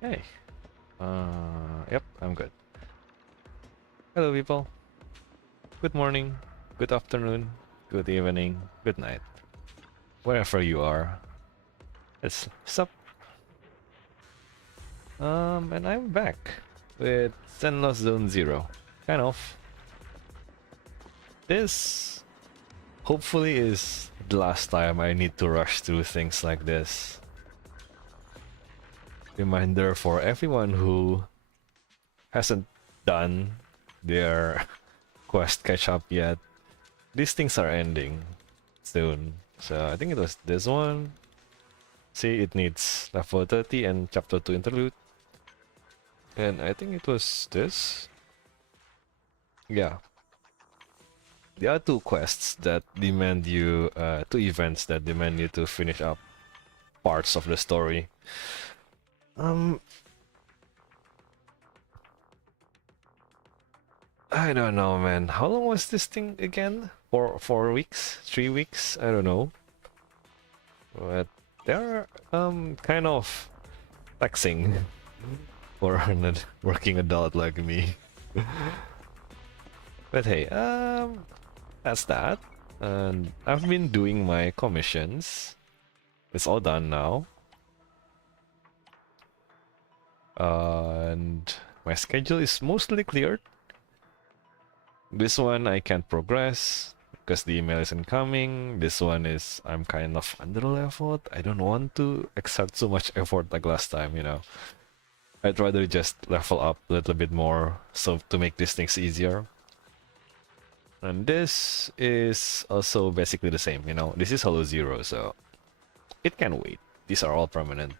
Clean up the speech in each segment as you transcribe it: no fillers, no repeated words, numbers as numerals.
Hey. Yep, I'm good. Hello, people. Good morning, good afternoon, good evening, good night. Wherever you are. It's sup. And I'm back with Zenloss Zone Zero. Kind of. This hopefully is the last time I need to rush through things like this. Reminder for everyone who hasn't done their quest catch up yet. These things are ending soon. So I think it was this one. See, it needs level 30 and chapter 2 interlude. And I think it was this. Yeah. There are two quests that demand you, two events that demand you to finish up parts of the story. Um, I don't know, man. How long was this thing again? 4 weeks? 3 weeks? I don't know. But they're kind of taxing for a working adult like me. But hey, that's that. And I've been doing my commissions. It's all done now. And my schedule is mostly cleared. This one I can't progress because the email isn't coming. This one is I'm kind of under leveled. I don't want to exert so much effort like last time, you know. I'd rather just level up a little bit more so to make these things easier. And this is also basically the same, you know. This is Hollow Zero, so it can wait. These are all permanent.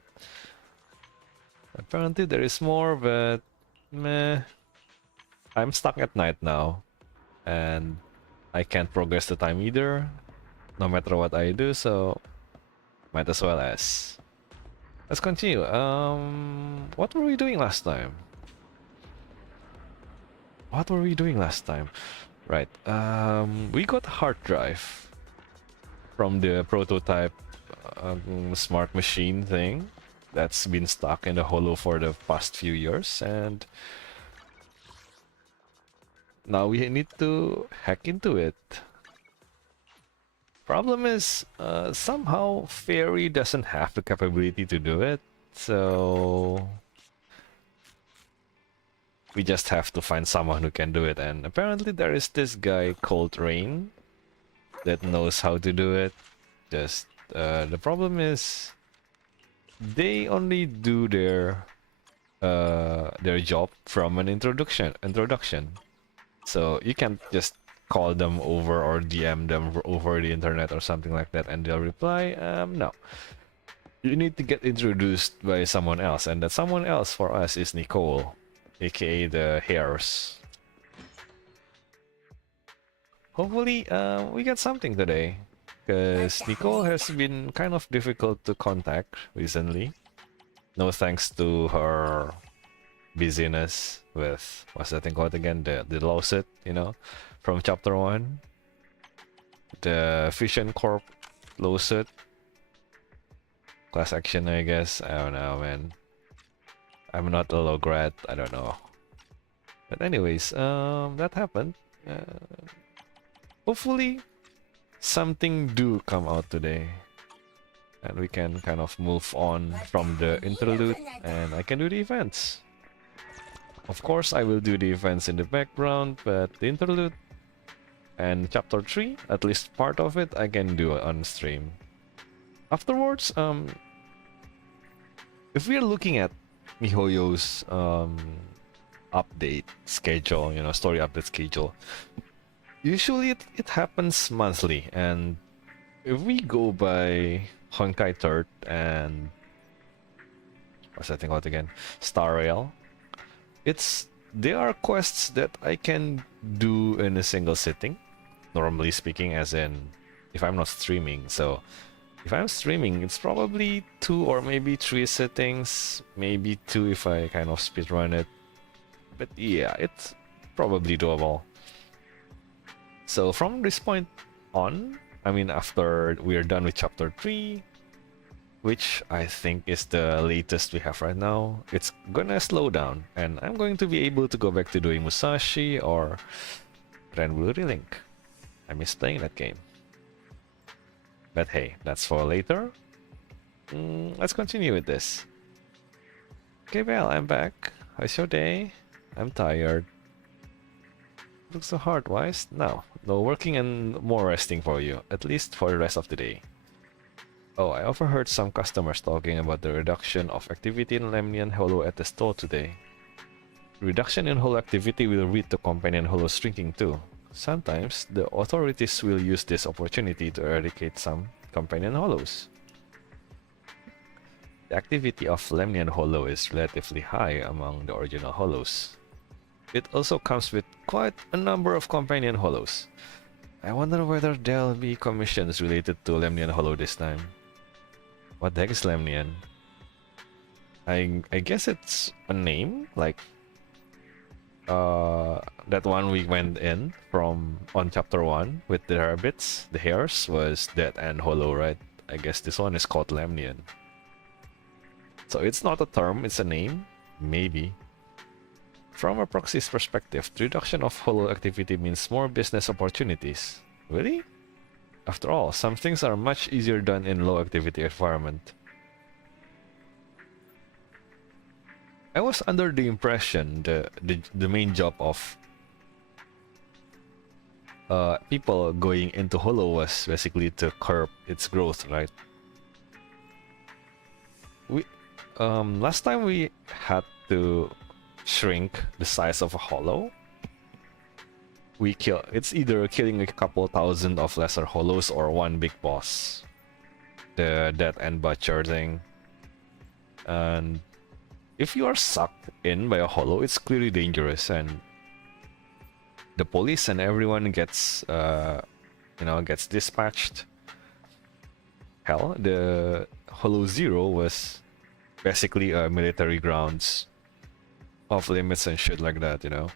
Apparently there is more, but meh. I'm stuck at night now, and I can't progress the time either, no matter what I do, so might as well as. Let's continue. What were we doing last time? What were we doing last time? Right, we got a hard drive from the prototype smart machine thing that's been stuck in the hollow for the past few years, and now we need to hack into it. Problem is, somehow Fairy doesn't have the capability to do it, so we just have to find someone who can do it, and apparently there is this guy called Rain that knows how to do it. Just the problem is they only do their job from an introduction. So you can't just call them over or DM them over the internet or something like that and they'll reply. No. You need to get introduced by someone else, and that someone else for us is Nicole, aka the Hairs. Hopefully, we get something today, because Nicole has been kind of difficult to contact recently. No thanks to her busyness with, what's that thing called again? The lawsuit, you know, from chapter 1. The Fission Corp lawsuit. Class action, I guess. I don't know, man. I'm not a lograt, I don't know. But anyways, that happened. Hopefully, something do come out today. And we can kind of move on from the interlude, and I can do the events. Of course, I will do the events in the background, but the interlude and chapter 3, at least part of it, I can do on stream. Afterwards, if we're looking at MiHoYo's update schedule, you know, story update schedule, usually it happens monthly, and if we go by Honkai Third and what's that thing called again? Star Rail. They are quests that I can do in a single sitting, normally speaking, as in if I'm not streaming. So if I'm streaming, it's probably 2 or maybe 3 sittings, maybe 2 if I kind of speedrun it. But yeah, it's probably doable. So from this point on, I mean after we're done with chapter 3, which I think is the latest we have right now. It's gonna slow down, and I'm going to be able to go back to doing Musashi or Grand Blue Relink. I miss playing that game. But hey, that's for later. Let's continue with this. Okay, well, I'm back. How's your day? I'm tired. Looks so hard, wise? No, no working and more resting for you, at least for the rest of the day. Oh, I overheard some customers talking about the reduction of activity in Lemnian Hollow at the store today. Reduction in Hollow activity will lead to companion Hollows shrinking too. Sometimes, the authorities will use this opportunity to eradicate some companion Hollows. The activity of Lemnian Hollow is relatively high among the original Hollows. It also comes with quite a number of companion Hollows. I wonder whether there'll be commissions related to Lemnian Hollow this time. What the heck is Lemnian? I guess it's a name, like that one we went in from on chapter 1 with the rabbits. The hares was Dead and Hollow, right? I guess this one is called Lemnian. So it's not a term, it's a name? Maybe. From a proxy's perspective, the reduction of hollow activity means more business opportunities. Really? After all, some things are much easier done in low activity environment. I was under the impression the main job of people going into hollow was basically to curb its growth, right? Last time we had to shrink the size of a hollow. It's either killing a couple thousand of lesser hollows or one big boss. The Death and Butcher thing. And if you are sucked in by a hollow, it's clearly dangerous, and the police and everyone gets gets dispatched. Hell, the Hollow Zero was basically military grounds off limits and shit like that, you know.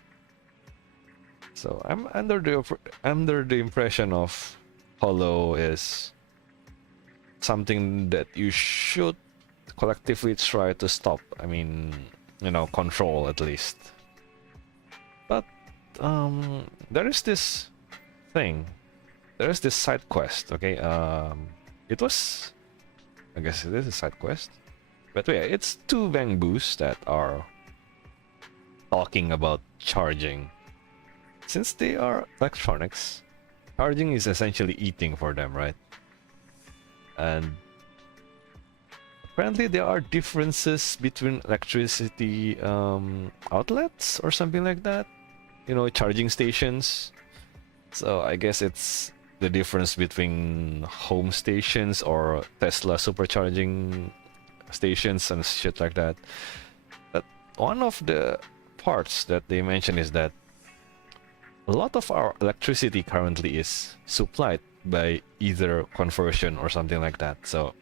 So I'm under the impression of Hollow is something that you should collectively try to stop. I mean, you know, control at least. But there is this thing. There is this side quest. Okay, it was, I guess it is a side quest. But yeah, it's two Bangbus that are talking about charging. Since they are electronics, charging is essentially eating for them, right? And apparently there are differences between electricity outlets or something like that. You know, charging stations. So I guess it's the difference between home stations or Tesla supercharging stations and shit like that. But one of the parts that they mention is that a lot of our electricity currently is supplied by either conversion or something like that. So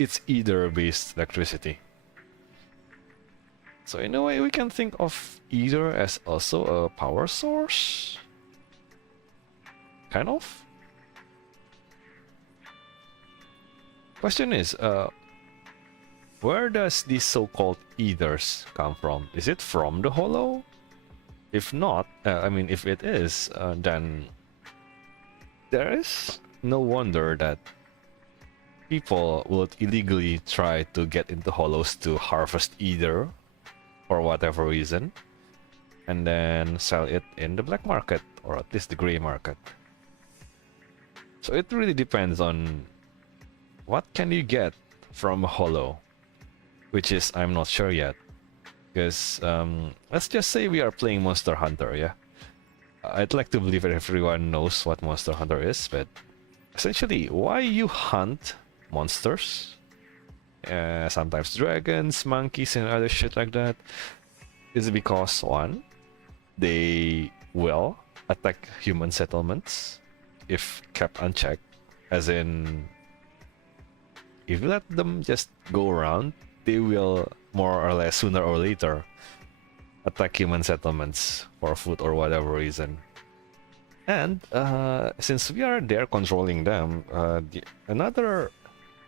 it's either based electricity. So in a way we can think of either as also a power source. Kind of. Question is, where does these so-called ethers come from? Is it from the hollow? If not, I mean, if it is, then there is no wonder that people would illegally try to get into hollows to harvest ether for whatever reason, and then sell it in the black market, or at least the gray market. So it really depends on what can you get from a hollow, which is I'm not sure yet. Because let's just say we are playing Monster Hunter, yeah? I'd like to believe that everyone knows what Monster Hunter is, but essentially, why you hunt monsters, sometimes dragons, monkeys, and other shit like that, is because one, they will attack human settlements if kept unchecked, as in, if you let them just go around, they will more or less sooner or later attack human settlements for food or whatever reason. And since we are there controlling them, another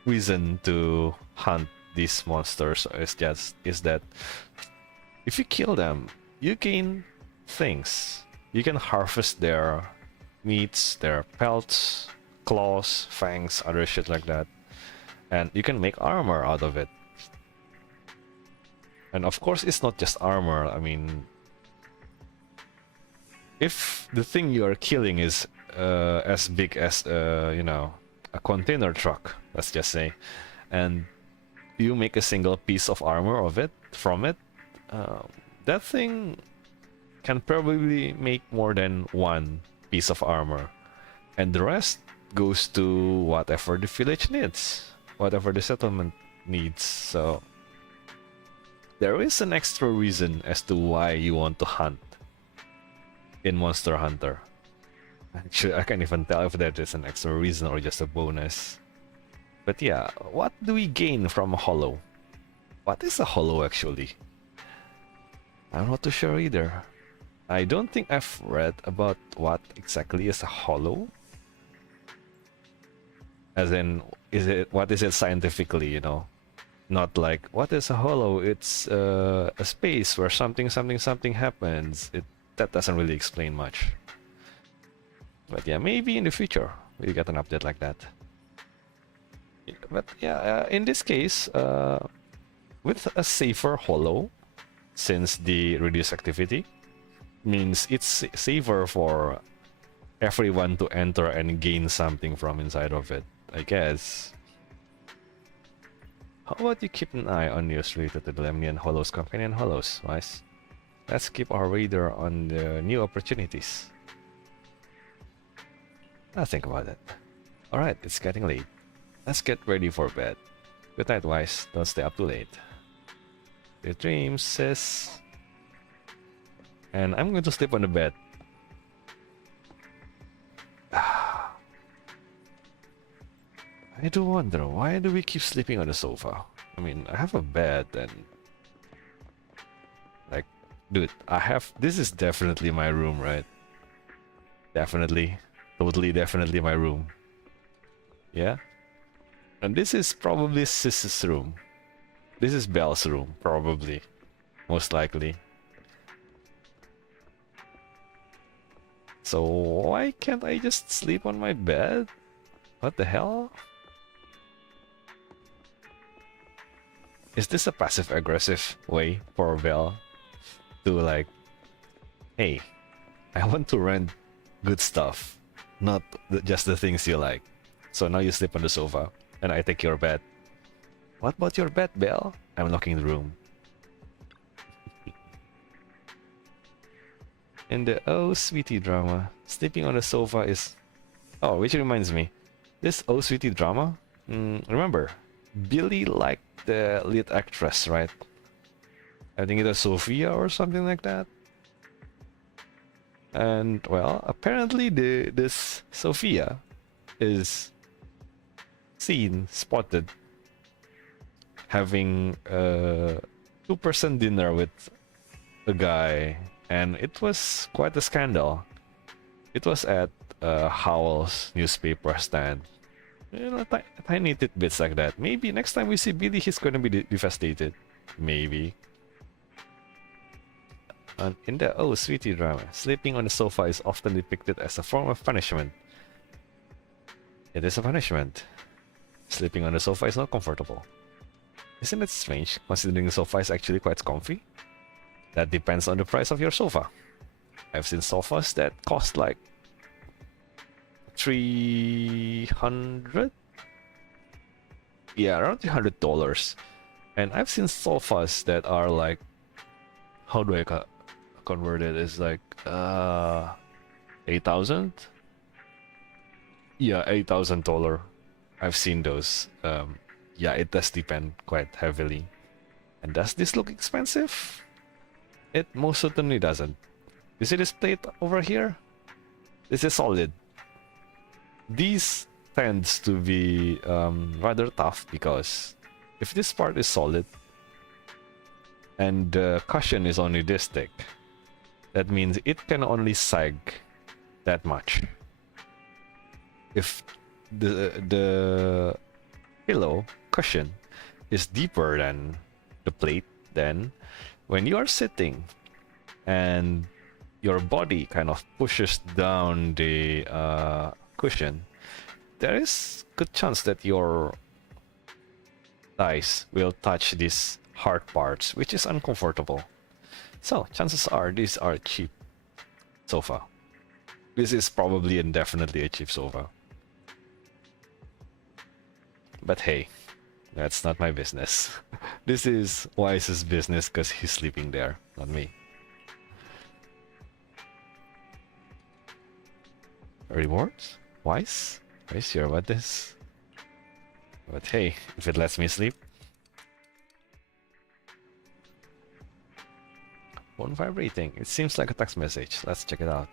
reason to hunt these monsters is that if you kill them, you gain things. You can harvest their meats, their pelts, claws, fangs, other shit like that. And you can make armor out of it. And of course, it's not just armor. I mean, if the thing you are killing is as big as, you know, a container truck, let's just say, and you make a single piece of armor of it, from it, that thing can probably make more than one piece of armor. And the rest goes to whatever the village needs, whatever the settlement needs. So there is an extra reason as to why you want to hunt in Monster Hunter. Actually, I can't even tell if that is an extra reason or just a bonus. But yeah, what do we gain from a hollow? What is a hollow actually? I'm not too sure either. I don't think I've read about what exactly is a hollow. As in, what is it scientifically, you know? Not like, what is a hollow? It's a space where something happens. That doesn't really explain much. But yeah, maybe in the future we get an update like that. But yeah, in this case, with a safer hollow, since the reduced activity means it's safer for everyone to enter and gain something from inside of it, I guess. How about you keep an eye on news related to the Lemnian Hollows Companion Hollows, Wise? Let's keep our radar on the new opportunities. I'll think about it. Alright, it's getting late. Let's get ready for bed. Good night, Wise. Don't stay up too late. Good dreams, sis. And I'm going to sleep on the bed. I do wonder, why do we keep sleeping on the sofa? I mean, I have a bed and... Like, dude, this is definitely my room, right? Definitely. Totally, definitely my room. Yeah? And this is probably Sis's room. This is Belle's room, probably. Most likely. So why can't I just sleep on my bed? What the hell? Is this a passive-aggressive way for Belle to like, hey, I want to rent good stuff, not just the things you like. So now you sleep on the sofa, and I take your bed. What about your bed, Belle? I'm locking the room. In the Oh Sweetie drama, sleeping on the sofa is... Oh, which reminds me, this Oh Sweetie drama, remember, Billy liked the lead actress, right? I think it was Sophia or something like that. And, well, apparently this Sophia is spotted having a 2% dinner with a guy, and it was quite a scandal. It was at Howell's newspaper stand. You know, tiny tidbits like that. Maybe next time we see Billy, he's gonna be devastated. Maybe. And in the Oh Sweetie drama, sleeping on the sofa is often depicted as a form of punishment. It is a punishment. Sleeping on the sofa is not comfortable. Isn't it strange, considering the sofa is actually quite comfy? That depends on the price of your sofa. I've seen sofas that cost like 300? Yeah, around $300. And I've seen sofas that are like, how do I convert it? It's like 8,000? Yeah, $8,000. I've seen those. Yeah, it does depend quite heavily. And does this look expensive? It most certainly doesn't. You see this plate over here? This is solid. These tends to be rather tough because if this part is solid and the cushion is only this thick, that means it can only sag that much. If the pillow cushion is deeper than the plate, then when you are sitting and your body kind of pushes down the cushion, there is good chance that your thighs will touch these hard parts, which is uncomfortable. So chances are these are cheap sofa. This is probably and definitely a cheap sofa. But hey, that's not my business. This is Wise's business because he's sleeping there, not me. Rewards? Wise? Are you sure about this? But hey, if it lets me sleep. Phone vibrating. It seems like a text message. Let's check it out.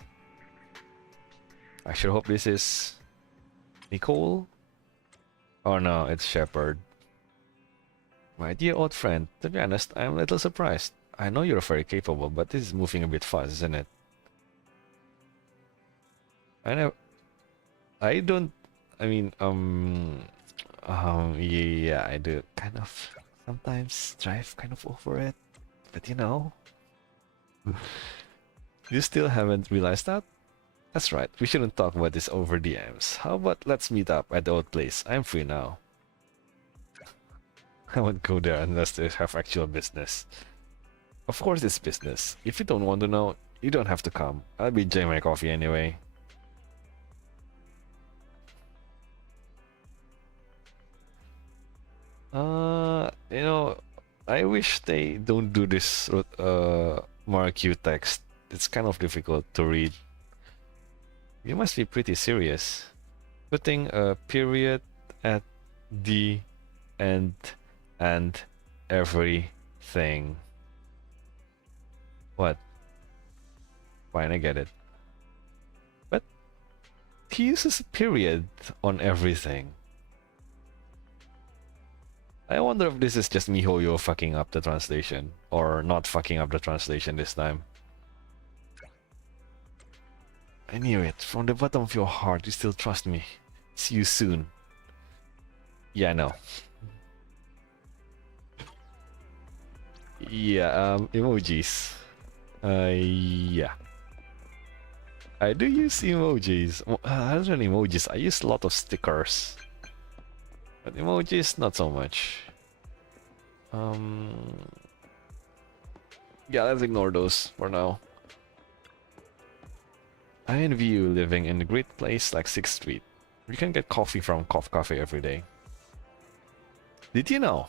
I sure hope this is Nicole. Oh no, it's Shepard. My dear old friend, to be honest, I'm a little surprised. I know you're very capable, but this is moving a bit fast, isn't it? Yeah, I do kind of sometimes drive kind of over it, but you know. You still haven't realized that? That's right, we shouldn't talk about this over DMs. How about let's meet up at the old place? I'm free now. I won't go there unless they have actual business. Of course it's business. If you don't want to know, you don't have to come. I'll be enjoying my coffee anyway. You know, I wish they don't do this marquee text. It's kind of difficult to read. You must be pretty serious. Putting a period at the end and everything. What? Fine, I get it. But he uses a period on everything. I wonder if this is just MiHoYo fucking up the translation, or not fucking up the translation this time. I knew it. From the bottom of your heart, you still trust me. See you soon. Yeah, I know. Yeah, emojis. Yeah. I do use emojis. Other than emojis, I use a lot of stickers. But emojis, not so much. Yeah, let's ignore those for now. I envy you living in a great place like 6th Street. You can get coffee from Coff Cafe every day. Did you know?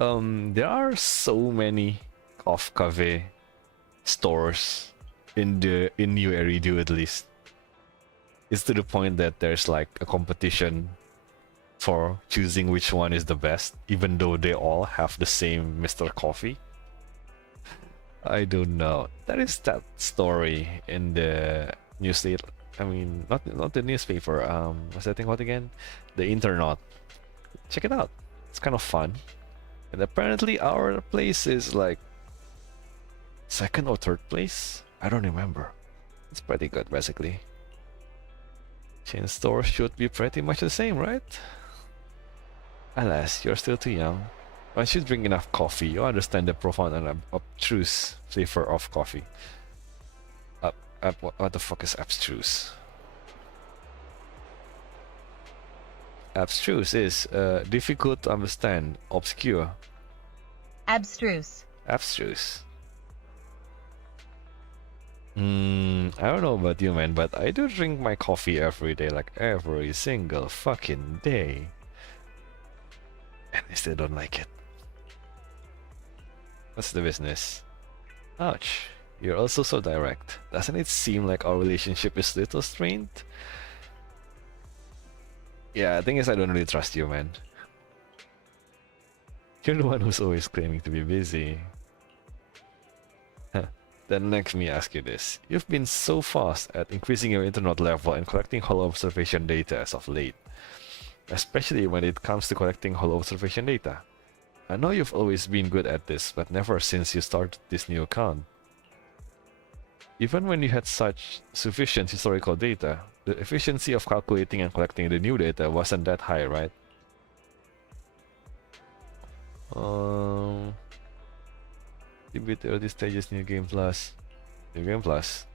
There are so many Coff Cafe stores in New Eridu at least. It's to the point that there's like a competition for choosing which one is the best, even though they all have the same Mr. Coffee. I don't know. There is that story in the newspaper. I mean, not the newspaper. What's that thing called again? The internet. Check it out. It's kind of fun. And apparently our place is like 2nd or 3rd place. I don't remember. It's pretty good, basically. Chain stores should be pretty much the same, right? Alas, you're still too young. Once you drink enough coffee, you understand the profound and abstruse flavor of coffee. What the fuck is abstruse? Abstruse is difficult to understand, obscure. Abstruse. Abstruse. I don't know about you, man, but I do drink my coffee every day, like every single fucking day. And I still don't like it. What's the business? Ouch. You're also so direct. Doesn't it seem like our relationship is a little strained? Yeah, the thing is I don't really trust you, man. You're the one who's always claiming to be busy. Then let me ask you this. You've been so fast at increasing your internet level and collecting hollow observation data as of late. Especially when it comes to collecting hollow observation data. I know you've always been good at this, but never since you started this new account. Even when you had such sufficient historical data, the efficiency of calculating and collecting the new data wasn't that high, right? Um, Debut early stages, new game plus. New game plus.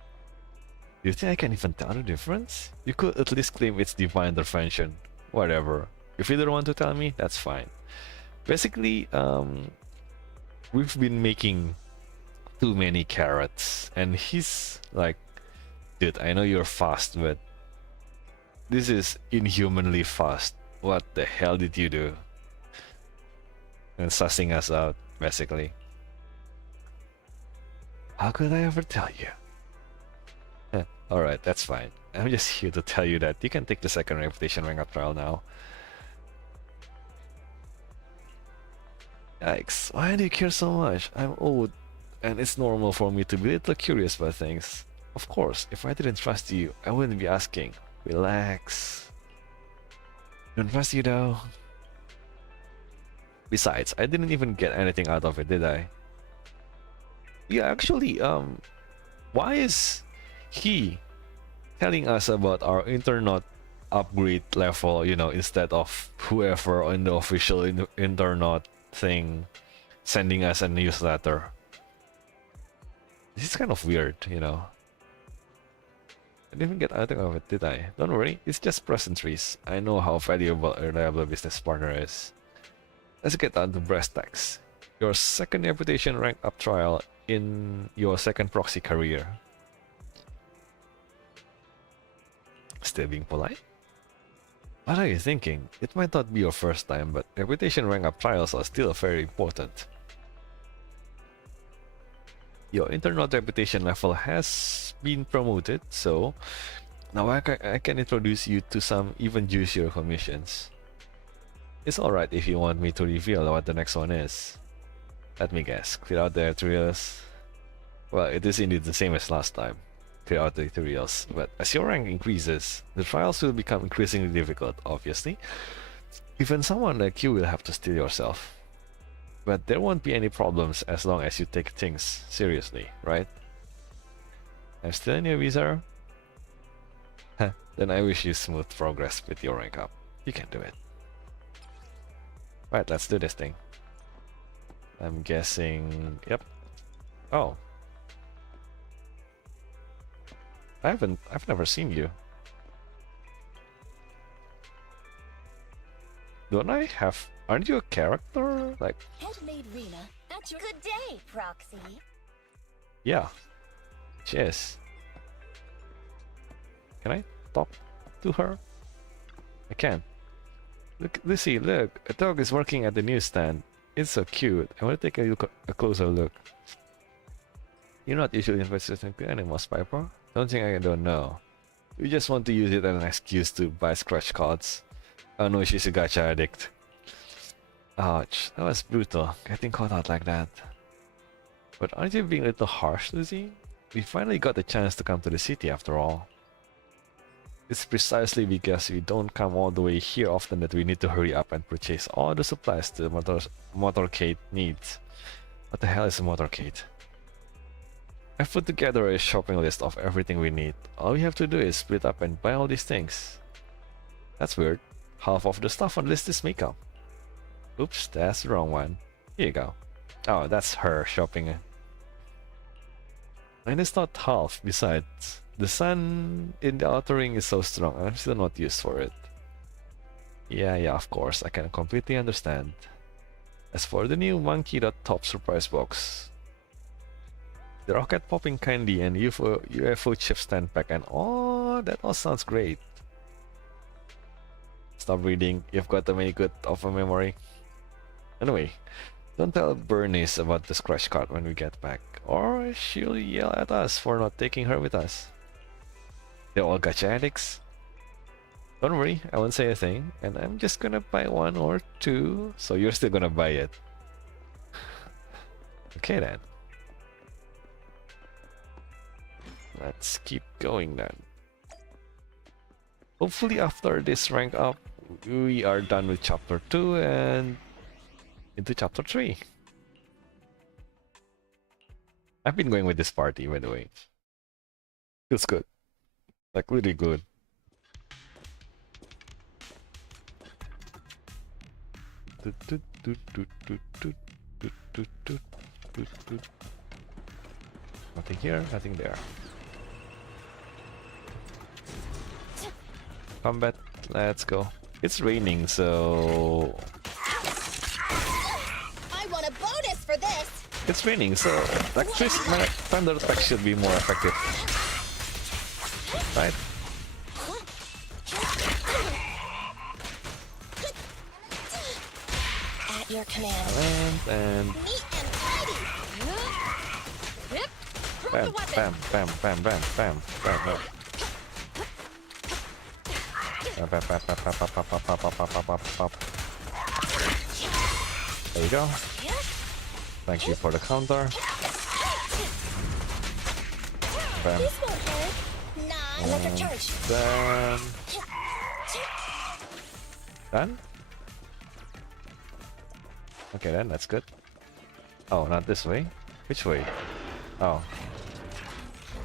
Do you think I can even tell the difference? You could at least claim it's divine intervention. Whatever. If you don't want to tell me, that's fine. Basically, we've been making too many carrots, and he's like, dude, I know you're fast, but this is inhumanly fast. What the hell did you do? And sussing us out, basically. How could I ever tell you? Alright, that's fine. I'm just here to tell you that you can take the second reputation rank up trial now. Yikes, why do you care so much? I'm old, and it's normal for me to be a little curious about things. Of course, if I didn't trust you, I wouldn't be asking. Relax. Don't trust you though. Besides, I didn't even get anything out of it, did I? Yeah, actually, why is he telling us about our internet upgrade level, you know, instead of whoever in the official internet thing sending us a newsletter? This is kind of weird, you know. I didn't even get anything out of it, did I? Don't worry, it's just pleasantries. I know how valuable a reliable business partner is. Let's get down to brass tacks. Your second reputation rank up trial in your second proxy career. Still being polite? What are you thinking? It might not be your first time, but reputation rank up trials are still very important. Your internet reputation level has been promoted, so now I can introduce you to some even juicier commissions. It's alright if you want me to reveal what the next one is. Let me guess, clear out the tutorials. Well, it is indeed the same as last time. Clear out the tutorials, but as your rank increases, the trials will become increasingly difficult, obviously. Even someone like you will have to steal yourself. But there won't be any problems as long as you take things seriously, right? I'm still in your visa? Then I wish you smooth progress with your rank up. You can do it. Right, let's do this thing. I'm guessing... Yep. Oh. I've never seen you. Don't I have... Aren't you a character? Like... Handmade Rena at your good day, Proxy. Yeah. Cheers. Can I talk to her? I can. Look, Lucy, look. A dog is working at the newsstand. It's so cute. I want to take a closer look. You're not usually interested in animals, Piper. Don't think I don't know. You just want to use it as an excuse to buy scratch cards. Oh no, she's a gacha addict. Ouch, that was brutal, getting caught out like that. But aren't you being a little harsh, Lucy? We finally got the chance to come to the city after all. It's precisely because we don't come all the way here often that we need to hurry up and purchase all the supplies the motorcade needs. What the hell is a motorcade? I've put together a shopping list of everything we need. All we have to do is split up and buy all these things. That's weird. Half of the stuff on the list is makeup. Oops, that's the wrong one. Here you go. Oh, that's her shopping. And it's not half, besides. The sun in the outer ring is so strong, I'm still not used for it. Yeah, of course, I can completely understand. As for the new monkey.top surprise box, the rocket popping candy and UFO chip stand pack and oh, that all sounds great. Stop reading, you've got to make good of a memory. Anyway, don't tell Bernice about the scratch card when we get back, or she'll yell at us for not taking her with us. They're all gacha addicts. Don't worry, I won't say a thing, and I'm just gonna buy one or two, so you're still gonna buy it. Okay then. Let's keep going then. Hopefully after this rank up, we are done with chapter 2 and into chapter 3. I've been going with this party, by the way. Feels good. Like, really good. Nothing here, nothing there. Combat, let's go. It's raining, so I want a bonus for this. it's raining, so thunder attack should be more effective, right? At your command. And Neat and tidy. bam, bam, bam, bam, bam, bam, bam, bam. There you go. Thank you for the counter. Bam. This won't hurt. Nah, electric charge. Then done. Okay, then that's good. Oh, not this way. Which way? Oh,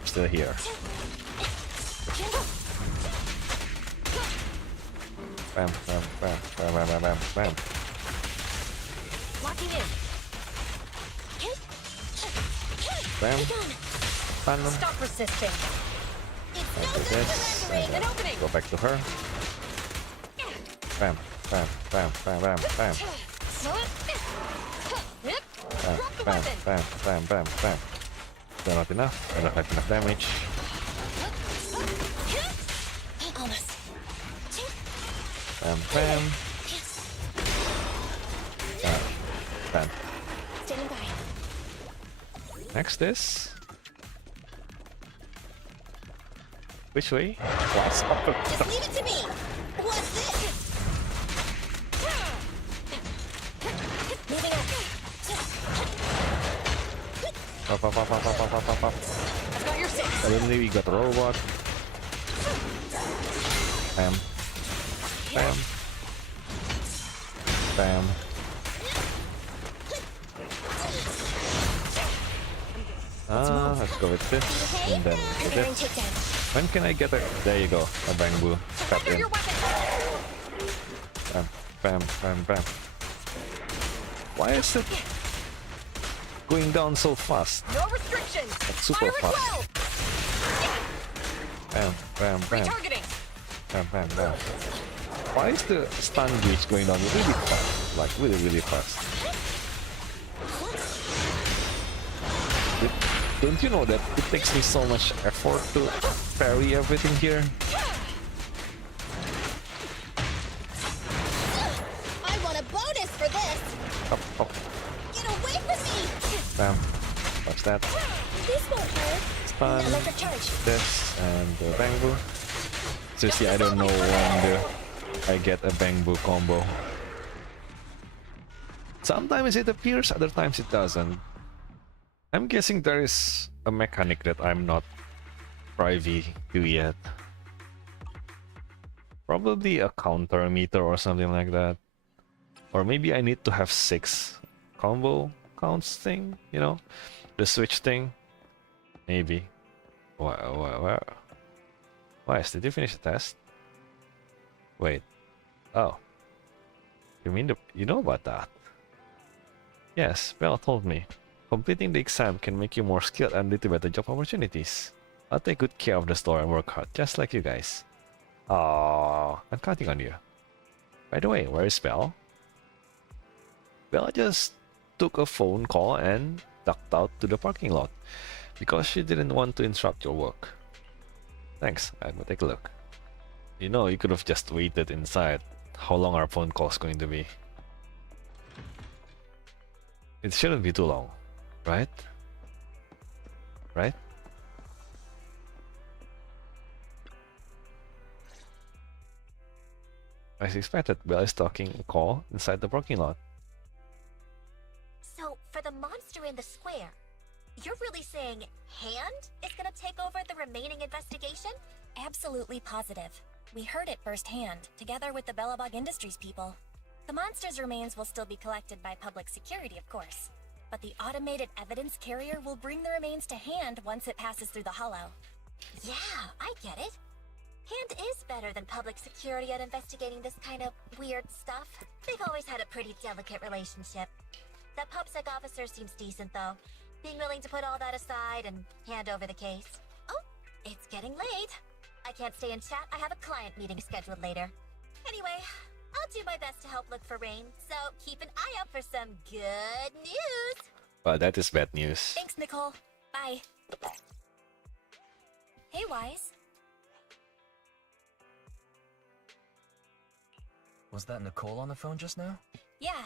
still here. Bam, bam, bam, bam, bam, bam, bam, bam. Locking in. Bam. Fun. Stop resisting. It's Do no time this. for And rendering. then An opening. go back to her. Bam, bam, bam, bam, bam, bam. Drop the Bam, weapon. bam, bam, bam, bam. Still not enough. I don't have enough damage. Almost. Bam, bam. Bam. Standing by. Next is... Which way? What's up? Just leave it to me. What's this? Moving up. Up, up, up, up, up, up, up, up, up. I've got your six. Suddenly we got a robot. Bam. Bam. Bam. Let's go with this. Okay? And then with Preparing it. takedown. When can I get a... There you go. A bamboo. Cut Under in. your weapon. Bam, bam, bam, bam. Why is it going down so fast? No restrictions. That's super Fire at fast. will. Bam, bam, bam, Retargeting. bam, bam, bam. Why is the stun gauge going down really fast? Like really, really fast. Don't you know that it takes me so much effort to parry everything here? I want a bonus for this. Up, up, Get away from me. bam. Watch that. This won't hurt. Stun. Electric charge. This and the bamboo. Seriously, I don't know when I get a bamboo combo. Sometimes it appears, other times it doesn't. I'm guessing there is a mechanic that I'm not privy to yet. Probably a counter meter or something like that. Or maybe I need to have 6 combo counts thing, you know? The switch thing. Maybe. Why? Did you finish the test? Wait. Oh. You mean you know about that? Yes, Bella told me. Completing the exam can make you more skilled and lead to better job opportunities. I'll take good care of the store and work hard, just like you guys. Aww, I'm counting on you. By the way, where is Belle? Bella just took a phone call and ducked out to the parking lot because she didn't want to interrupt your work. Thanks, I'm gonna take a look. You know, you could have just waited inside. How long our phone call is going to be? It shouldn't be too long, right? Right? As expected, Belle is talking a call inside the parking lot. So, for the monster in the square, you're really saying Hand is gonna take over the remaining investigation? Absolutely positive. We heard it firsthand, together with the Bellabog Industries people. The monster's remains will still be collected by public security, of course. But the automated evidence carrier will bring the remains to Hand once it passes through the hollow. Yeah, I get it. Hand is better than public security at investigating this kind of weird stuff. They've always had a pretty delicate relationship. That PubSec officer seems decent, though, being willing to put all that aside and hand over the case. Oh, it's getting late. I can't stay in chat. I have a client meeting scheduled later. Anyway, I'll do my best to help look for Rain, so keep an eye out for some good news. Well, that is bad news. Thanks, Nicole. Bye. Hey, Wise. Was that Nicole on the phone just now? Yeah,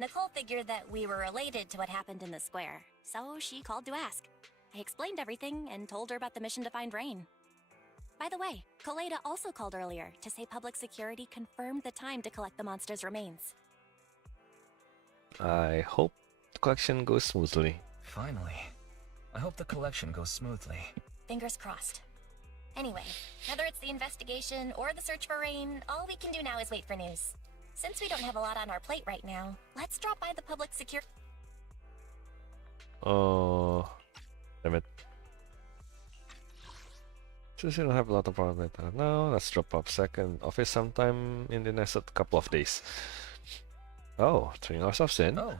Nicole figured that we were related to what happened in the square, so she called to ask. I explained everything and told her about the mission to find Rain. By the way, Koleda also called earlier to say public security confirmed the time to collect the monster's remains. I hope the collection goes smoothly. Finally. I hope the collection goes smoothly. Fingers crossed. Anyway, whether it's the investigation or the search for Rain, all we can do now is wait for news. Since we don't have a lot on our plate right now, let's drop by the public security. Oh, damn it. Since we don't have a lot of our plate now, let's drop up second office sometime in the next couple of days. Oh, turning ourselves in. Oh,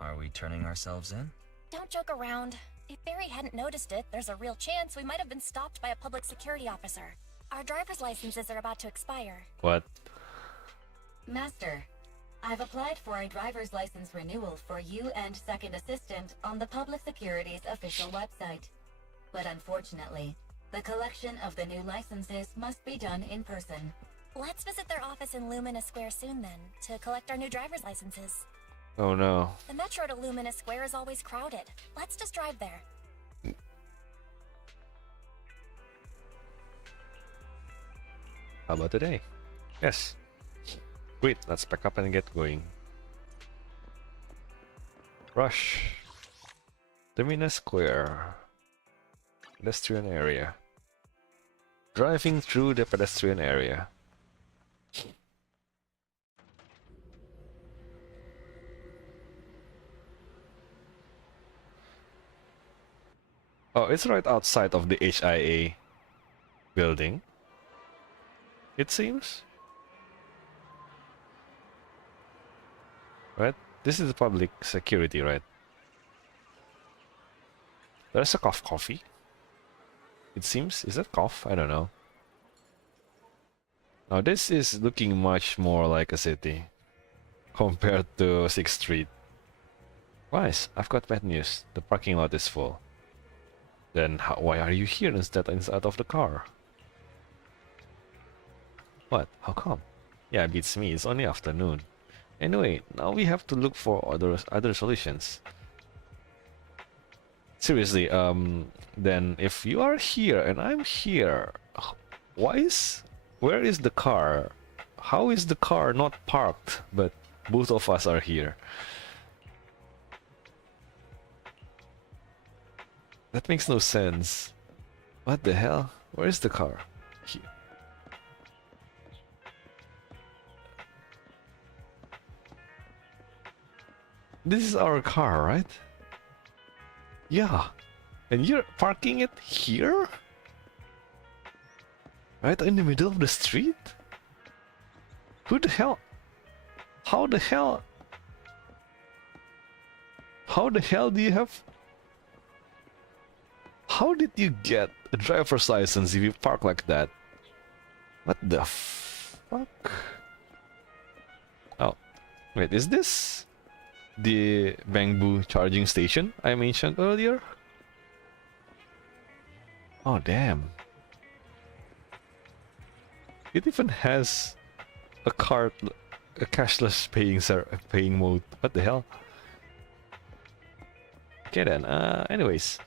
are we turning ourselves in? Don't joke around. If Barry hadn't noticed it, there's a real chance we might have been stopped by a public security officer. Our driver's licenses are about to expire. What? Master, I've applied for a driver's license renewal for you and second assistant on the Public Security's official website. But unfortunately, the collection of the new licenses must be done in person. Let's visit their office in Lumina Square soon then, to collect our new driver's licenses. Oh no. The metro to Lumina Square is always crowded. Let's just drive there. How about today? Yes. Wait, let's pack up and get going. Rush. Lumina Square. Pedestrian area. Driving through the pedestrian area. Oh, it's right outside of the HIA building. It seems. Right? This is public security, right? There's a coffee. It seems. Is that cough? I don't know. Now this is looking much more like a city compared to 6th Street. Wise, I've got bad news. The parking lot is full. Then why are you here instead of the car? What? How come? Yeah, beats me. It's only afternoon. Anyway, now we have to look for other solutions. Seriously, then if you are here and I'm here, where is the car? How is the car not parked, but both of us are here? That makes no sense. What the hell? Where is the car? Here. This is our car, right? Yeah. And you're parking it here? Right in the middle of the street? Who the hell? How the hell? How the hell do you have? How did you get a driver's license if you park like that? What the fuck? Oh, wait, is this the Bangbu charging station I mentioned earlier? Oh, damn. It even has a cashless paying mode. What the hell? Okay then, anyways.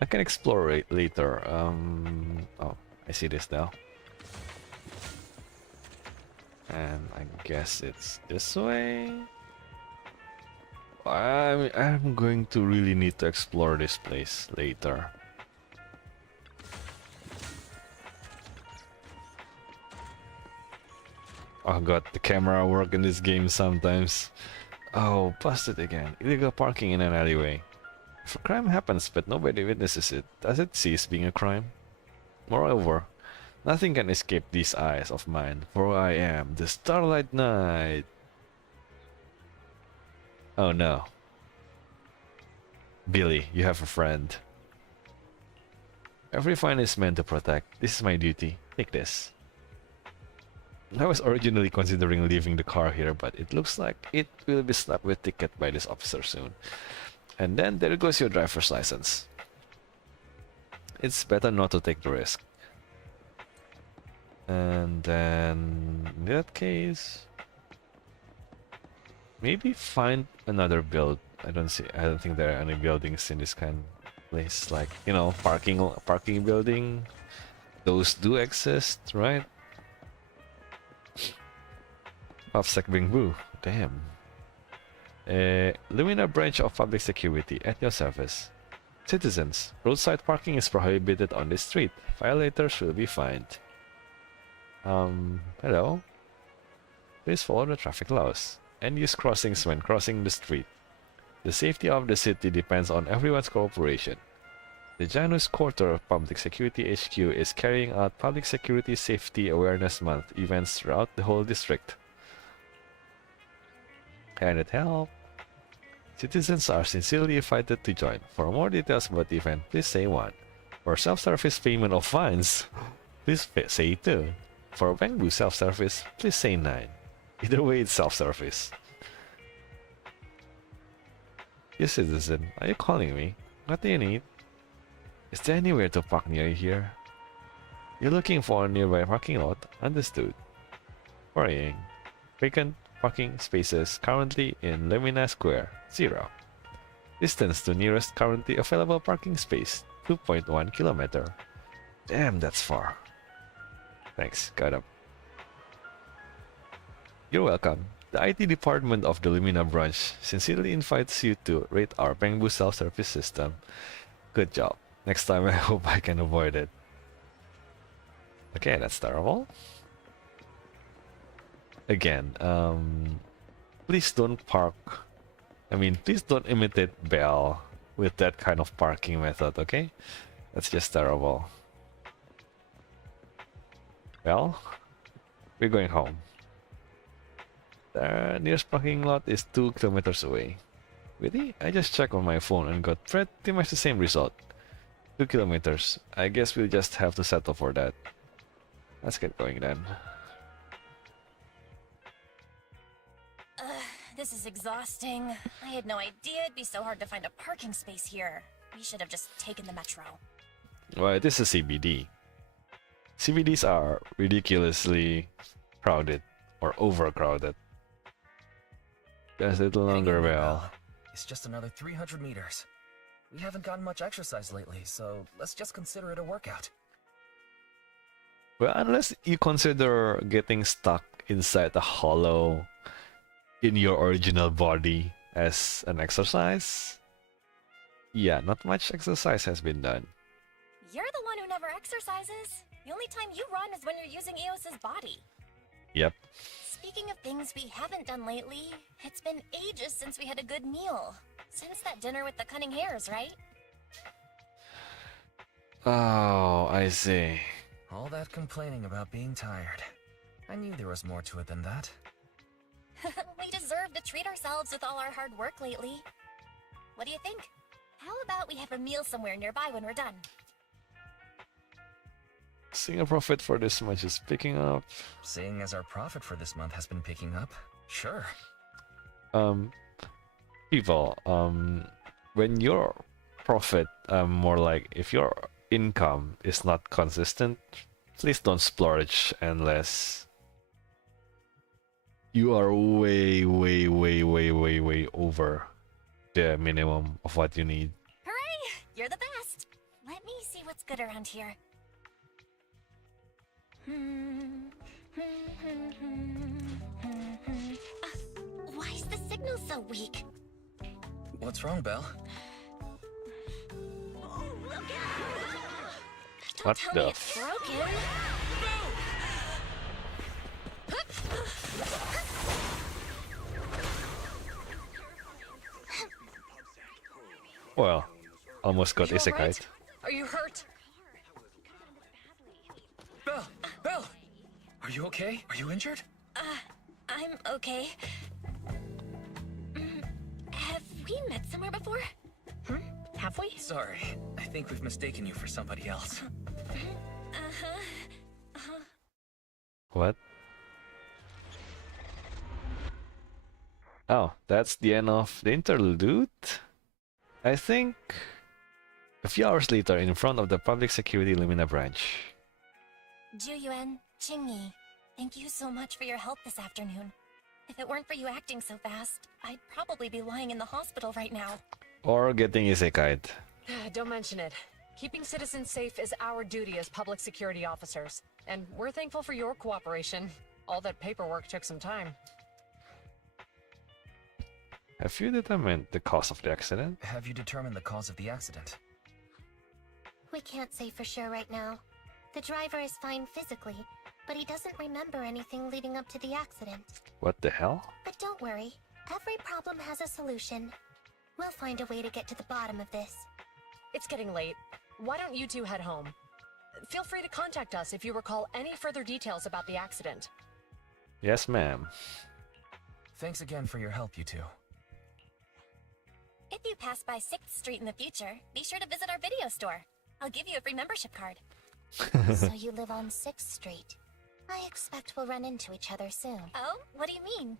I can explore it later. Oh, I see this now. And I guess it's this way. I'm going to really need to explore this place later. Oh god, the camera work in this game sometimes. Oh, busted again. Illegal parking in an alleyway. If a crime happens but nobody witnesses it, does it cease being a crime? Moreover, Nothing can escape these eyes of mine, for I am the Starlight Knight. Oh no. Billy, you have a friend. Every find is meant to protect. This is my duty. Take this. I was originally considering leaving the car here, but it looks like it will be slapped with ticket by this officer soon. And then there goes your driver's license. It's better not to take the risk. And then, in that case, maybe find another build. I don't think there are any buildings in this kind of place, like, you know, parking building. Those do exist, right? Popsec Bing Boo, damn. Lumina branch of public security at your service. Citizens, roadside parking is prohibited on this street. Violators will be fined. Hello. Please follow the traffic laws and use crossings when crossing the street. The safety of the city depends on everyone's cooperation. The Janus Quarter of Public Security HQ is carrying out Public Security Safety Awareness Month events throughout the whole district. Can it help? Citizens are sincerely invited to join. For more details about the event, please say 1. For self-service payment of fines, please say 2. For Bangbu self-service, please say 9. Either way, it's self-service. Yes, citizen, are you calling me? What do you need? Is there anywhere to park near here? You're looking for a nearby parking lot? Understood. Worrying. Vacant parking spaces currently in Lumina Square, 0. Distance to nearest currently available parking space, 2.1 kilometer. Damn, that's far. Thanks, got up. You're welcome. The IT department of the Lumina branch sincerely invites you to rate our Bangbu self-service system. Good job. Next time I hope I can avoid it. Okay, that's terrible. Again, please don't please don't imitate Belle with that kind of parking method, okay? That's just terrible. Well, we're going home. The nearest parking lot is 2 kilometers away. Really? I just checked on my phone and got pretty much the same result. 2 kilometers. I guess we'll just have to settle for that. Let's get going then. This is exhausting. I had no idea it'd be so hard to find a parking space here. We should have just taken the metro. Well, this is CBD. CBDs are ridiculously crowded or overcrowded. Just a little longer, Belle. It's just another 300 meters. We haven't gotten much exercise lately, so let's just consider it a workout. Well, unless you consider getting stuck inside the hollow in your original body as an exercise. Yeah, not much exercise has been done. You're the one who never exercises. The only time you run is when you're using Eos's body. Yep. Speaking of things we haven't done lately, it's been ages since we had a good meal. Since that dinner with the cunning hares, right? Oh, I see. All that complaining about being tired. I knew there was more to it than that. We deserve to treat ourselves with all our hard work lately. What do you think? How about we have a meal somewhere nearby when we're done? Seeing a profit for this much is picking up. Seeing as our profit for this month has been picking up, sure. People, when your profit, more like if your income is not consistent, please don't splurge unless you are way over the minimum of what you need. Hooray! You're the best! Let me see what's good around here. Why is the signal so weak? What's wrong, Belle? Don't What tell the me it's broken. Well, almost got You all isekai. right? Are you hurt? Belle! you okay? Are you injured? I'm okay. Have we met somewhere before? Have we? Sorry, I think we've mistaken you for somebody else. What? Oh, that's the end of the interlude. I think a few hours later, in front of the public security Lumina branch. Juyuan, Qingyi, thank you so much for your help this afternoon. If it weren't for you acting so fast, I'd probably be lying in the hospital right now. Or getting isekai'd. Don't mention it. Keeping citizens safe is our duty as public security officers, and we're thankful for your cooperation. All that paperwork took some time. Have you determined the cause of the accident? Have you determined the cause of the accident? We can't say for sure right now. The driver is fine physically, but he doesn't remember anything leading up to the accident. What the hell? But don't worry, every problem has a solution. We'll find a way to get to the bottom of this. It's getting late. Why don't you two head home? Feel free to contact us if you recall any further details about the accident. Yes, ma'am. Thanks again for your help, you two. If you pass by 6th Street in the future, be sure to visit our video store. I'll give you a free membership card. So you live on 6th Street. I expect we'll run into each other soon. Oh, what do you mean?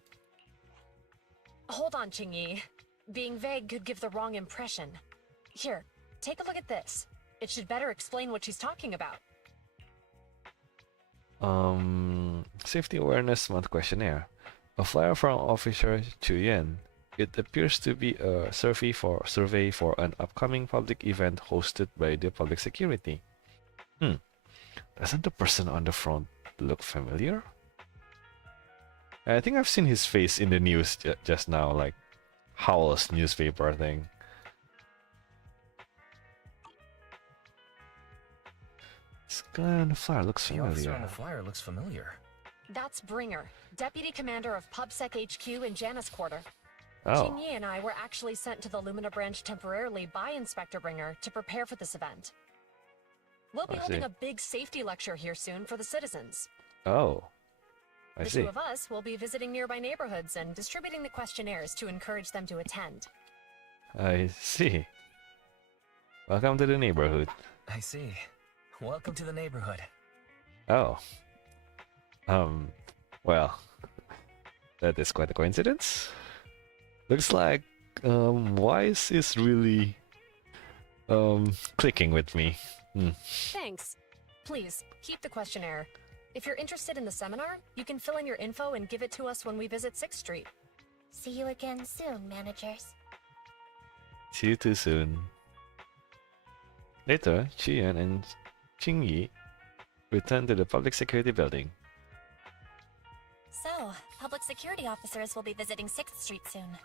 Hold on, Qingyi. Being vague could give the wrong impression. Here, take a look at this. It should better explain what she's talking about. Safety Awareness Month Questionnaire. A flyer from Officer Chuyen. It appears to be a survey for an upcoming public event hosted by the public security. Doesn't the person on the front look familiar? I think I've seen his face in the news just now, like Howl's newspaper thing. This guy on the flyer looks The officer on familiar. the flyer looks familiar. That's Bringer, Deputy Commander of PubSec HQ in Janus Quarter. Oh, Qingyi and I were actually sent to the Lumina branch temporarily by Inspector Bringer to prepare for this event. We'll be I holding see. a big safety lecture here soon for the citizens. oh, I The see. two of us will be visiting nearby neighborhoods and distributing the questionnaires to encourage them to attend. I see. Welcome to the neighborhood. I see. Welcome to the neighborhood. Oh. Well, that is quite a coincidence. Looks like, Wise is really, clicking with me. Thanks. Please, keep the questionnaire. If you're interested in the seminar, you can fill in your info and give it to us when we visit 6th Street. See you again soon, managers. See you too soon. Later, Qian and Qingyi return to the public security building. So, public security officers will be visiting 6th Street soon.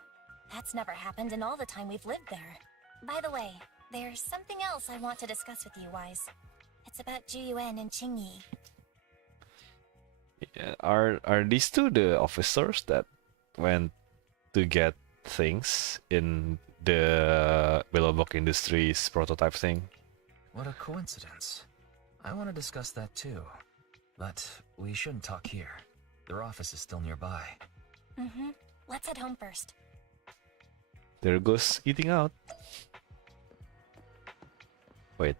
That's never happened in all the time we've lived there. By the way, there's something else I want to discuss with you, Wise. It's about Juyuan and Qingyi. Yeah, are these two the officers that went to get things in the Billabong Industries prototype thing? What a coincidence. I want to discuss that too. But we shouldn't talk here. Their office is still nearby. Let's head home first. There goes eating out. Wait.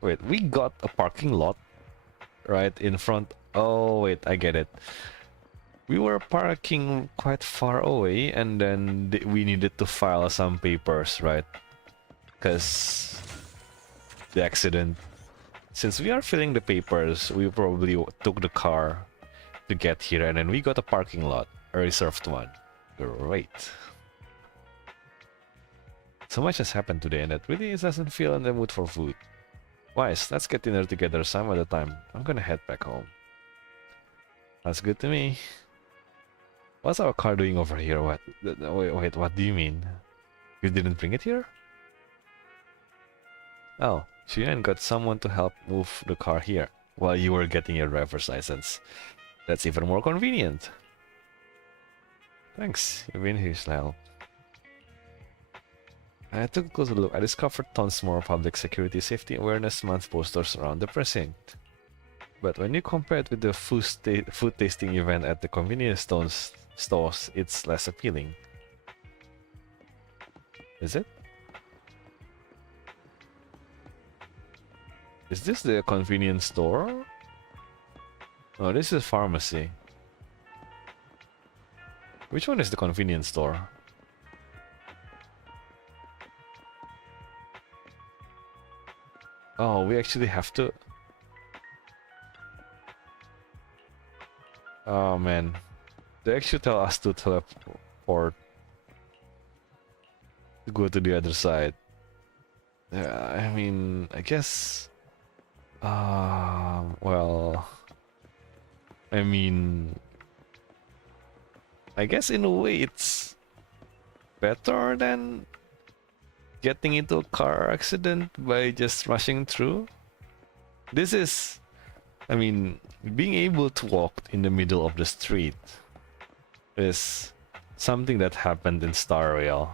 Wait, we got a parking lot right in front. Oh, wait, I get it. We were parking quite far away and then we needed to file some papers, right? Because the accident. Since we are filling the papers, we probably took the car to get here and then we got a parking lot, a reserved one. Great. So much has happened today and it really doesn't feel in the mood for food. Wise, let's get dinner together some other time. I'm gonna head back home. That's good to me. What's our car doing over here? What? Wait, what do you mean? You didn't bring it here? Oh, Xuan got someone to help move the car here while you were getting your driver's license. That's even more convenient. Thanks, you've been huge help. I took a closer look. I discovered tons more public security safety awareness month posters around the precinct. But when you compare it with the food tasting event at the convenience stores, it's less appealing. Is it? Is this the convenience store? Oh, this is pharmacy. Which one is the convenience store? Oh, we actually have to... Oh man. They actually tell us to teleport. To go to the other side. Yeah, I mean, I guess... well... I mean... I guess in a way it's better than getting into a car accident by just rushing through. This is... I mean, being able to walk in the middle of the street is something that happened in Star Rail.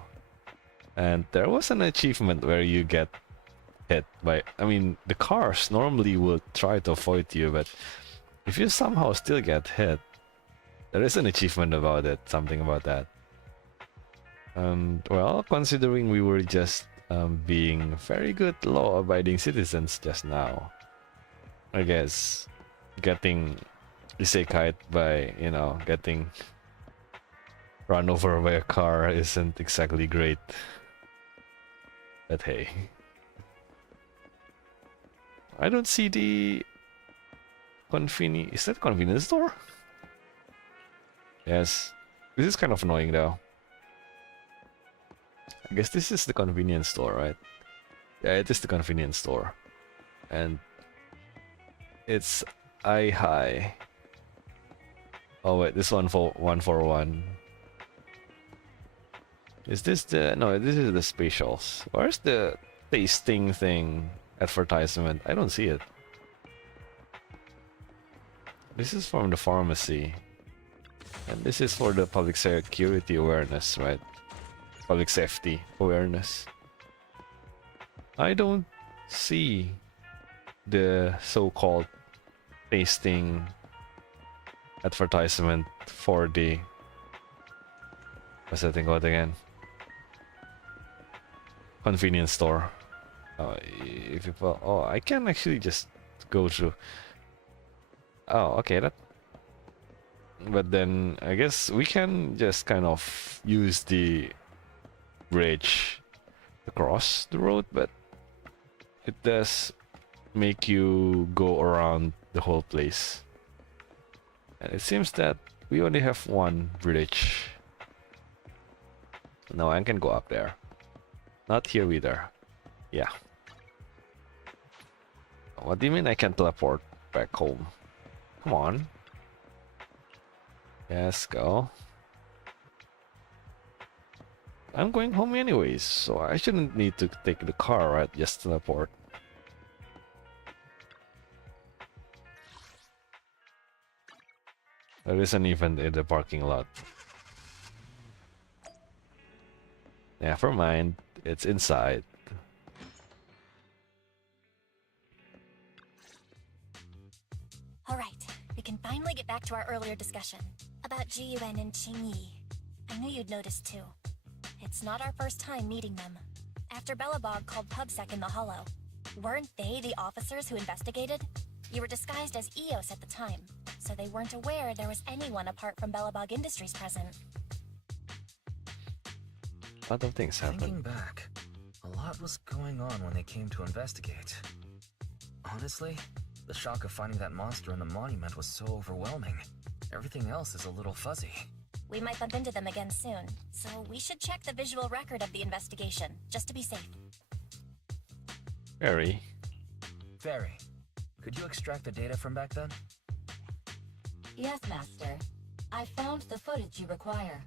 And there was an achievement where you get hit by... I mean, the cars normally would try to avoid you, but if you somehow still get hit, there is an achievement about it, something about that. And, well, considering we were just being very good law-abiding citizens just now, I guess getting isekai'd by, you know, getting run over by a car isn't exactly great. But hey. I don't see the is that convenience store? Yes. This is kind of annoying though. I guess this is the convenience store, right? Yeah, it is the convenience store. And it's eye high. Oh wait, this one for 141. Is this the... No, this is the specials. Where's the tasting thing advertisement? I don't see it. This is from the pharmacy. And this is for the public security awareness, right? Public safety awareness. I don't see the so-called tasting advertisement for the... What's that thing called again? Convenience store. If you put... Oh, I can actually just go through. Oh, okay, that... But then, I guess we can just kind of use the bridge to cross the road, but it does make you go around the whole place. And it seems that we only have one bridge. No, I can go up there. Not here either. Yeah. What do you mean I can teleport back home? Come on. Yes, go. I'm going home anyways, so I shouldn't need to take the car, right? Just teleport. There is an event in the parking lot. Never mind, it's inside. Alright, we can finally get back to our earlier discussion about GUN and Qingyi. I knew you'd noticed too. It's not our first time meeting them. After Belobog called PubSec in the Hollow, weren't they the officers who investigated? You were disguised as EOS at the time, so they weren't aware there was anyone apart from Belobog Industries present. A lot of things happen. Thinking back, a lot was going on when they came to investigate. Honestly, the shock of finding that monster in the monument was so overwhelming. Everything else is a little fuzzy. We might bump into them again soon, so we should check the visual record of the investigation, just to be safe. Very. Fairy, could you extract the data from back then? Yes, Master. I found the footage you require.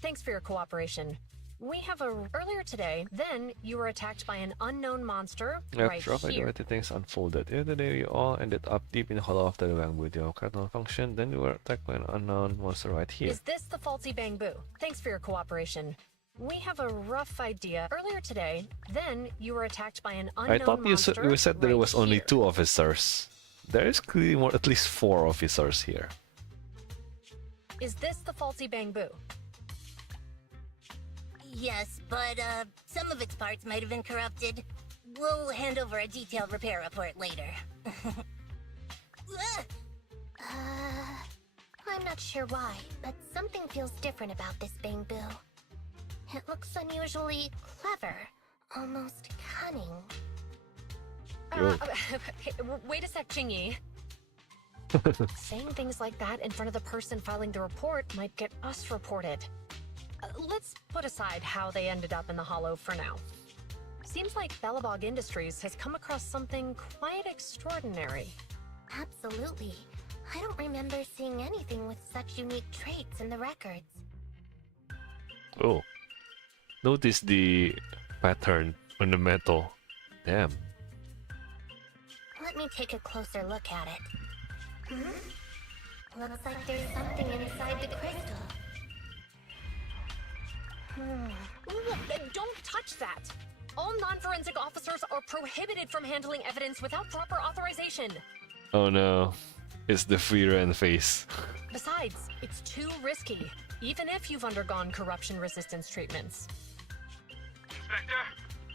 Thanks for your cooperation. We have earlier today, then you were attacked by an unknown monster right After here. the things unfolded. The other day, you all ended up deep in the hollow of the bamboo. The cardinal function. Then you were attacked by an unknown monster right here. Is this the faulty bamboo? Thanks for your cooperation. We have a rough idea. Earlier today, then you were attacked by an I unknown thought monster. you said there right was only here. 2 officers. There is clearly more, at least 4 officers here. Is this the faulty bamboo? Yes, but some of its parts might have been corrupted. We'll hand over a detailed repair report later. I'm not sure why, but something feels different about this bamboo. It looks unusually clever, almost cunning. Hey, wait a sec, Chingy. Saying things like that in front of the person filing the report might get us reported. Let's put aside how they ended up in the hollow for now. Seems like Belobog Industries has come across something quite extraordinary. Absolutely. I don't remember seeing anything with such unique traits in the records. Oh. Notice the pattern on the metal. Damn. Let me take a closer look at it. Looks like there's something inside the crystal. Don't touch that! All non-forensic officers are prohibited from handling evidence without proper authorization. Oh no. It's the free rent face. Besides, it's too risky, even if you've undergone corruption resistance treatments. Inspector,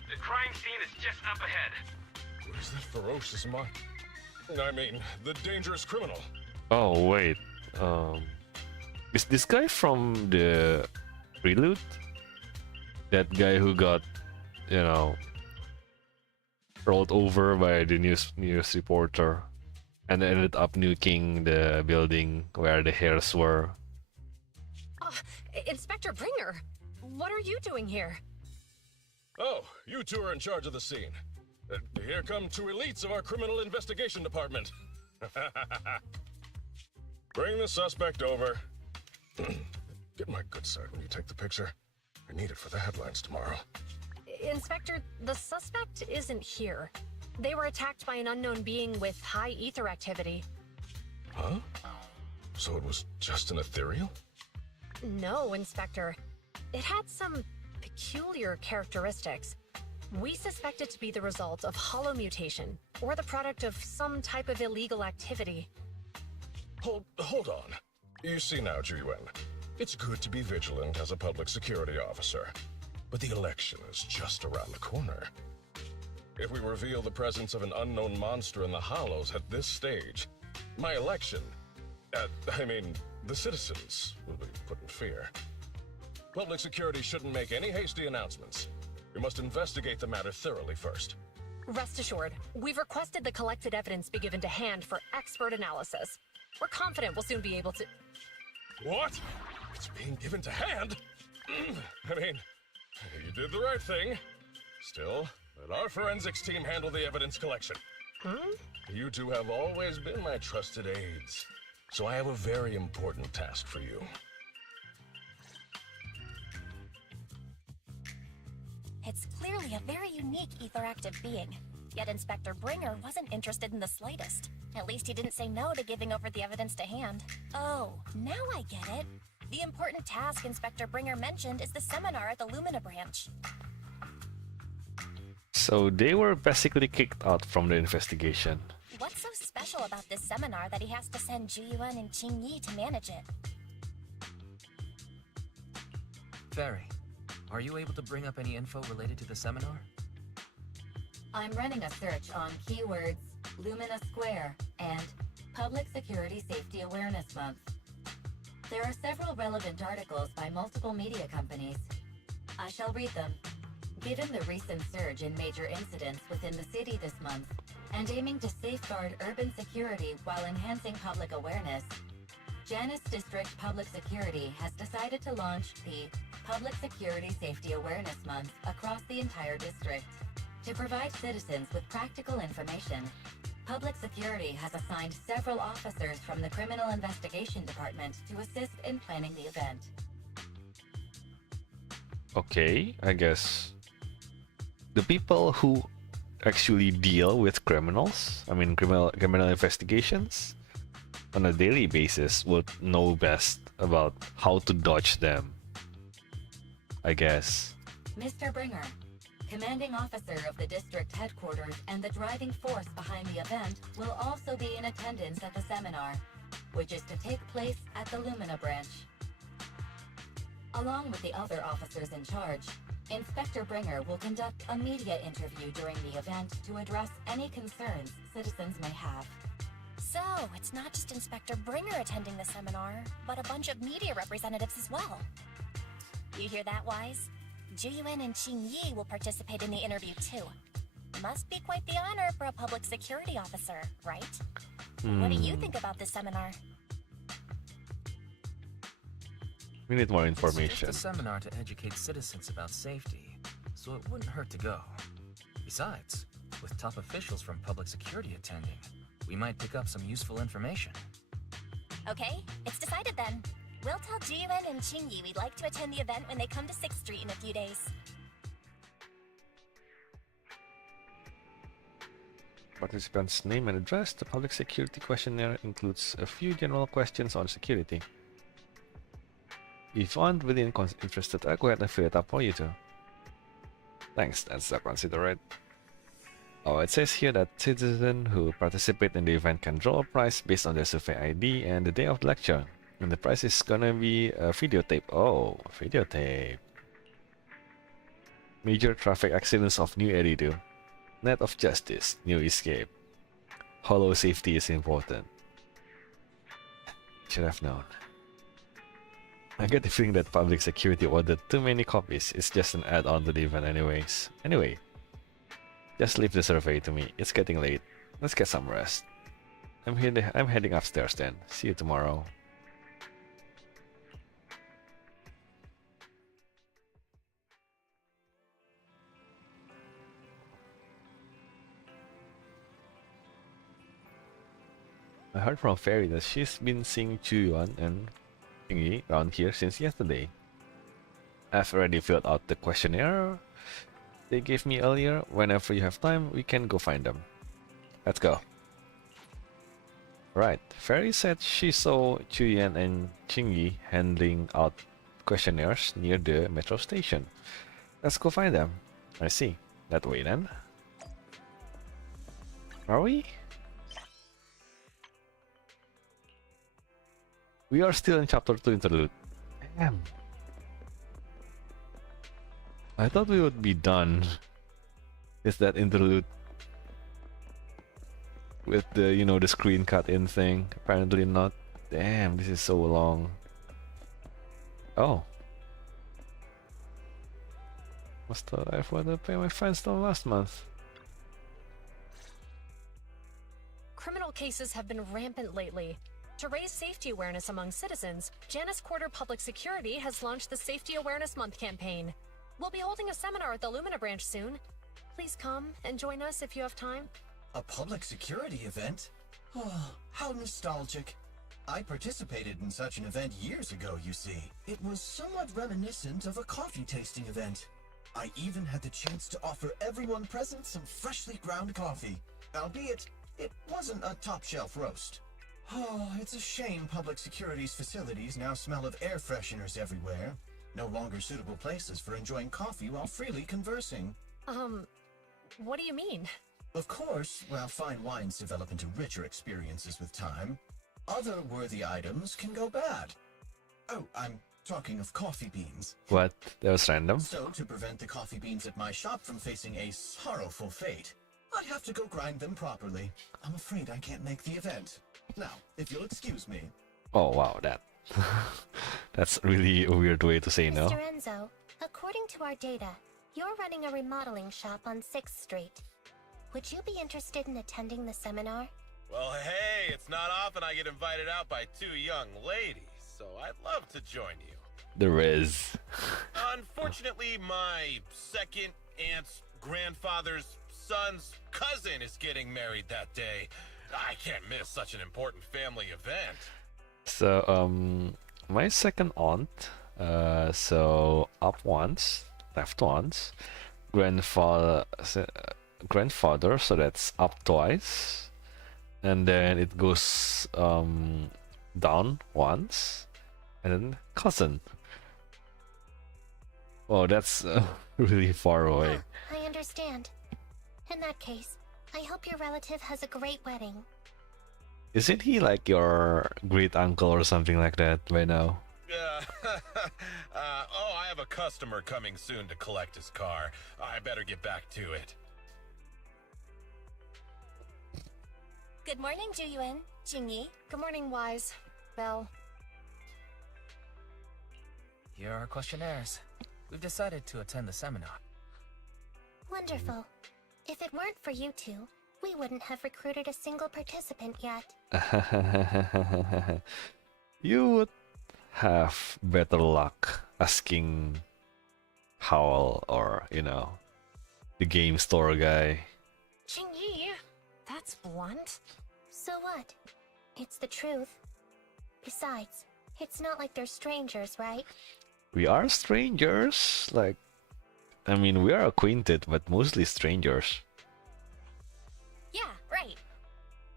the crime scene is just up ahead. Where's that ferocious the dangerous criminal? Oh wait. Is this guy from the Prelude? That guy who got, you know, rolled over by the news reporter and ended up nuking the building where the hairs were. Inspector Bringer, what are you doing here? Oh, you two are in charge of the scene. Here come 2 elites of our criminal investigation department. Bring the suspect over. Get my good side when you take the picture. I need it for the headlines tomorrow. Inspector, the suspect isn't here. They were attacked by an unknown being with high ether activity. Huh? So it was just an ethereal? No, Inspector. It had some peculiar characteristics. We suspect it to be the result of hollow mutation, or the product of some type of illegal activity. Hold on. You see now, Juyuan, it's good to be vigilant as a public security officer, but the election is just around the corner. If we reveal the presence of an unknown monster in the hollows at this stage, my election, the citizens will be put in fear. Public security shouldn't make any hasty announcements. We must investigate the matter thoroughly first. Rest assured, we've requested the collected evidence be given to hand for expert analysis. We're confident we'll soon be able to... What? It's being given to hand? You did the right thing. Still, let our forensics team handle the evidence collection. You two have always been my trusted aides, so I have a very important task for you. It's clearly a very unique etheractive being. Yet Inspector Bringer wasn't interested in the slightest. At least he didn't say no to giving over the evidence to hand. Oh, now I get it. The important task Inspector Bringer mentioned is the seminar at the Lumina branch. So they were basically kicked out from the investigation. What's so special about this seminar that he has to send Juyuan and Qingyi to manage it? Fairy, are you able to bring up any info related to the seminar? I'm running a search on keywords Lumina Square and Public Security Safety Awareness Month. There are several relevant articles by multiple media companies. I shall read them. Given the recent surge in major incidents within the city this month, and aiming to safeguard urban security while enhancing public awareness, Janus District Public Security has decided to launch the Public Security Safety Awareness Month across the entire district. To provide citizens with practical information, Public Security has assigned several officers from the Criminal Investigation Department to assist in planning the event. Okay, I guess the people who actually deal with criminals, criminal investigations on a daily basis would know best about how to dodge them. I guess. Mr. Bringer, commanding officer of the district headquarters and the driving force behind the event, will also be in attendance at the seminar, which is to take place at the Lumina branch. Along with the other officers in charge, Inspector Bringer will conduct a media interview during the event to address any concerns citizens may have. So, it's not just Inspector Bringer attending the seminar, but a bunch of media representatives as well. You hear that, Wise? Juyuan and Qing Yi will participate in the interview too. Must be quite the honor for a public security officer, right? What do you think about this seminar? We need more It's information. just a seminar to educate citizens about safety, so it wouldn't hurt to go. Besides, with top officials from public security attending, we might pick up some useful information. Okay, it's decided then. We'll tell Jiyuan and Qingyi we'd like to attend the event when they come to 6th Street in a few days. Participants' name and address. The public security questionnaire includes a few general questions on security. If you aren't really interested, I'll go ahead and fill it up for you too. Thanks, that's considerate. Oh, it says here that citizens who participate in the event can draw a prize based on their survey ID and the day of the lecture. And the prize is gonna be a videotape. Oh, videotape. Major traffic accidents of New Eridu. Net of justice, new escape. Hollow safety is important. Should have known. I get the feeling that public security ordered too many copies. It's just an add-on to the event anyways. Anyway, just leave the survey to me. It's getting late. Let's get some rest. I'm heading upstairs then. See you tomorrow. I heard from Fairy that she's been seeing Chuyuan and Qingyi around here since yesterday. I've already filled out the questionnaire they gave me earlier. Whenever you have time, we can go find them. Let's go. Right, Fairy said she saw Chuyuan and Qingyi handing out questionnaires near the metro station. Let's go find them. I see. That way then. Are we? We are still in chapter 2 interlude. Damn. I thought we would be done with that interlude. With the, you know, the screen cut in thing. Apparently not. Damn, this is so long. Oh. Must thought I forgot to pay my fine still last month. Criminal cases have been rampant lately. To raise safety awareness among citizens, Janus Quarter Public Security has launched the Safety Awareness Month campaign. We'll be holding a seminar at the Lumina branch soon. Please come and join us if you have time. A public security event? Oh, how nostalgic. I participated in such an event years ago, you see. It was somewhat reminiscent of a coffee tasting event. I even had the chance to offer everyone present some freshly ground coffee, albeit it wasn't a top-shelf roast. Oh, it's a shame public security's facilities now smell of air fresheners everywhere. No longer suitable places for enjoying coffee while freely conversing. What do you mean? Of course, while fine wines develop into richer experiences with time, other worthy items can go bad. Oh, I'm talking of coffee beans. What? That was random? So, to prevent the coffee beans at my shop from facing a sorrowful fate, I have to go grind them properly. I'm afraid I can't make the event. Now, if you'll excuse me. Oh wow, that. That's really a weird way to say no. Mr. Enzo, according to our data, you're running a remodeling shop on 6th Street. Would you be interested in attending the seminar? Well, hey, it's not often I get invited out by two young ladies, so I'd love to join you. There is. Unfortunately, my second aunt's grandfather's son's cousin is getting married that day. I can't miss such an important family event. So, my second aunt, so up once, left once, grandfather, so that's up twice, and then it goes down once, and then cousin. Oh, that's really far away. I understand. In that case, I hope your relative has a great wedding. Isn't he like your great uncle or something like that by now? Oh, I have a customer coming soon to collect his car. I better get back to it. Good morning, Juyuan, Jingyi. Good morning, Wise. Belle. Here are our questionnaires. We've decided to attend the seminar. Wonderful. If it weren't for you two, we wouldn't have recruited a single participant yet. You would have better luck asking Howl or, you know, the game store guy. Jingyi, that's blunt. So what? It's the truth. Besides, it's not like they're strangers, right? We are strangers, like, I mean, we are acquainted, but mostly strangers. Yeah, right.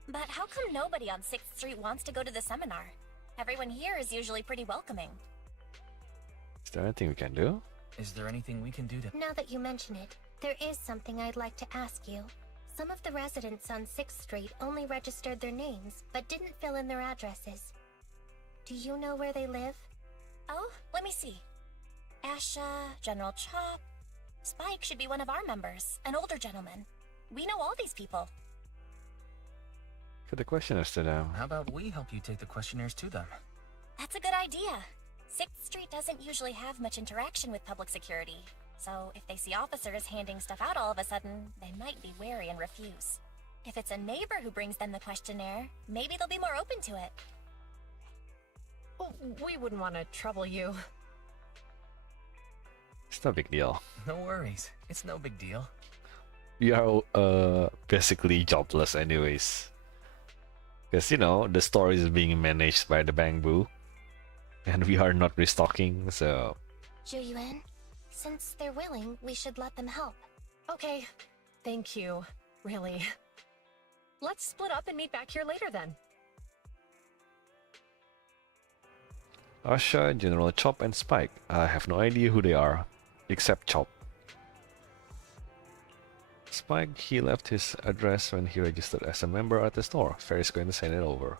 But how come nobody on 6th Street wants to go to the seminar? Everyone here is usually pretty welcoming. Is there anything we can do? Is there anything we can do to... Now that you mention it, there is something I'd like to ask you. Some of the residents on 6th Street only registered their names, but didn't fill in their addresses. Do you know where they live? Oh, let me see. Asha, General Chop. Spike should be one of our members, an older gentleman. We know all these people. Put the questionnaires to them. How about we help you take the questionnaires to them? That's a good idea. 6th Street doesn't usually have much interaction with public security, so if they see officers handing stuff out all of a sudden, they might be wary and refuse. If it's a neighbor who brings them the questionnaire, maybe they'll be more open to it. Oh, we wouldn't want to trouble you. It's no big deal. No worries. It's no big deal. We are basically jobless anyways. Because, you know, the store is being managed by the Bamboo. And we are not restocking, so... Juyuan, since they're willing, we should let them help. Okay, thank you. Really. Let's split up and meet back here later then. Asha, General Chop, and Spike. I have no idea who they are, except Chop. Spike, he left his address when he registered as a member at the store. Ferry's going to send it over.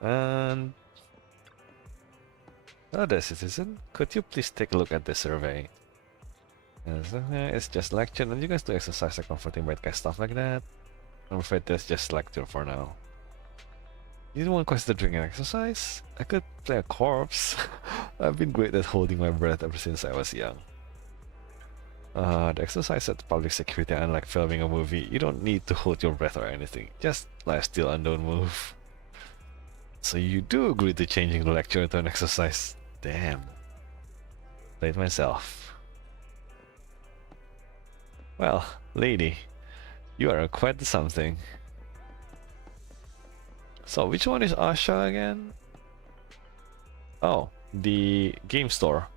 And... other citizen, could you please take a look at this survey? It's just lecture, and you guys do exercise like comforting bed guys, stuff like that. I'm afraid that's just lecture for now. You don't want consider doing an exercise? I could play a corpse. I've been great at holding my breath ever since I was young. The exercise at public security, unlike filming a movie, you don't need to hold your breath or anything. Just lie still and don't move. So you do agree to changing the lecture into an exercise? Damn. Played myself. Well, lady, you are quite something. So which one is Asha again? Oh, the game store.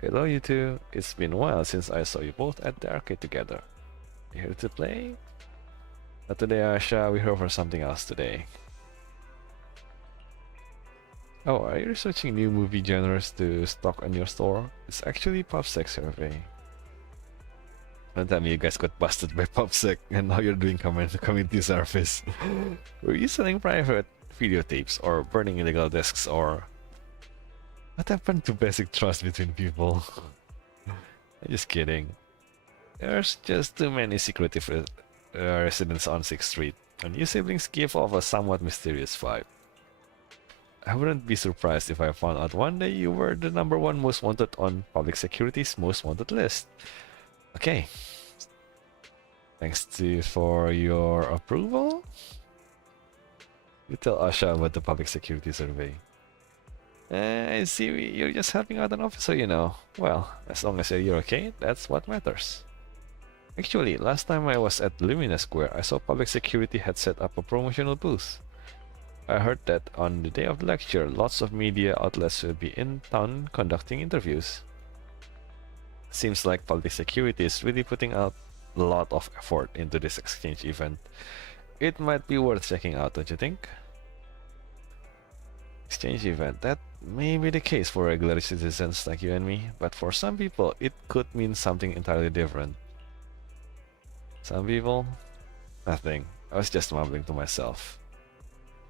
Hello you two, it's been a while since I saw you both at the arcade together. You here to play? Not today, Asha, we're here for something else today. Oh, are you researching new movie genres to stock on your store? It's actually PopSec survey. Don't tell me you guys got busted by PopSec and now you're doing community service. Were you selling private videotapes or burning illegal discs or... What happened to basic trust between people? I'm just kidding. There's just too many secretive residents on 6th Street, and you siblings give off a somewhat mysterious vibe. I wouldn't be surprised if I found out one day you were the #1 most wanted on public security's most wanted list. Okay. Thanks for your approval. You tell Asha about the public security survey. I see you're just helping out an officer, you know. Well, as long as you're okay, that's what matters. Actually, last time I was at Lumina Square, I saw public security had set up a promotional booth. I heard that on the day of the lecture, lots of media outlets will be in town conducting interviews. Seems like public security is really putting out a lot of effort into this exchange event. It might be worth checking out, don't you think? exchange event. That may be the case for regular citizens like you and me, but for some people, it could mean something entirely different. Some people? Nothing. I was just mumbling to myself.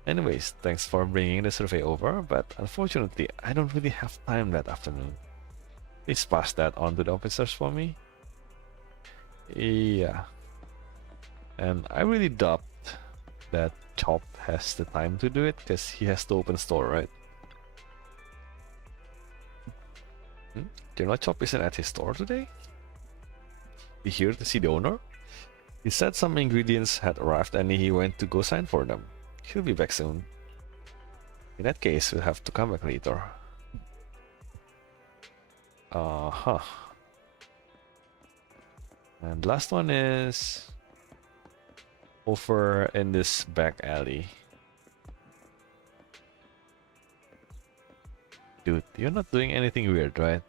Anyways, thanks for bringing the survey over, but unfortunately, I don't really have time that afternoon. Please pass that on to the officers for me. Yeah. And I really doubt that Chop has the time to do it, because he has to open store, right? Do you know Chop isn't at his store today? He here to see the owner? He said some ingredients had arrived and he went to go sign for them. He'll be back soon. In that case, we'll have to come back later. Uh-huh. And last one is over in this back alley. Dude, you're not doing anything weird, right?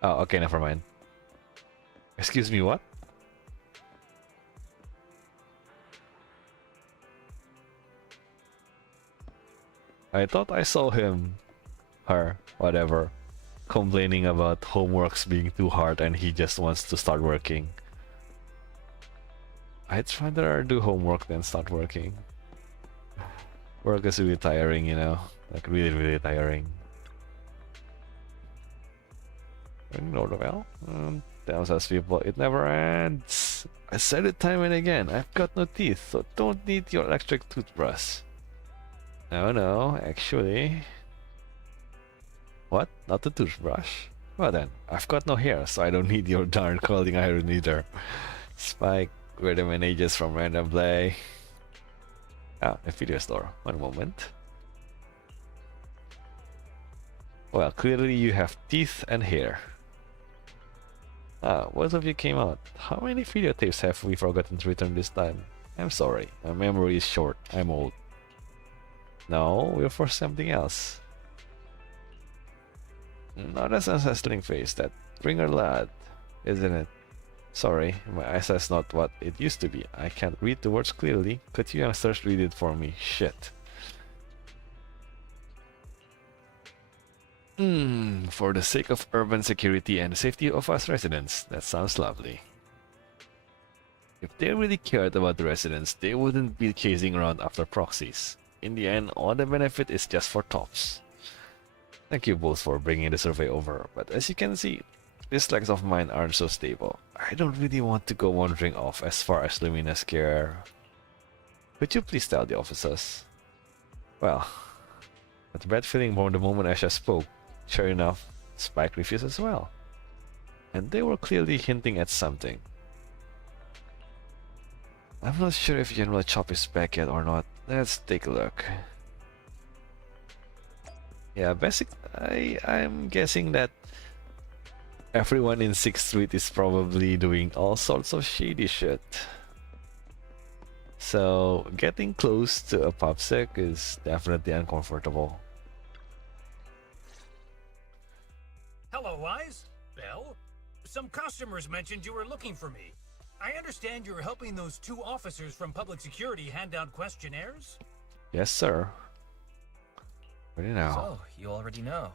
Oh, okay, never mind. Excuse me, what? I thought I saw him, her, whatever, complaining about homeworks being too hard and he just wants to start working. I'd rather do homework than start working. Work is really tiring, you know? Like really tiring. Ring doorbell? Tells us people it never ends. I said it time and again, I've got no teeth, so don't need your electric toothbrush. No, actually... What? Not the toothbrush? Well then, I've got no hair, so I don't need your darn curling iron either. Spike, we're the managers from Random Play. Ah, a video store. One moment. Well, clearly you have teeth and hair. Ah, both of you came out. How many videotapes have we forgotten to return this time? I'm sorry, my memory is short. I'm old. No, we're for something else. Not as an ancestling face, that bringer lad, isn't it? Sorry, my eyesight's not what it used to be. I can't read the words clearly. Could you youngsters read it for me? Shit. For the sake of urban security and the safety of us residents, that sounds lovely. If they really cared about the residents, they wouldn't be chasing around after proxies. In the end, all the benefit is just for tops. Thank you both for bringing the survey over, but as you can see, these legs of mine aren't so stable. I don't really want to go wandering off as far as Lumina's care. Could you please tell the officers? Well, that bad feeling from the moment Asha spoke. Sure enough, Spike refused as well. And they were clearly hinting at something. I'm not sure if General Chop is back yet or not. Let's take a look. Yeah, I'm guessing that everyone in 6th Street is probably doing all sorts of shady shit. So, getting close to a PubSec is definitely uncomfortable. Hello, Wise. Belle? Some customers mentioned you were looking for me. I understand you're helping those 2 officers from public security hand out questionnaires? Yes, sir. Ready now. So, you already know.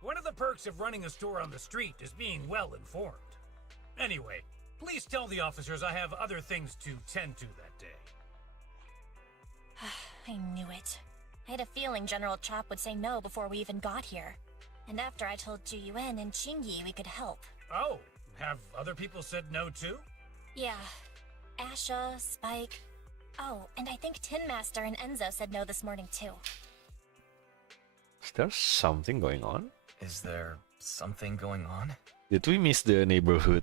One of the perks of running a store on the street is being well informed. Anyway, please tell the officers I have other things to tend to that day. I knew it. I had a feeling General Chop would say no before we even got here. And after I told Ju Yuen and Chingy we could help. Oh, have other people said no too? Yeah. Asha, Spike... Oh, and I think Tin Master and Enzo said no this morning too. Is there something going on? Is there something going on? Did we miss the neighborhood,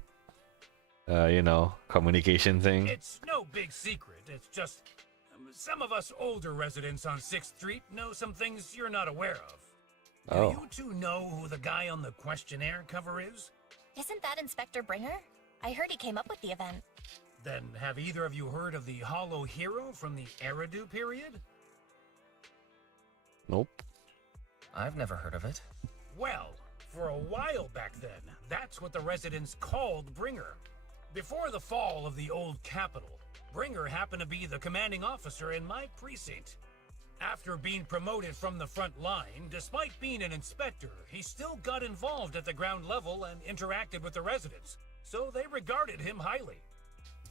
communication thing? It's no big secret. It's just some of us older residents on 6th Street know some things you're not aware of. Oh. Do you 2 know who the guy on the questionnaire cover is? Isn't that Inspector Bringer? I heard he came up with the event. Then have either of you heard of the Hollow Hero from the Eridu period? Nope. I've never heard of it. Well, for a while back then, that's what the residents called Bringer. Before the fall of the old capital, Bringer happened to be the commanding officer in my precinct. After being promoted from the front line, despite being an inspector, he still got involved at the ground level and interacted with the residents, so they regarded him highly.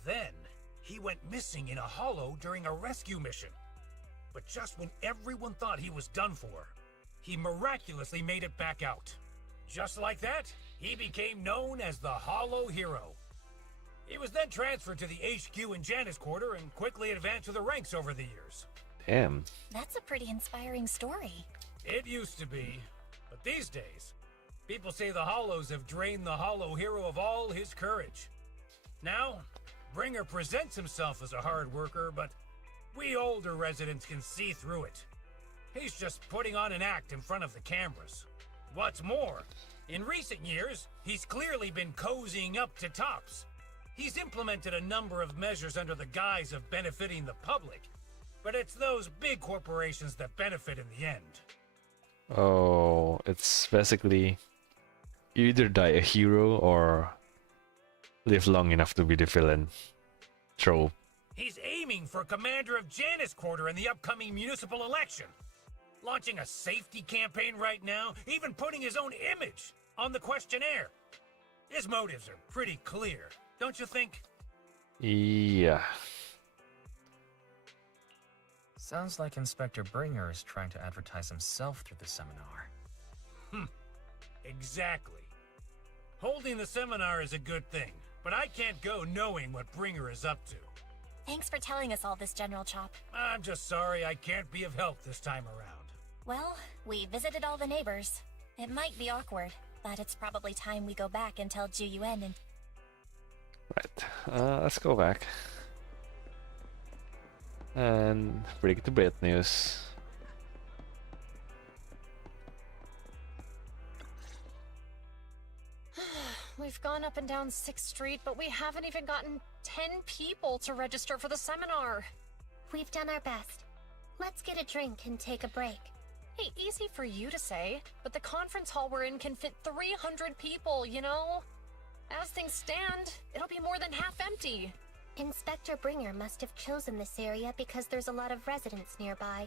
Then, he went missing in a hollow during a rescue mission. But just when everyone thought he was done for, he miraculously made it back out. Just like that, he became known as the Hollow Hero. He was then transferred to the HQ in Janus Quarter and quickly advanced to the ranks over the years. Damn. That's a pretty inspiring story. It used to be, but these days, people say the Hollows have drained the Hollow Hero of all his courage. Now, Bringer presents himself as a hard worker, but we older residents can see through it. He's just putting on an act in front of the cameras. What's more, in recent years, he's clearly been cozying up to tops. He's implemented a number of measures under the guise of benefiting the public, but it's those big corporations that benefit in the end. Oh, it's basically you either die a hero or live long enough to be the villain trope. He's aiming for commander of Janus Quarter in the upcoming municipal election. Launching a safety campaign right now, even putting his own image on the questionnaire. His motives are pretty clear, don't you think? Yeah. Sounds like Inspector Bringer is trying to advertise himself through the seminar. Exactly. Holding the seminar is a good thing, but I can't go knowing what Bringer is up to. Thanks for telling us all this, General Chop. I'm just sorry I can't be of help this time around. Well, we visited all the neighbors. It might be awkward, but it's probably time we go back and tell Ju Yuen and... Right. Let's go back. And break the bad news. We've gone up and down 6th Street, but we haven't even gotten 10 people to register for the seminar. We've done our best. Let's get a drink and take a break. Hey, easy for you to say, but the conference hall we're in can fit 300 people, you know? As things stand, it'll be more than half empty. Inspector Bringer must have chosen this area because there's a lot of residents nearby,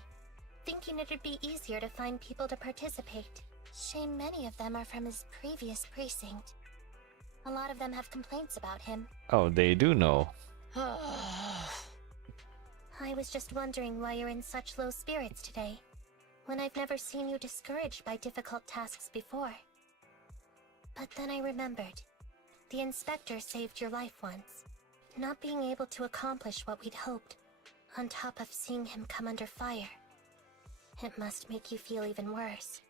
thinking it'd be easier to find people to participate. Shame many of them are from his previous precinct. A lot of them have complaints about him. Oh, they do know. I was just wondering why you're in such low spirits today, when I've never seen you discouraged by difficult tasks before. But then I remembered. The inspector saved your life once. Not being able to accomplish what we'd hoped, on top of seeing him come under fire. It must make you feel even worse.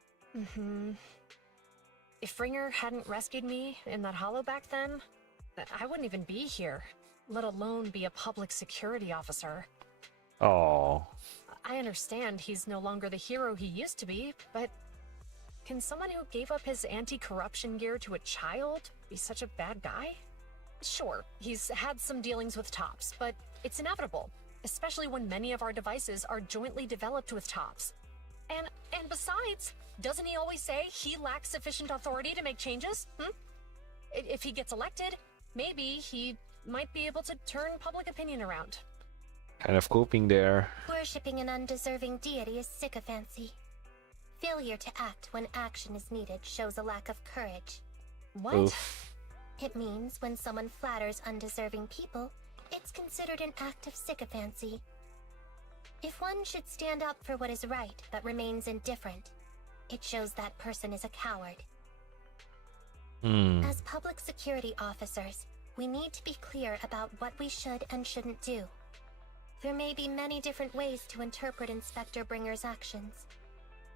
If Bringer hadn't rescued me in that hollow back then, I wouldn't even be here, let alone be a public security officer. Oh. I understand he's no longer the hero he used to be, but can someone who gave up his anti-corruption gear to a child be such a bad guy? Sure, he's had some dealings with Tops, but it's inevitable, especially when many of our devices are jointly developed with Tops. And besides, doesn't he always say he lacks sufficient authority to make changes? If he gets elected, maybe he might be able to turn public opinion around. Kind of coping there. Worshipping an undeserving deity is sycophancy. Failure to act when action is needed shows a lack of courage. What? Oof. It means when someone flatters undeserving people, it's considered an act of sycophancy. If one should stand up for what is right but remains indifferent, it shows that person is a coward. As public security officers, we need to be clear about what we should and shouldn't do. There may be many different ways to interpret Inspector Bringer's actions,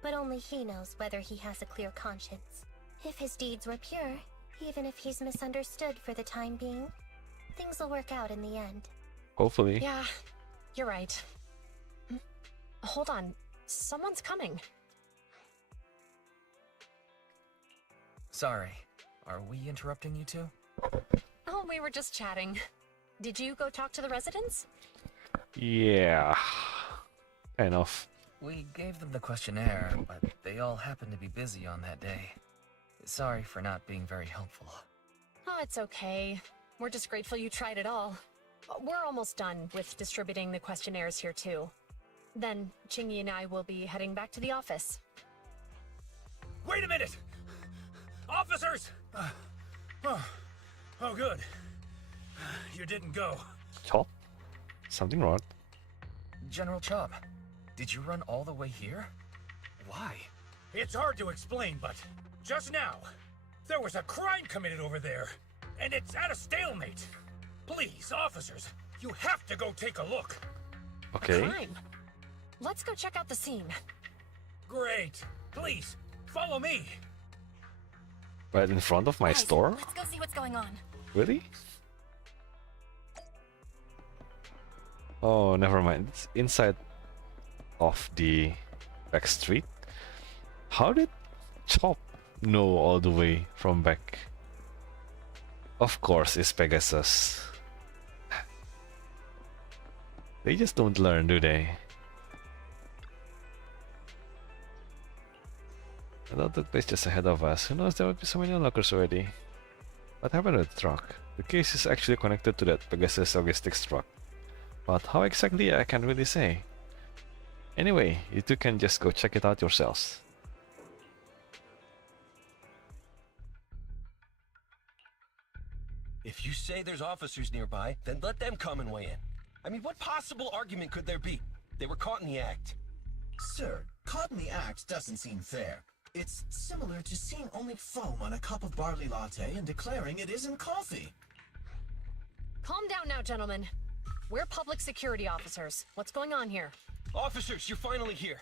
but only he knows whether he has a clear conscience. If his deeds were pure, even if he's misunderstood for the time being, things will work out in the end. Hopefully. Yeah, you're right. Hold on, someone's coming. Sorry, are we interrupting you two? Oh, we were just chatting. Did you go talk to the residents? Yeah. Kind of. We gave them the questionnaire, but they all happened to be busy on that day. Sorry for not being very helpful. Oh, it's okay. We're just grateful you tried it all. We're almost done with distributing the questionnaires here too. Then Chingy and I will be heading back to the office. Wait a minute! Officers! Oh, good. You didn't go. Chop? Something wrong? General Chop, did you run all the way here? Why? It's hard to explain, but just now, there was a crime committed over there, and it's at a stalemate. Please, officers, you have to go take a look. Okay. Crime. Let's go check out the scene. Great. Please, follow me. Right in front of my Guys, store? let's go see what's going on. Really? Oh, never mind. It's inside of the back street. How did Chop know all the way from back? Of course, it's Pegasus. They just don't learn, do they? I thought took place just ahead of us. Who knows, there would be so many unlockers already. What happened to the truck? The case is actually connected to that Pegasus logistics truck. But how exactly, I can't really say. Anyway, you two can just go check it out yourselves. If you say there's officers nearby, then let them come and weigh in. I mean, what possible argument could there be? They were caught in the act. Sir, caught in the act doesn't seem fair. It's similar to seeing only foam on a cup of barley latte and declaring it isn't coffee. Calm down now, gentlemen. We're public security officers. What's going on here? Officers, you're finally here.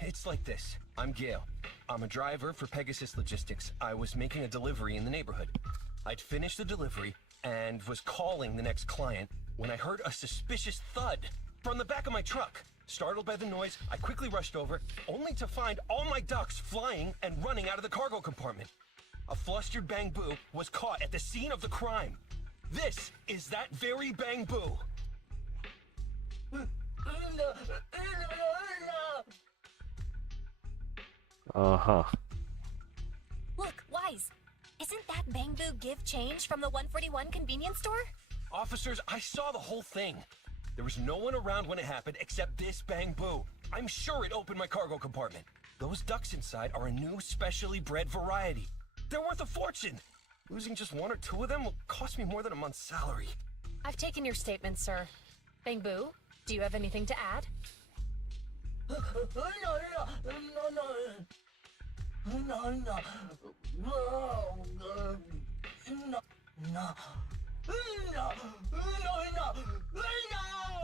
It's like this. I'm Gale. I'm a driver for Pegasus Logistics. I was making a delivery in the neighborhood. I'd finished the delivery and was calling the next client when I heard a suspicious thud from the back of my truck. Startled by the noise, I quickly rushed over, only to find all my ducks flying and running out of the cargo compartment. A flustered Bang Boo was caught at the scene of the crime. This is that very Bang Boo. Uh-huh. Look, Wise. Isn't that Bang Boo give change from the 141 convenience store? Officers, I saw the whole thing. There was no one around when it happened except this Bang Boo. I'm sure it opened my cargo compartment. Those ducks inside are a new specially bred variety. They're worth a fortune. Losing just one or two of them will cost me more than a month's salary. I've taken your statement, sir. Bang Boo, do you have anything to add?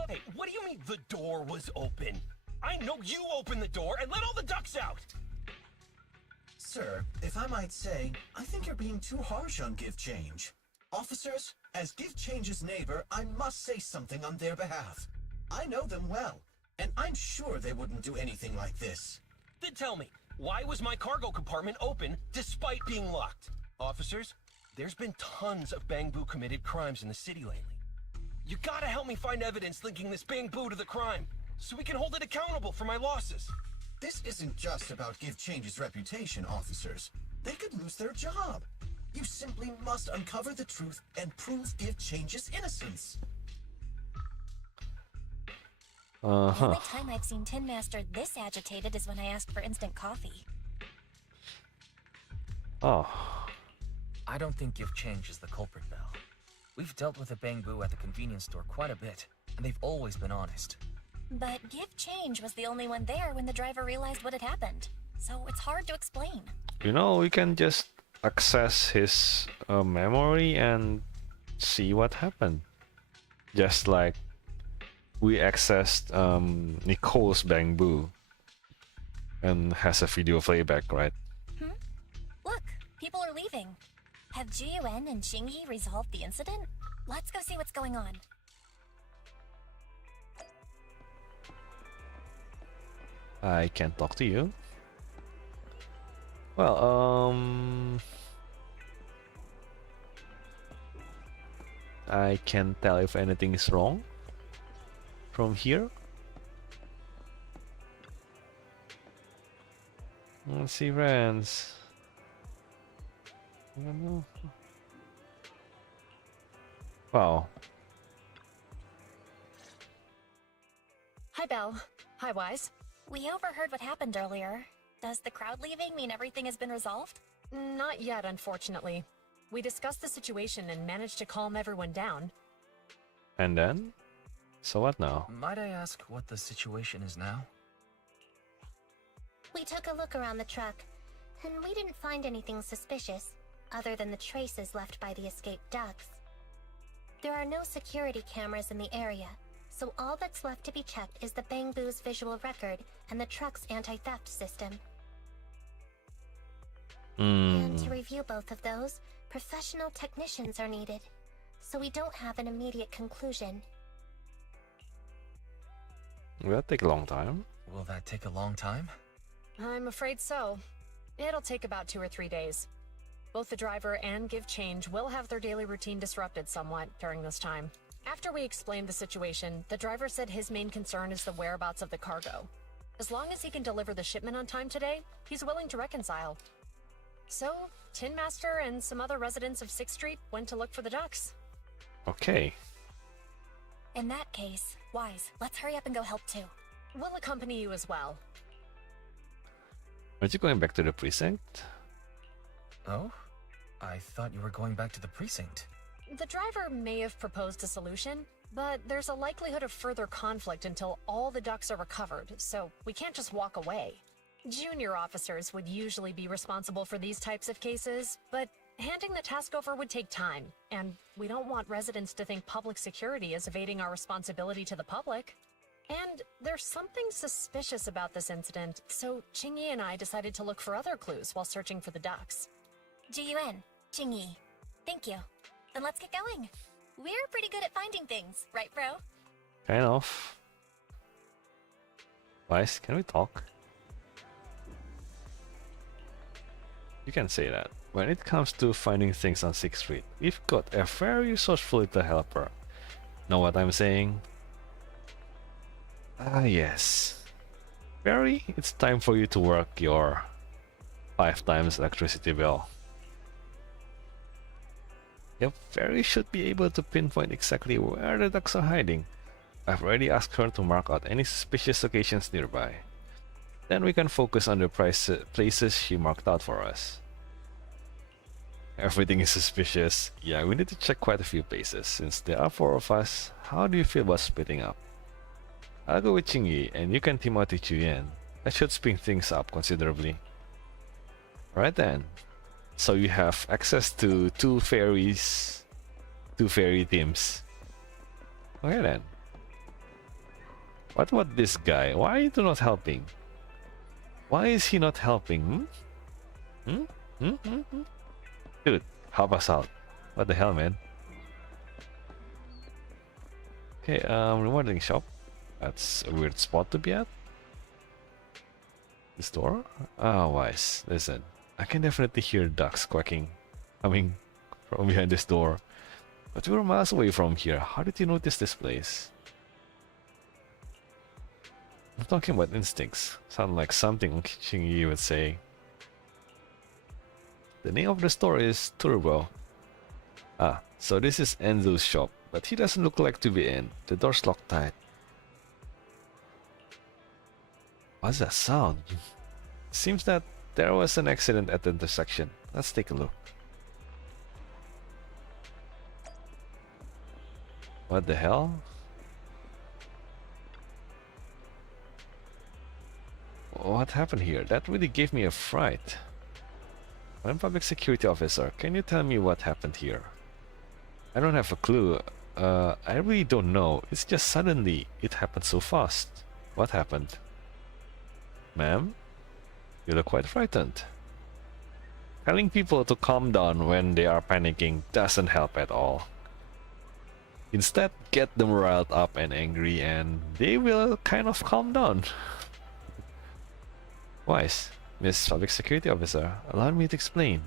Hey, what do you mean the door was open? I know you opened the door and let all the ducks out! Sir, if I might say, I think you're being too harsh on Give Change. Officers, as Give Change's neighbor, I must say something on their behalf. I know them well, and I'm sure they wouldn't do anything like this. Then tell me, why was my cargo compartment open despite being locked? Officers, there's been tons of Bang Boo committed crimes in the city lately. You gotta help me find evidence linking this Bang Boo to the crime, so we can hold it accountable for my losses. This isn't just about Give Change's reputation, officers. They could lose their job. You simply must uncover the truth and prove Give Change's innocence. The Uh-huh. only time I've seen Tin Master this agitated is when I asked for instant coffee. Oh. I don't think Give Change is the culprit, Belle. We've dealt with a Bang Boo at the convenience store quite a bit, and they've always been honest. But Give Change was the only one there when the driver realized what had happened. So it's hard to explain. You know, we can just access his memory and see what happened. Just like we accessed Nicole's Bang Boo and has a video playback, right? Look, people are leaving. Have Jiyuan and Xingyi resolved the incident? Let's go see what's going on. I can't talk to you. Well, I can't tell if anything is wrong from here. Let's see, friends. I don't know. Wow. Hi, Belle. Hi, Wise. We overheard what happened earlier. Does the crowd leaving mean everything has been resolved? Not yet, unfortunately. We discussed the situation and managed to calm everyone down. And then? So what now? Might I ask what the situation is now? We took a look around the truck, and we didn't find anything suspicious, other than the traces left by the escaped ducks. There are no security cameras in the area, so all that's left to be checked is the Bangbu's visual record and the truck's anti-theft system. And to review both of those, professional technicians are needed, so we don't have an immediate conclusion. Will that take a long time? Will that take a long time? I'm afraid so. It'll take about 2 or 3 days. Both the driver and Give Change will have their daily routine disrupted somewhat during this time. After we explained the situation, the driver said his main concern is the whereabouts of the cargo. As long as he can deliver the shipment on time today, he's willing to reconcile. So, Tin Master and some other residents of 6th Street went to look for the ducks. Okay. In that case, Wise, let's hurry up and go help too. We'll accompany you as well. Aren't you going back to the precinct? Oh? I thought you were going back to the precinct. The driver may have proposed a solution, but there's a likelihood of further conflict until all the ducks are recovered, so we can't just walk away. Junior officers would usually be responsible for these types of cases, but handing the task over would take time, and we don't want residents to think public security is evading our responsibility to the public. And there's something suspicious about this incident, so Qingyi and I decided to look for other clues while searching for the ducks. GUN, Qingyi. Thank you. Then let's get going. We're pretty good at finding things, right, bro? Kind of. Wise, can we talk? You can say that. When it comes to finding things on 6th Street, we've got a very resourceful little helper. Know what I'm saying? Ah, yes. Barry, it's time for you to work your 5 times electricity bill. Yep, Barry should be able to pinpoint exactly where the ducks are hiding. I've already asked her to mark out any suspicious locations nearby. Then we can focus on the places she marked out for us. Everything is suspicious. Yeah, we need to check quite a few places. Since there are 4 of us, how do you feel about splitting up? I'll go with Qingyi, and you can team out with Yuyan. That should speed things up considerably. Alright then. So you have access to 2 fairy teams. Okay then. What about this guy? Why are you not helping? Why is he not helping? Dude, help us out. What the hell, man? Okay, rewarding shop. That's a weird spot to be at. This door? Ah, Wise. Listen, I can definitely hear ducks quacking coming from behind this door. But we were miles away from here. How did you notice this place? I'm talking about instincts. Sound like something Qingyi would say. The name of the store is Turbo. Ah, so this is Enzo's shop, but he doesn't look like to be in. The door's locked tight. What's that sound? Seems that there was an accident at the intersection. Let's take a look. What the hell? What happened here? That really gave me a fright. I'm a public security officer. Can you tell me what happened here? I don't have a clue. I really don't know. It's just suddenly it happened so fast. What happened? Ma'am? You look quite frightened. Telling people to calm down when they are panicking doesn't help at all. Instead, get them riled up and angry and they will kind of calm down. Wise, Miss Public Security Officer, allow me to explain.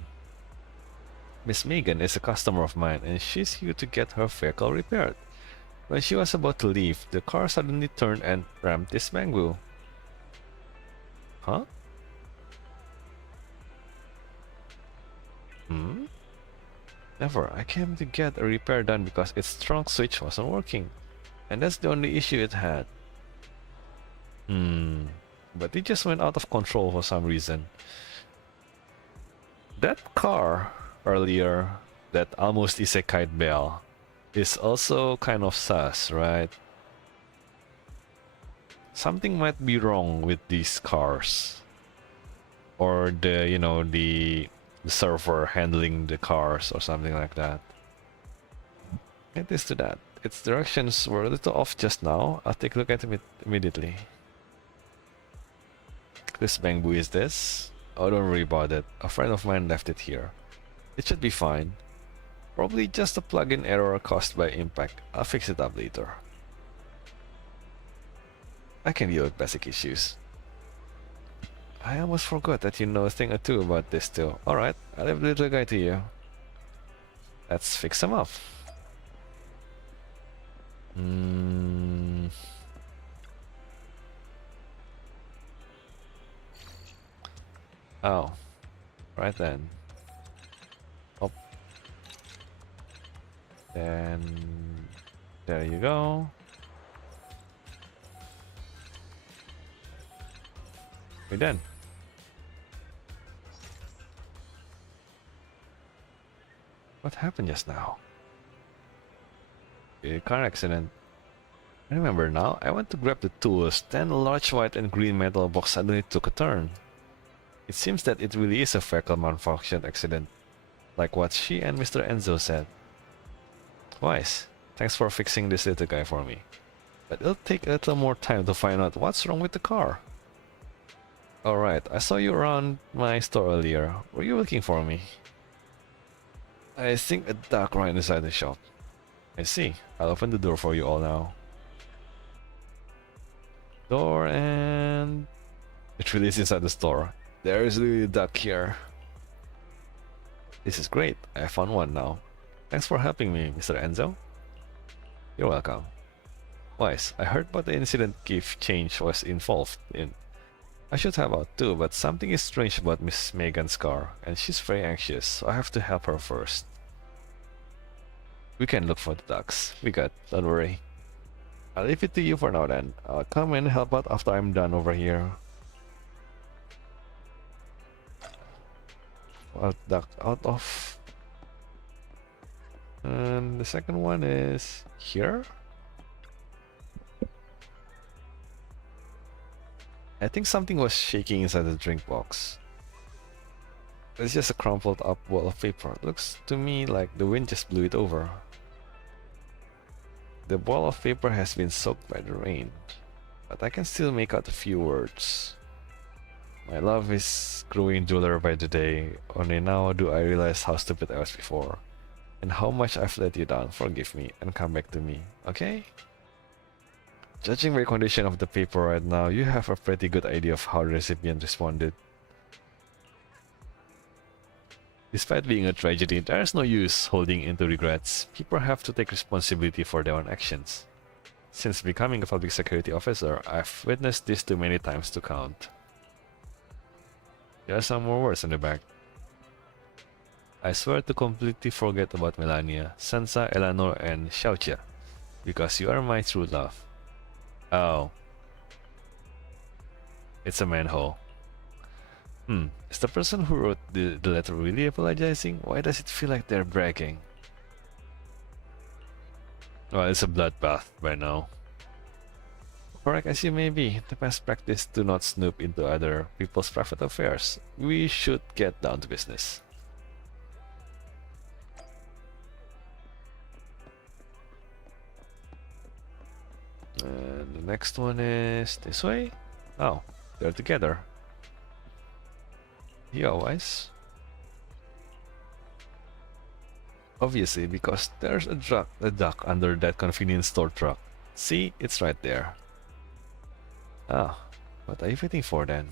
Miss Megan is a customer of mine and she's here to get her vehicle repaired. When she was about to leave, the car suddenly turned and rammed this Bangbu. Huh? Never. I came to get a repair done because its trunk switch wasn't working. And that's the only issue it had. But it just went out of control for some reason. That car earlier, that almost isekai bell, is also kind of sus, right? Something might be wrong with these cars. Or the, you know, the server handling the cars or something like that. It is to that. Its directions were a little off just now. I'll take a look at it immediately. This bamboo is this? Oh, don't worry about it. A friend of mine left it here. It should be fine. Probably just a plugin error caused by impact. I'll fix it up later. I can deal with basic issues. I almost forgot that you know a thing or two about this too. Alright, I'll leave the little guy to you. Let's fix him up. Oh, right then. Up. Then there you go. We're done. What happened just now? A car accident. I remember now. I went to grab the tools, then a large white and green metal box suddenly took a turn. It seems that it really is a vehicle malfunction accident, like what she and Mr. Enzo said. Wise, thanks for fixing this little guy for me. But it'll take a little more time to find out what's wrong with the car. Alright, I saw you around my store earlier. Were you looking for me? I think a duck right inside the shop. I see. I'll open the door for you all now. Door and... It really is inside the store. There is really a duck here. This is great. I found one now. Thanks for helping me, Mr. Enzo. You're welcome. Wise, I heard about the incident gift change was involved in. I should have out too, but something is strange about Miss Megan's car, and she's very anxious, so I have to help her first. We can look for the ducks. We got, don't worry. I'll leave it to you for now then. I'll come and help out after I'm done over here. I'll duck out of. And the second one is here. I think something was shaking inside the drink box. It's just a crumpled up wall of paper. Looks to me like the wind just blew it over. The ball of paper has been soaked by the rain, but I can still make out a few words. My love is growing duller by the day. Only now do I realize how stupid I was before, and how much I've let you down. Forgive me and come back to me, okay? Judging by the condition of the paper right now, you have a pretty good idea of how the recipient responded. Despite being a tragedy, there is no use holding into regrets. People have to take responsibility for their own actions. Since becoming a public security officer, I've witnessed this too many times to count. There are some more words on the back. I swear to completely forget about Melania, Sansa, Eleanor, and Xiaoqia, because you are my true love. Oh. It's a manhole. Is the person who wrote the letter really apologizing? Why does it feel like they're bragging? Well, it's a bloodbath by now. Correct as you may be, the best practice to not snoop into other people's private affairs. We should get down to business. And the next one is this way. Oh, they're together. Yeah, Wise. Obviously, because there's a duck under that convenience store truck. See, it's right there. Ah, what are you waiting for then?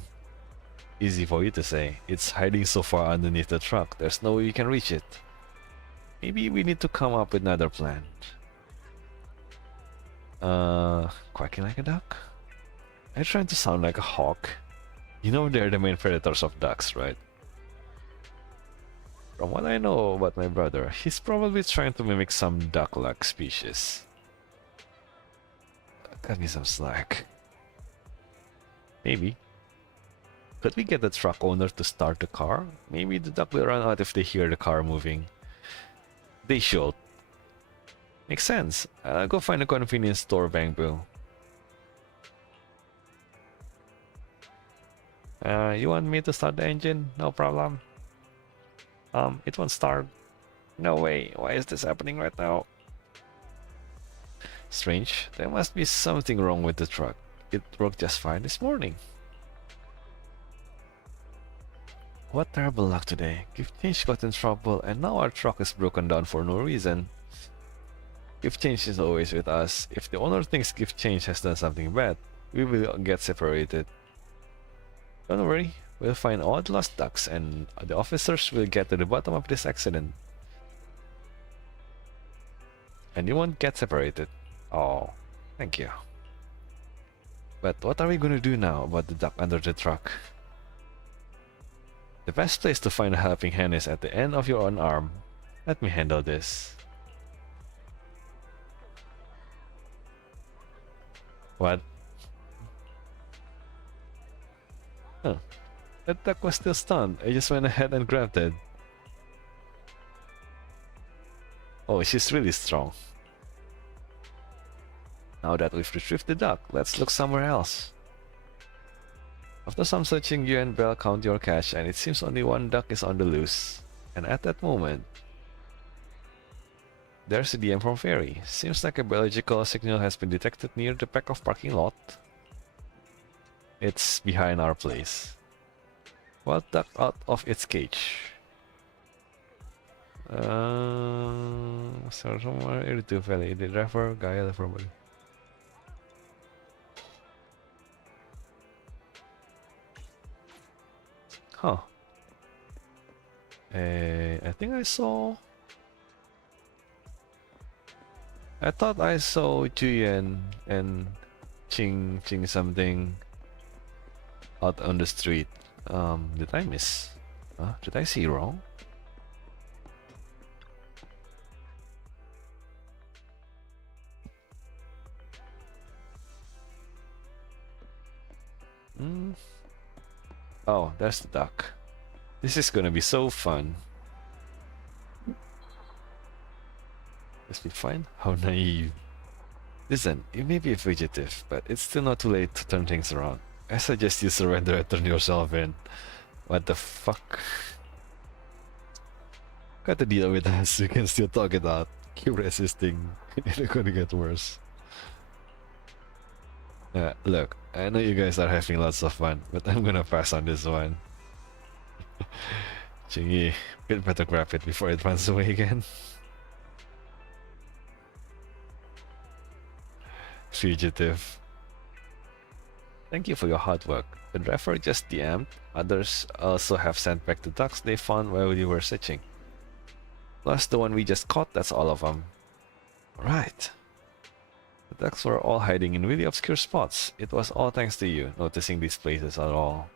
Easy for you to say. It's hiding so far underneath the truck, there's no way you can reach it. Maybe we need to come up with another plan. Quacking like a duck? I'm trying to sound like a hawk. You know they're the main predators of ducks, right? From what I know about my brother, he's probably trying to mimic some duck-like species. Cut me some slack. Maybe. Could we get the truck owner to start the car? Maybe the duck will run out if they hear the car moving. They should. Makes sense. I'll go find a convenience store, Bangbu. You want me to start the engine? No problem. It won't start. No way. Why is this happening right now? Strange. There must be something wrong with the truck. It worked just fine this morning. What terrible luck today. Gift Change got in trouble and now our truck is broken down for no reason. Gift Change is always with us. If the owner thinks Gift Change has done something bad, we will get separated. Don't worry, we'll find all the lost ducks and the officers will get to the bottom of this accident. And you won't get separated. Oh, thank you. But what are we gonna do now about the duck under the truck? The best place to find a helping hand is at the end of your own arm. Let me handle this. What? Huh. That duck was still stunned. I just went ahead and grabbed it. Oh, she's really strong. Now that we've retrieved the duck, let's look somewhere else. After some searching, you and Belle count your cache and it seems only one duck is on the loose. And at that moment, there's a DM from Fairy. Seems like a biological signal has been detected near the back of parking lot. It's behind our place. Wild duck out of its cage. So somewhere in the valley, the driver, Gaia, probably. Huh. I think I saw... I thought I saw Juyen and Ching something out on the street. Did I miss? Did I see wrong? Oh, there's the duck. This is gonna be so fun. Must be fine? How naive. Listen, you may be a fugitive, but it's still not too late to turn things around. I suggest you surrender and turn yourself in. What the fuck? Got to deal with us, you can still talk it out. Keep resisting, it's gonna get worse. Look, I know you guys are having lots of fun, but I'm gonna pass on this one. Chingy, we'd better grab it before it runs away again. Fugitive. Thank you for your hard work. The driver just DM'd. Others also have sent back the ducks they found while we were searching. Plus the one we just caught, that's all of them. Right. The ducks were all hiding in really obscure spots. It was all thanks to you, noticing these places at all.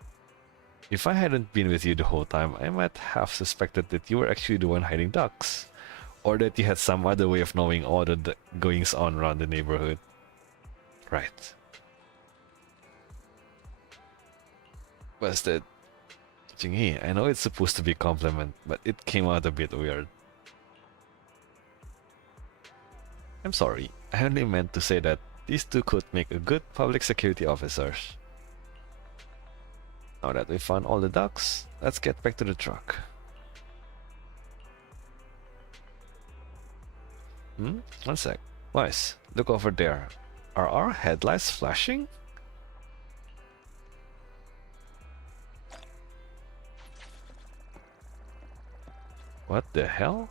If I hadn't been with you the whole time, I might have suspected that you were actually the one hiding ducks. Or that you had some other way of knowing all the goings on around the neighborhood. Right. Busted. Jingyi, I know it's supposed to be a compliment, but it came out a bit weird. I'm sorry, I only meant to say that these two could make a good public security officers. Now that we found all the ducks, let's get back to the truck. One sec. Wise, look over there. Are our headlights flashing? What the hell?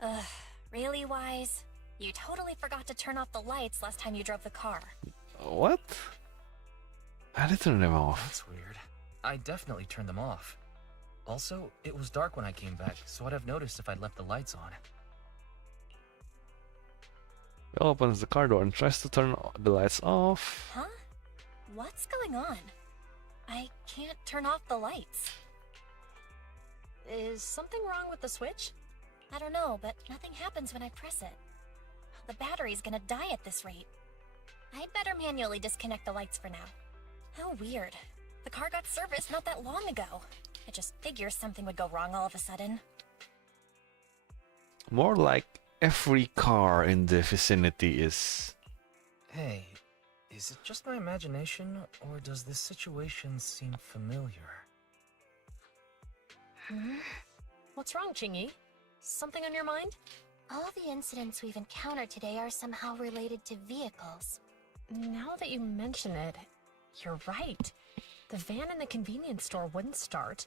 Ugh, really, Wise? You totally forgot to turn off the lights last time you drove the car. What? I didn't turn them off. That's weird. I definitely turned them off. Also, it was dark when I came back, so I'd have noticed if I'd left the lights on. He opens the car door and tries to turn the lights off. Huh? What's going on? I can't turn off the lights. Is something wrong with the switch? I don't know, but nothing happens when I press it. The battery's gonna die at this rate. I'd better manually disconnect the lights for now. How weird. The car got serviced not that long ago. I just figured something would go wrong all of a sudden. More like every car in the vicinity is... Hey, is it just my imagination, or does this situation seem familiar? What's wrong, Chingy? Something on your mind? All the incidents we've encountered today are somehow related to vehicles. Now that you mention it, you're right. The van in the convenience store wouldn't start.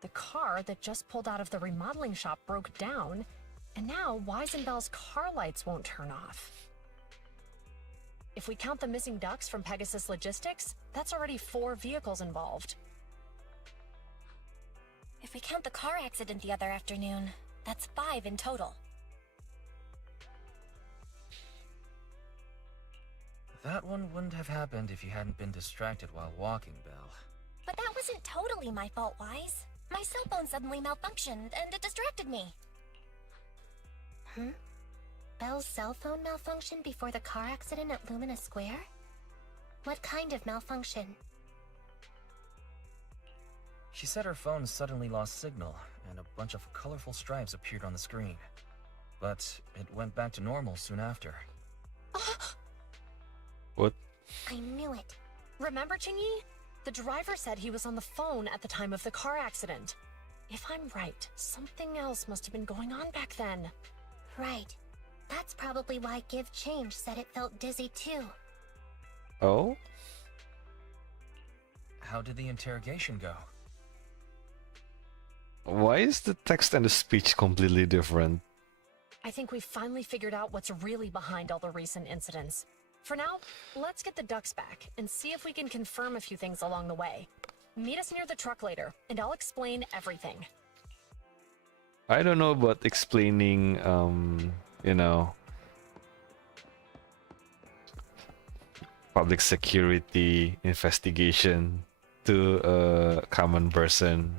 The car that just pulled out of the remodeling shop broke down. And now Weisenbell's car lights won't turn off. If we count the missing ducks from Pegasus Logistics, that's already 4 vehicles involved. If we count the car accident the other afternoon, that's 5 in total. That one wouldn't have happened if you hadn't been distracted while walking, Belle. But that wasn't totally my fault, Wise. My cell phone suddenly malfunctioned, and it distracted me. Belle's cell phone malfunctioned before the car accident at Lumina Square? What kind of malfunction? She said her phone suddenly lost signal, and a bunch of colorful stripes appeared on the screen. But it went back to normal soon after. What? I knew it. Remember, Chingy? The driver said he was on the phone at the time of the car accident. If I'm right, something else must have been going on back then. Right. That's probably why Give Change said it felt dizzy too. Oh? How did the interrogation go? Why is the text and the speech completely different? I think we've finally figured out what's really behind all the recent incidents. For now, let's get the ducks back and see if we can confirm a few things along the way. Meet us near the truck later, and I'll explain everything. I don't know about explaining, you know, public security investigation to a common person.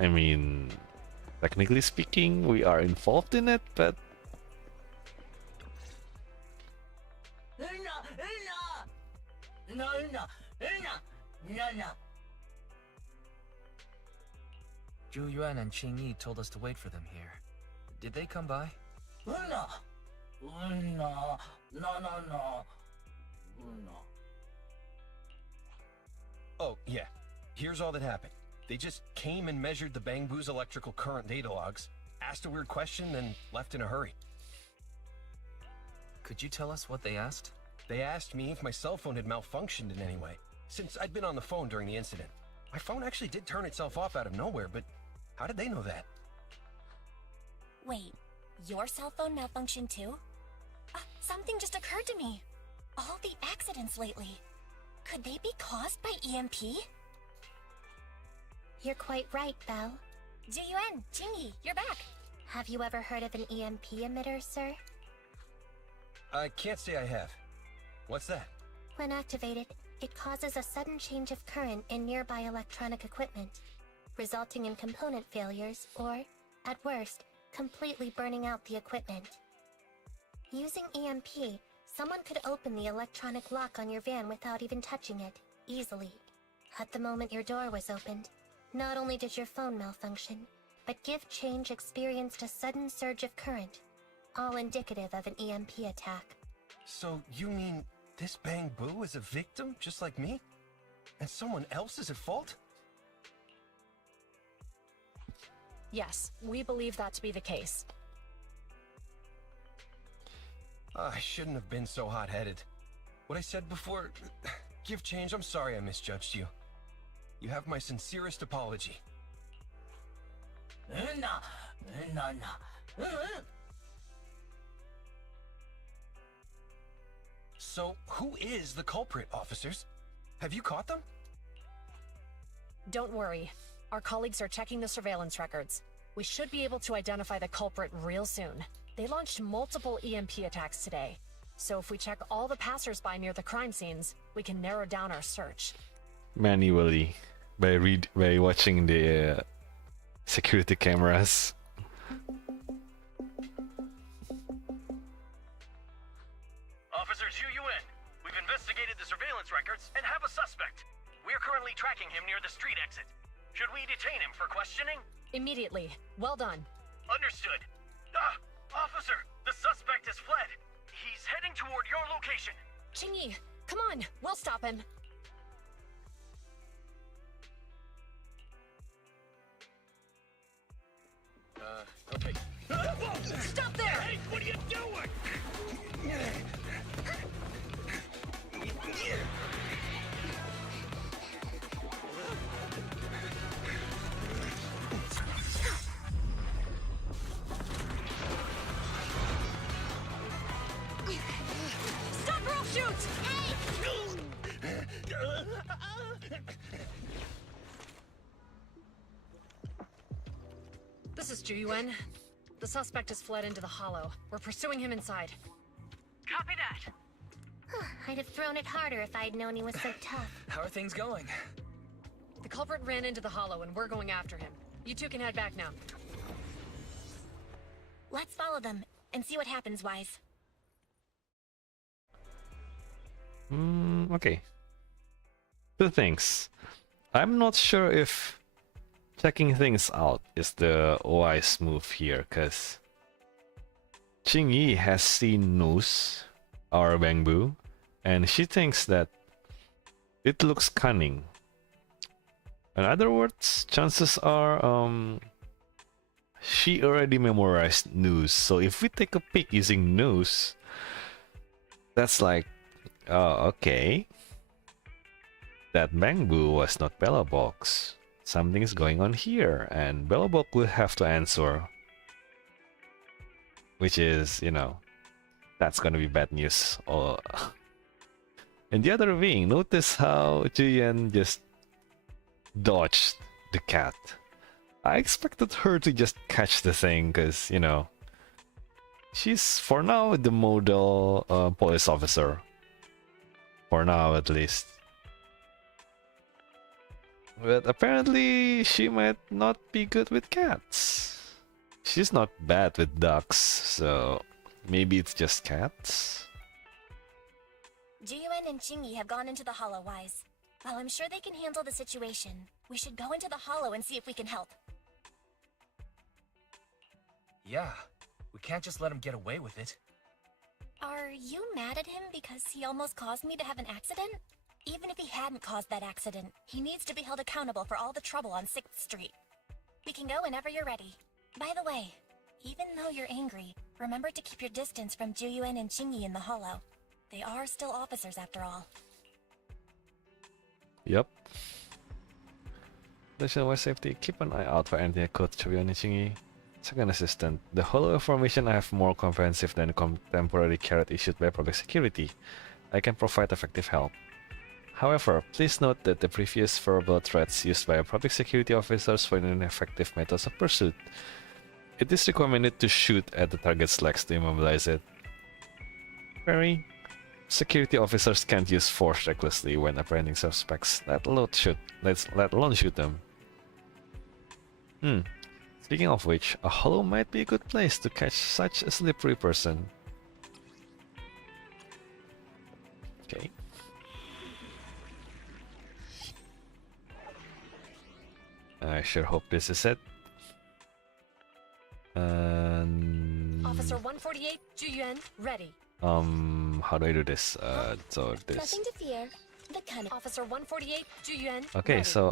I mean, technically speaking, we are involved in it, but Zhu Yuan and Qing Yi told us to wait for them here. Did they come by? Oh, yeah. Here's all that happened. They just came and measured the Bangbu's electrical current data logs, asked a weird question, then left in a hurry. Could you tell us what they asked? They asked me if my cell phone had malfunctioned in any way, since I'd been on the phone during the incident. My phone actually did turn itself off out of nowhere, but how did they know that? Wait, your cell phone malfunctioned too? Something just occurred to me. All the accidents lately, could they be caused by EMP? You're quite right, Belle. Jiyuan, Qingyi, you're back. Have you ever heard of an EMP emitter, sir? I can't say I have. What's that? When activated, it causes a sudden change of current in nearby electronic equipment, resulting in component failures or, at worst, completely burning out the equipment. Using EMP, someone could open the electronic lock on your van without even touching it, easily. At the moment your door was opened, not only did your phone malfunction, but Give Change experienced a sudden surge of current, all indicative of an EMP attack. So you mean this Bangbu is a victim just like me? And someone else is at fault? Yes, we believe that to be the case. I shouldn't have been so hot-headed. What I said before... Give Change, I'm sorry I misjudged you. You have my sincerest apology. So, who is the culprit, officers? Have you caught them? Don't worry. Our colleagues are checking the surveillance records. We should be able to identify the culprit real soon. They launched multiple EMP attacks today. So if we check all the passers-by near the crime scenes, we can narrow down our search. manually by watching the security cameras. Zhu Yuan. We've investigated the surveillance records and have a suspect. We're currently tracking him near the street exit. Should we detain him for questioning? Immediately. Well done. Understood. Officer, the suspect has fled. He's heading toward your location. Qingyi, come on. We'll stop him. Okay. Stop there! Hey, what are you doing? Stop or I'll shoot! This is Zhu Yuan. The suspect has fled into the hollow. We're pursuing him inside. Copy that. I'd have thrown it harder if I'd known he was so tough. How are things going? The culprit ran into the hollow and we're going after him. You two can head back now. Let's follow them and see what happens, Wise. Okay. Two things. I'm not sure if checking things out is the wise move here, because Qingyi has seen Noose, our Bangbu, and she thinks that it looks cunning. In other words, chances are she already memorized Noose, so if we take a peek using Noose, that's like, oh, okay. That Bangbu was not Bella Box. Something's going on here, and Bella Box will have to answer. Which is, you know, that's gonna be bad news. And the other thing, notice how Julian just dodged the cat. I expected her to just catch the thing, because, you know, she's, for now, the model police officer. For now, at least. But apparently, she might not be good with cats. She's not bad with ducks, so maybe it's just cats? Jiyuan and Qingyi have gone into the hollow, Wise. While I'm sure they can handle the situation, we should go into the hollow and see if we can help. Yeah, we can't just let him get away with it. Are you mad at him because he almost caused me to have an accident? Even if he hadn't caused that accident, he needs to be held accountable for all the trouble on 6th Street. We can go whenever you're ready. By the way, even though you're angry, remember to keep your distance from Juyuan and Qingyi in the hollow. They are still officers after all. Yep. Additional safety, keep an eye out for anything that could Juyuan and Qingyi. Second assistant, the hollow information I have more comprehensive than the contemporary carrot issued by public security. I can provide effective help. However, please note that the previous verbal threats used by public security officers were ineffective methods of pursuit. It is recommended to shoot at the target's legs to immobilize it. Very. Security officers can't use force recklessly when apprehending suspects, let alone shoot them. Speaking of which, a hollow might be a good place to catch such a slippery person. Okay. I sure hope this is it. Officer 148, Juyuan, ready. How do I do this? So this. Nothing to fear. The kind of Officer 148, Juyuan. Okay, ready. so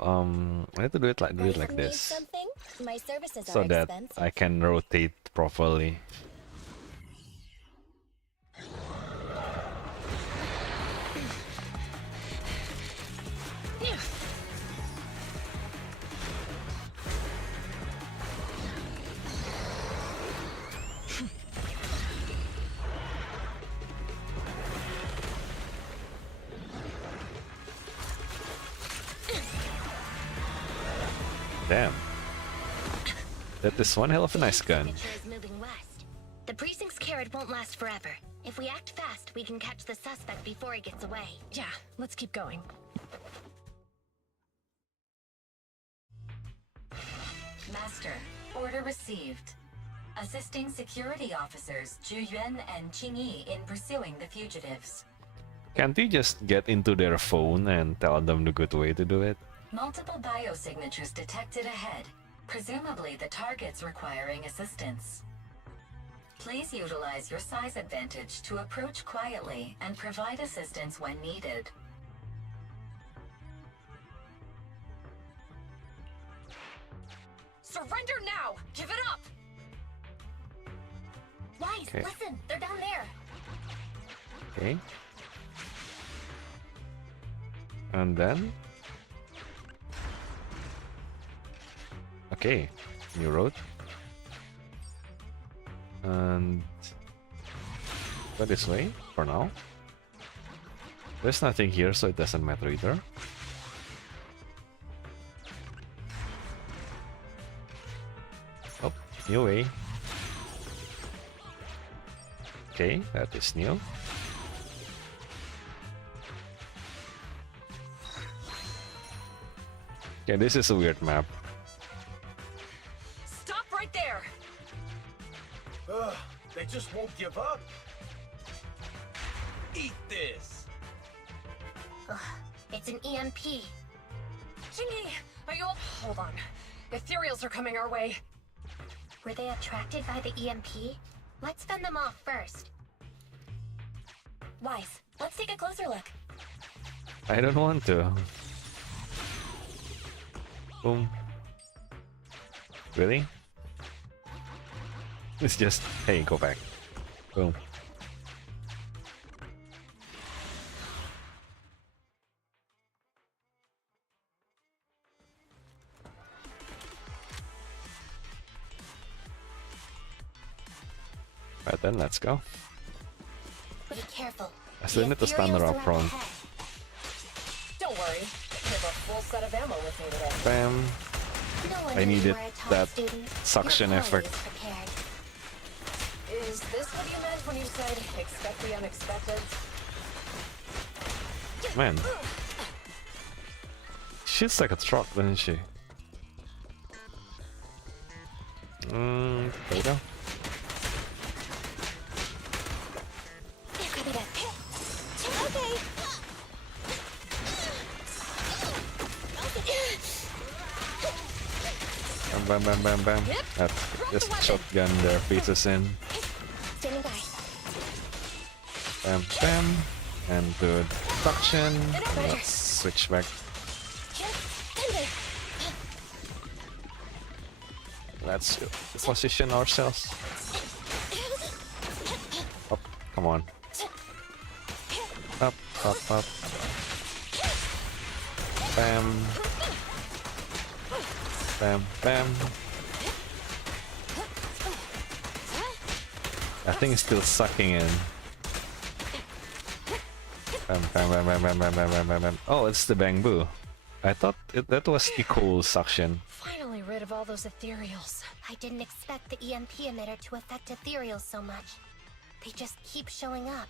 I have to do it like Need this, something? My services so are that expensive. I can rotate properly. Yeah. Damn. That is one hell of a nice gun. Signature is moving west. The precinct's carrot won't last forever. If we act fast, we can catch the suspect before he gets away. Yeah, let's keep going. Master, order received. Assisting security officers Zhu Yuan and Qingyi in pursuing the fugitives. Can't you just get into their phone and tell them the good way to do it? Multiple biosignatures detected ahead, presumably the target's requiring assistance. Please utilize your size advantage to approach quietly and provide assistance when needed. Surrender now! Give it up! Wise, Okay. listen, they're down there. Okay. And then? Okay, new road. And go this way for now. There's nothing here, so it doesn't matter either. Oh, new way. Okay, that is new. Okay, this is a weird map. Stop right there! Ugh, they just won't give up. Eat this. Ugh, it's an EMP. Jingy, are you... Hold on. Ethereals are coming our way. Were they attracted by the EMP? Let's fend them off first. Wise, let's take a closer look. I don't want to. Boom. Really? It's just, hey, go back. Boom. Right then, let's go. Be careful. I still need to stand her up front. Don't worry. I have a full set of ammo with me today. Bam. I needed that suction effect. Is this what you meant when you said expect the unexpected? Man. She's like a truck, doesn't she? There we go. Okay. Bam, bam, bam, bam, bam. That just shotgun their faces in. Standing by. Bam, bam. And do suction. Let's switch back. Let's position ourselves. Up, come on. Up, up, up. Bam. Bam, bam. That thing is still sucking in. Bam, bam, bam, bam, bam, bam, bam, bam, bam, bam. Oh, it's the bamboo. I thought that was the cool suction. Finally rid of all those ethereals. I didn't expect the EMP emitter to affect ethereals so much. They just keep showing up.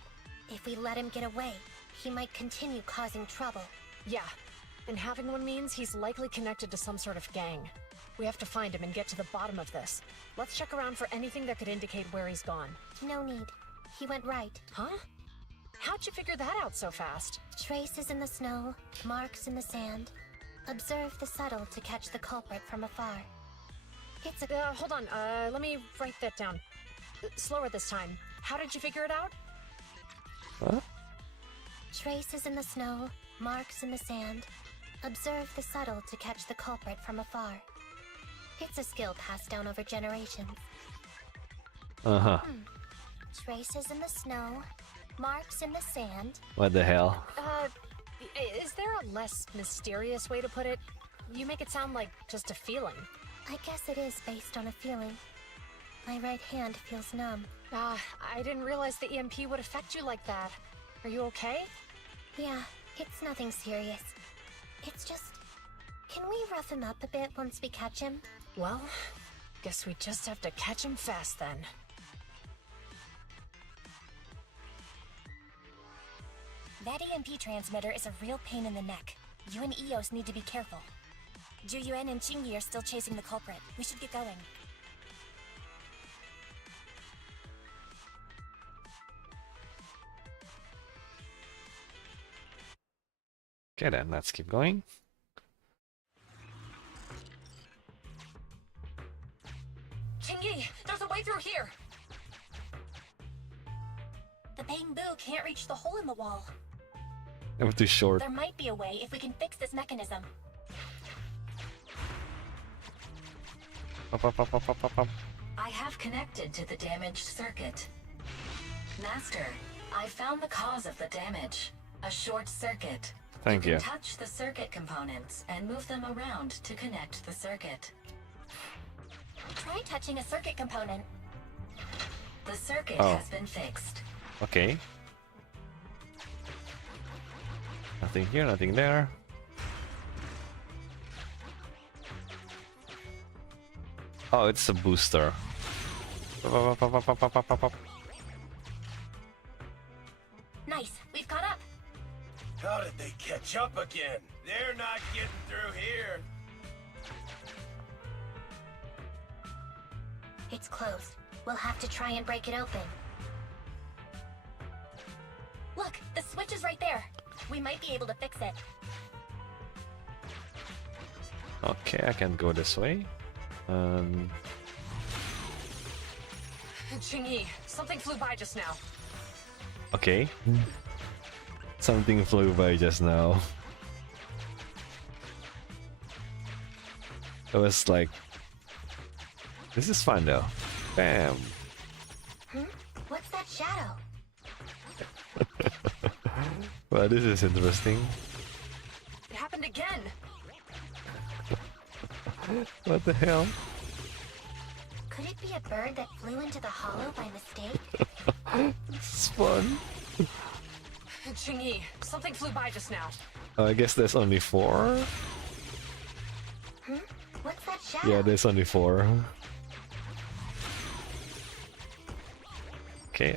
If we let him get away, he might continue causing trouble. Yeah, and having one means he's likely connected to some sort of gang. We have to find him and get to the bottom of this. Let's check around for anything that could indicate where he's gone. No need. He went right. Huh? How'd you figure that out so fast? Traces in the snow, marks in the sand. Observe the subtle to catch the culprit from afar. It's a... Hold on, let me write that down. Slower this time. How did you figure it out? What? Traces in the snow, marks in the sand. Observe the subtle to catch the culprit from afar. It's a skill passed down over generations. Uh-huh. Traces in the snow, marks in the sand. What the hell? Is there a less mysterious way to put it? You make it sound like just a feeling. I guess it is based on a feeling. My right hand feels numb. I didn't realize the EMP would affect you like that. Are you okay? Yeah, it's nothing serious. It's just... Can we rough him up a bit once we catch him? Well, guess we just have to catch him fast then. That EMP transmitter is a real pain in the neck. You and Eos need to be careful. Juyuan and Qingyi are still chasing the culprit. We should get going. Okay then, let's keep going. Qingyi, there's a way through here. The bamboo can't reach the hole in the wall. I'm too short. There might be a way if we can fix this mechanism. Up, up, up, up, up, up, up. I have connected to the damaged circuit. Master, I found the cause of the damage. A short circuit. Thank you. Touch the circuit components and move them around to connect the circuit. Try touching a circuit component. The circuit Oh. has been fixed. Okay. Nothing here, nothing there. Oh, it's a booster. Up, up, up, up, up, up, up, up. Nice, we've caught up. How did they catch up again? They're not getting through here. It's closed. We'll have to try and break it open. Look, the switch is right there. We might be able to fix it. Okay, I can go this way. Qingyi, something flew by just now. Okay. Something flew by just now. It was like... This is fun though. Bam! What's that shadow? Well, this is interesting. It happened again. What the hell? Could it be a bird that flew into the hollow by mistake? This is fun. Qingyi, something flew by just now. I guess there's only 4. What's that shadow? Yeah, there's only 4. Okay,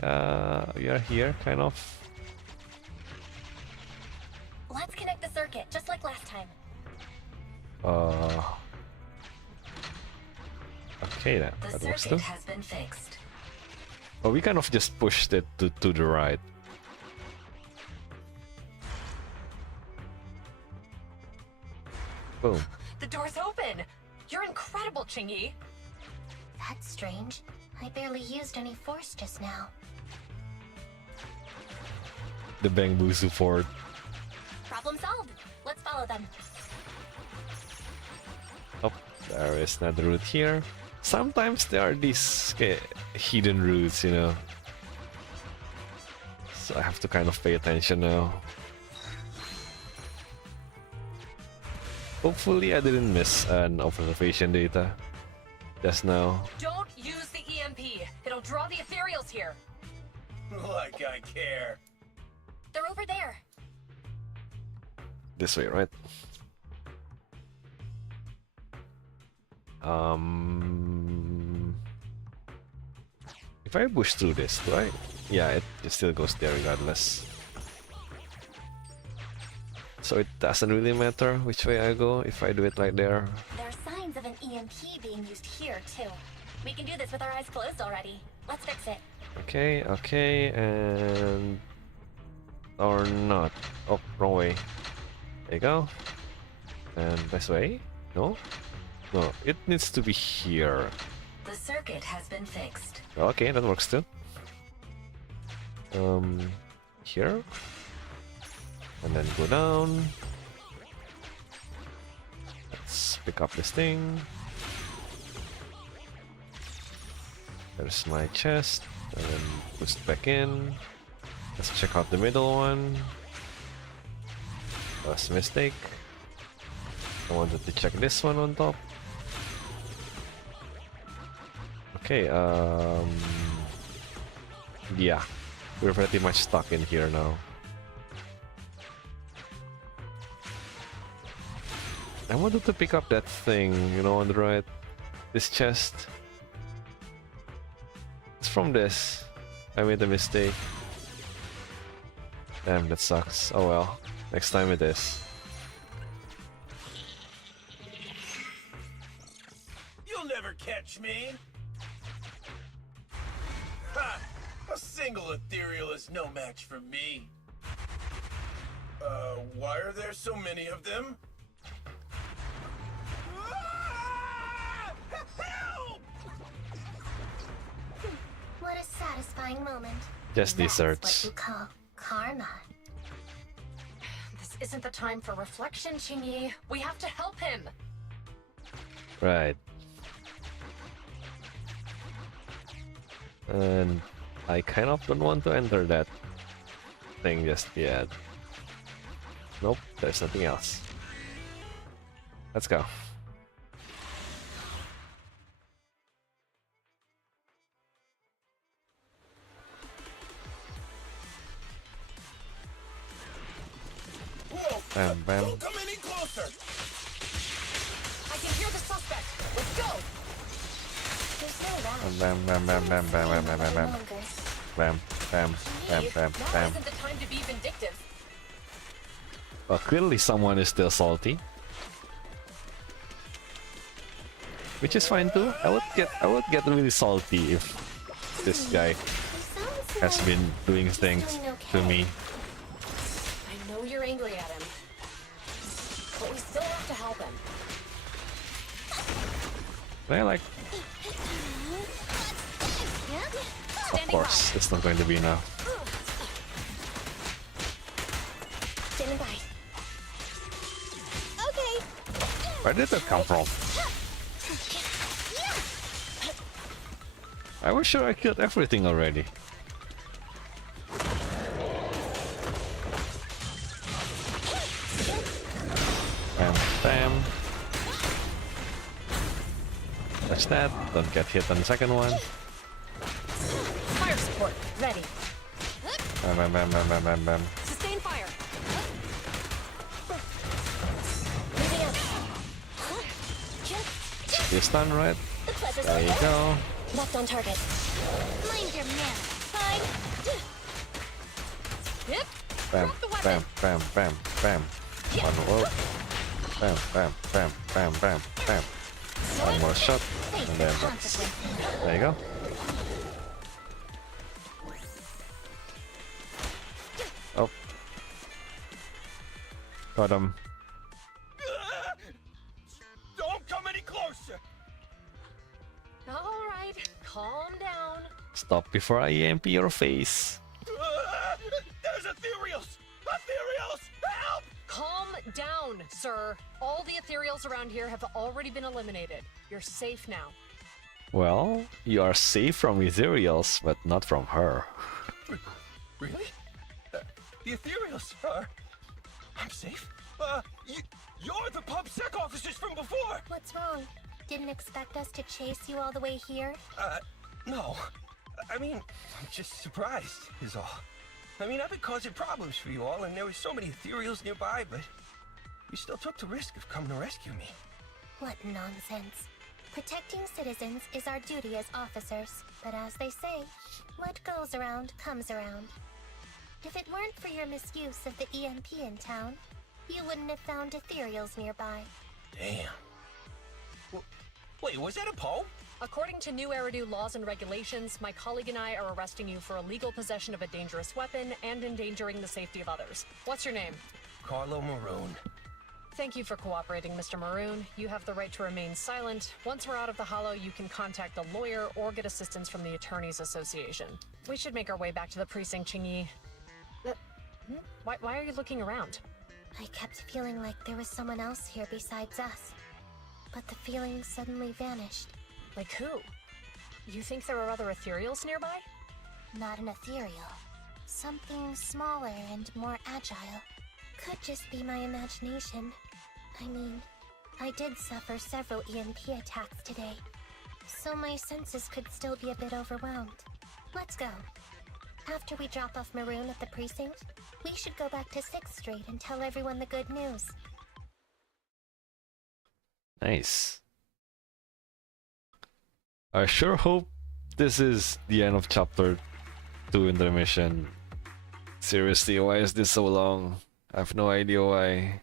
we are here, kind of. Let's connect the circuit, just like last time. Okay then, The that works too. circuit has been fixed. Oh, we kind of just pushed it to the right. Boom. The door's open. You're incredible, Qingyi. That's strange. I barely used any force just now. The bamboo support. Problem solved. Let's follow them. Oh, there is another route here. Sometimes there are these hidden routes, you know. So I have to kind of pay attention now. Hopefully I didn't miss an observation data just now. Don't use the EMP. It'll draw the ethereals here. Like I care. They're over there. This way, right? If I push through this, do I? Yeah, it still goes there regardless. So it doesn't really matter which way I go if I do it right there. There are signs of an EMP being used here, too. We can do this with our eyes closed already. Let's fix it. Okay, okay, and... Or not. Oh, wrong way. There you go. And this way? No? No, it needs to be here. The circuit has been fixed. Okay, that works too. Here? And then go down. Let's pick up this thing. There's my chest. And then push it back in. Let's check out the middle one. That was a mistake. I wanted to check this one on top. Okay, yeah, we're pretty much stuck in here now. I wanted to pick up that thing, you know, on the right. This chest. It's from this. I made a mistake. Damn, that sucks. Oh well, next time it is. You'll never catch me. Ha! A single ethereal is no match for me. Why are there so many of them? Help! What a satisfying moment. Just That's desserts. what you call karma. This isn't the time for reflection, Chingy. We have to help him. Right. And I kind of don't want to enter that thing just yet. Nope, there's nothing else. Let's go. Whoa! Bam, bam. Don't come any closer! I can hear the suspect. Let's go. There's no rush. Bam, bam, bam, bam, bam, bam, bam, bam, bam, Longer. bam, bam, bam, bam, Now bam. isn't the time to be vindictive. Well, clearly someone is still salty, which is fine too. I would get really salty if this guy He sounds has like been doing things to me. I know you're angry at him, but we still have to help him. And I like, of Standing course, it's not going to be enough. standing by. Okay. Where did that come from? I was sure I killed everything already. Bam, bam. That's that. Don't get hit on the second one. Fire support, ready. Bam, bam, bam, bam, bam, bam, bam. Sustain fire. Moving out. You stun, right? The pleasure's There you over. go. Left on target. Mind your man. Fine. Yep. Bam, Drop the weapon. bam, bam, bam, bam. One more. Bam, bam, bam, bam, bam, bam. One more shot. Face And the then consequences. there you go. Oh. Got him. Don't come any closer! All right, calm down. Stop before I EMP your face. There's ethereals! Ethereals! Help! Calm down, sir. All the ethereals around here have already been eliminated. You're safe now. Well, you are safe from ethereals, but not from her. Really? The ethereals are... I'm safe? You're the PubSec officers from before! What's wrong? Didn't expect us to chase you all the way here? No. I mean, I'm just surprised, is all. I mean, I've been causing problems for you all, and there were so many ethereals nearby, but you still took the risk of coming to rescue me. What nonsense. Protecting citizens is our duty as officers, but as they say, what goes around comes around. If it weren't for your misuse of the EMP in town, you wouldn't have found ethereals nearby. Damn. Wait, was that a poem? According to new Eridu laws and regulations, my colleague and I are arresting you for illegal possession of a dangerous weapon and endangering the safety of others. What's your name? Carlo Maroon. Thank you for cooperating, Mr. Maroon. You have the right to remain silent. Once we're out of the hollow, you can contact a lawyer or get assistance from the Attorneys Association. We should make our way back to the precinct, Chingy. Why are you looking around? I kept feeling like there was someone else here besides us, but the feeling suddenly vanished. Like who? You think there are other ethereals nearby? Not an ethereal. Something smaller and more agile. Could just be my imagination. I mean, I did suffer several EMP attacks today, so my senses could still be a bit overwhelmed. Let's go. After we drop off Maroon at the precinct, we should go back to 6th Street and tell everyone the good news. Nice. I sure hope this is the end of chapter 2 in the mission. Seriously, why is this so long? I have no idea why.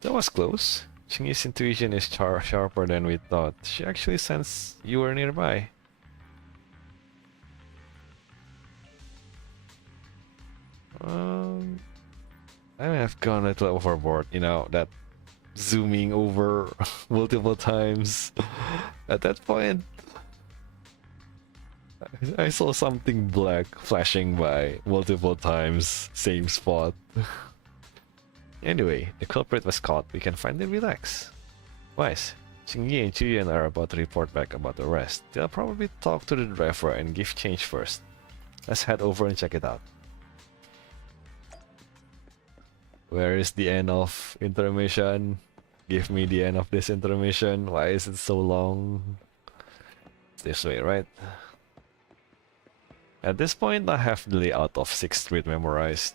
That was close. Chingy's intuition is sharper than we thought. She actually sensed you were nearby. I may have gone a little overboard, you know, that zooming over multiple times. At that point, I saw something black flashing by multiple times, same spot. Anyway, the culprit was caught. We can finally relax. Wise, Xingyi and Chuyen are about to report back about the arrest. They'll probably talk to the driver and give change first. Let's head over and check it out. Where is the end of intermission? Give me the end of this intermission. Why is it so long? This way, right? At this point, I have the layout of 6th Street memorized.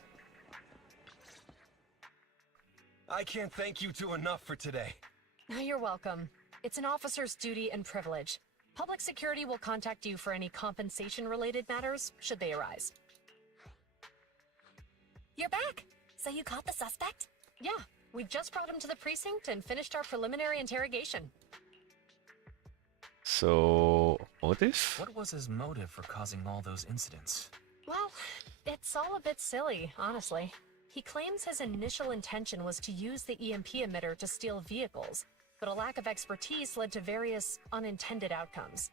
I can't thank you two enough for today. You're welcome. It's an officer's duty and privilege. Public security will contact you for any compensation-related matters, should they arise. You're back! So you caught the suspect? Yeah, we just brought him to the precinct and finished our preliminary interrogation. So, motive? What was his motive for causing all those incidents? Well, it's all a bit silly, honestly. He claims his initial intention was to use the EMP emitter to steal vehicles, but a lack of expertise led to various unintended outcomes.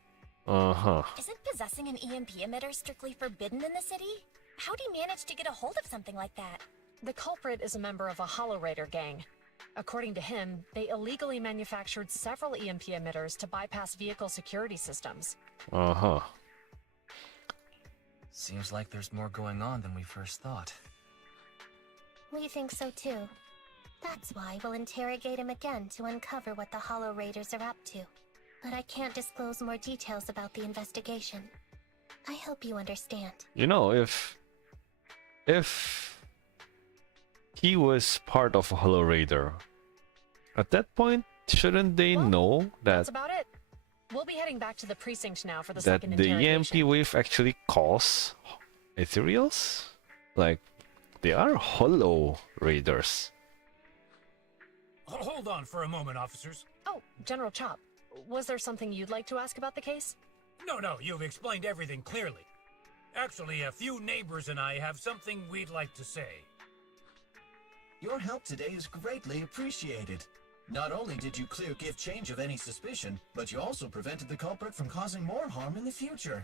Isn't possessing an EMP emitter strictly forbidden in the city? How'd he manage to get a hold of something like that? The culprit is a member of a Hollow Raider gang. According to him, they illegally manufactured several EMP emitters to bypass vehicle security systems. Seems like there's more going on than we first thought. We think so too. That's why we'll interrogate him again to uncover what the Hollow Raiders are up to. But I can't disclose more details about the investigation. I hope you understand. You know, if he was part of a Hollow Raider, at that point, shouldn't they know that That's about it. We'll be heading back to the precinct now for the that second the interrogation. EMP wave actually cause ethereals? Like, they are Hollow Raiders. Hold on for a moment, officers. Oh, General Chop, was there something you'd like to ask about the case? No, you've explained everything clearly. Actually, a few neighbors and I have something we'd like to say. Your help today is greatly appreciated. Not only did you clear give change of any suspicion, but you also prevented the culprit from causing more harm in the future.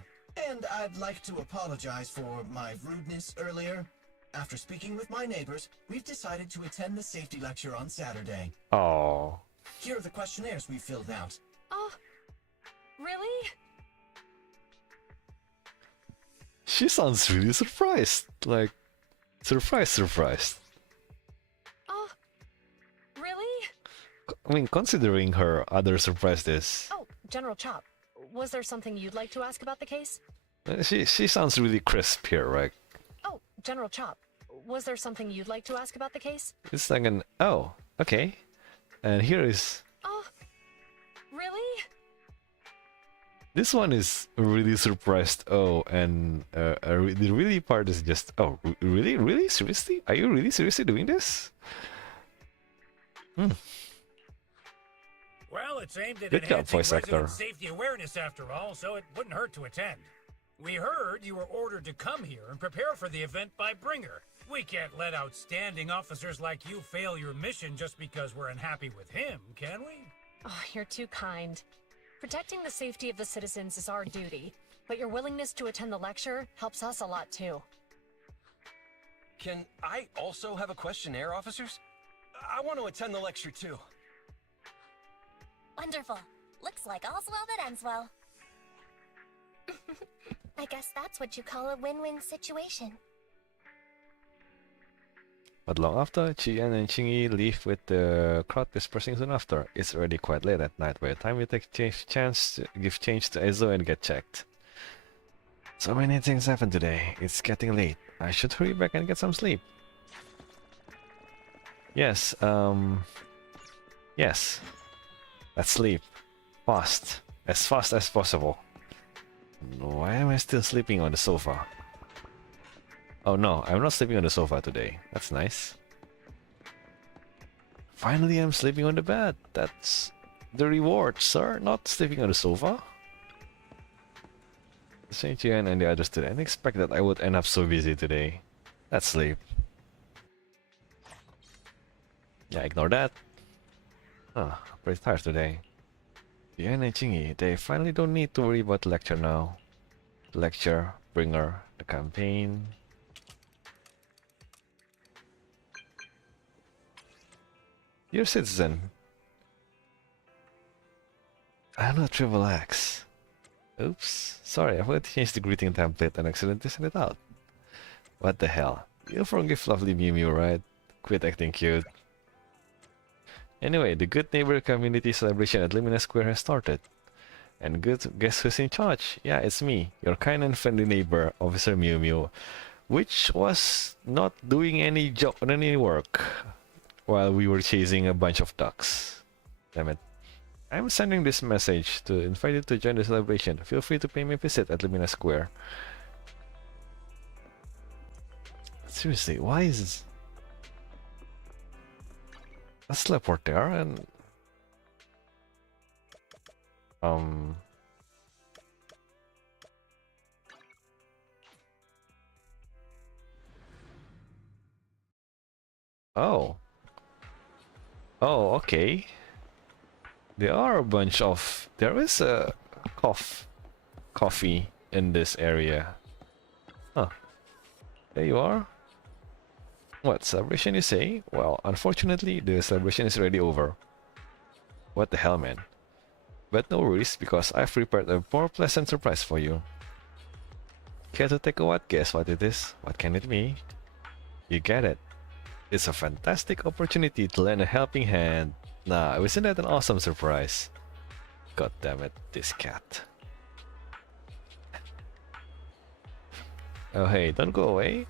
And I'd like to apologize for my rudeness earlier. After speaking with my neighbors, we've decided to attend the safety lecture on Saturday. Oh. Here are the questionnaires we filled out. Oh, really? She sounds really surprised. Like, surprised. Oh, really? I mean, considering her other surprises, Oh, General Chop, was there something you'd like to ask about the case? she sounds really crisp here, right? Oh, General Chop, was there something you'd like to ask about the case? It's like an, oh, okay. And here is, Oh, really? this one is really surprised. Oh, and the really part is just, oh, really? Really? Seriously? Are you really seriously doing this? Well, it's aimed at Good job, enhancing voice resident actor. safety awareness after all, so it wouldn't hurt to attend. We heard you were ordered to come here and prepare for the event by Bringer. We can't let outstanding officers like you fail your mission just because we're unhappy with him, can we? Oh, you're too kind. Protecting the safety of the citizens is our duty, but your willingness to attend the lecture helps us a lot too. Can I also have a questionnaire, officers? I want to attend the lecture too. Wonderful. Looks like all's well that ends well. I guess that's what you call a win-win situation. But long after, Chien and Qingyi leave with the crowd dispersing soon after. It's already quite late at night by the time we take chance to give change to Ezo and get checked. So many things happened today. It's getting late. I should hurry back and get some sleep. Yes, yes. Let's sleep. Fast. As fast as possible. Why am I still sleeping on the sofa? Oh no, I'm not sleeping on the sofa today. That's nice. Finally, I'm sleeping on the bed. That's the reward, sir. Not sleeping on the sofa. Saint Jian and the others didn't expect that I would end up so busy today. Let's sleep. Yeah, ignore that. Huh, pretty tired today. Diane and Chingy, they finally don't need to worry about the lecture now. The lecture, bringer, the campaign. Dear citizen, I'm not Triple X. Oops, sorry, I forgot to change the greeting template and accidentally sent it out. What the hell? You'll forgive lovely Mew Mew, right? Quit acting cute. Anyway, the Good Neighbor Community Celebration at Lumina Square has started. And guess who's in charge? Yeah, it's me, your kind and friendly neighbor, Officer Mew Mew, which was not doing any work while we were chasing a bunch of ducks. Damn it. I'm sending this message to invite you to join the celebration. Feel free to pay me a visit at Lumina Square. Seriously, why is... Let's teleport there and... Oh. Oh, okay. There are a bunch of... There is a coffee in this area. Huh. There you are. What, celebration you say? Well, unfortunately, the celebration is already over. What the hell, man? But no worries, because I've prepared a more pleasant surprise for you. Care to take a what? Guess what it is? What can it be? You get it. It's a fantastic opportunity to lend a helping hand. Nah, isn't that an awesome surprise? God damn it, this cat. Oh hey, don't go away.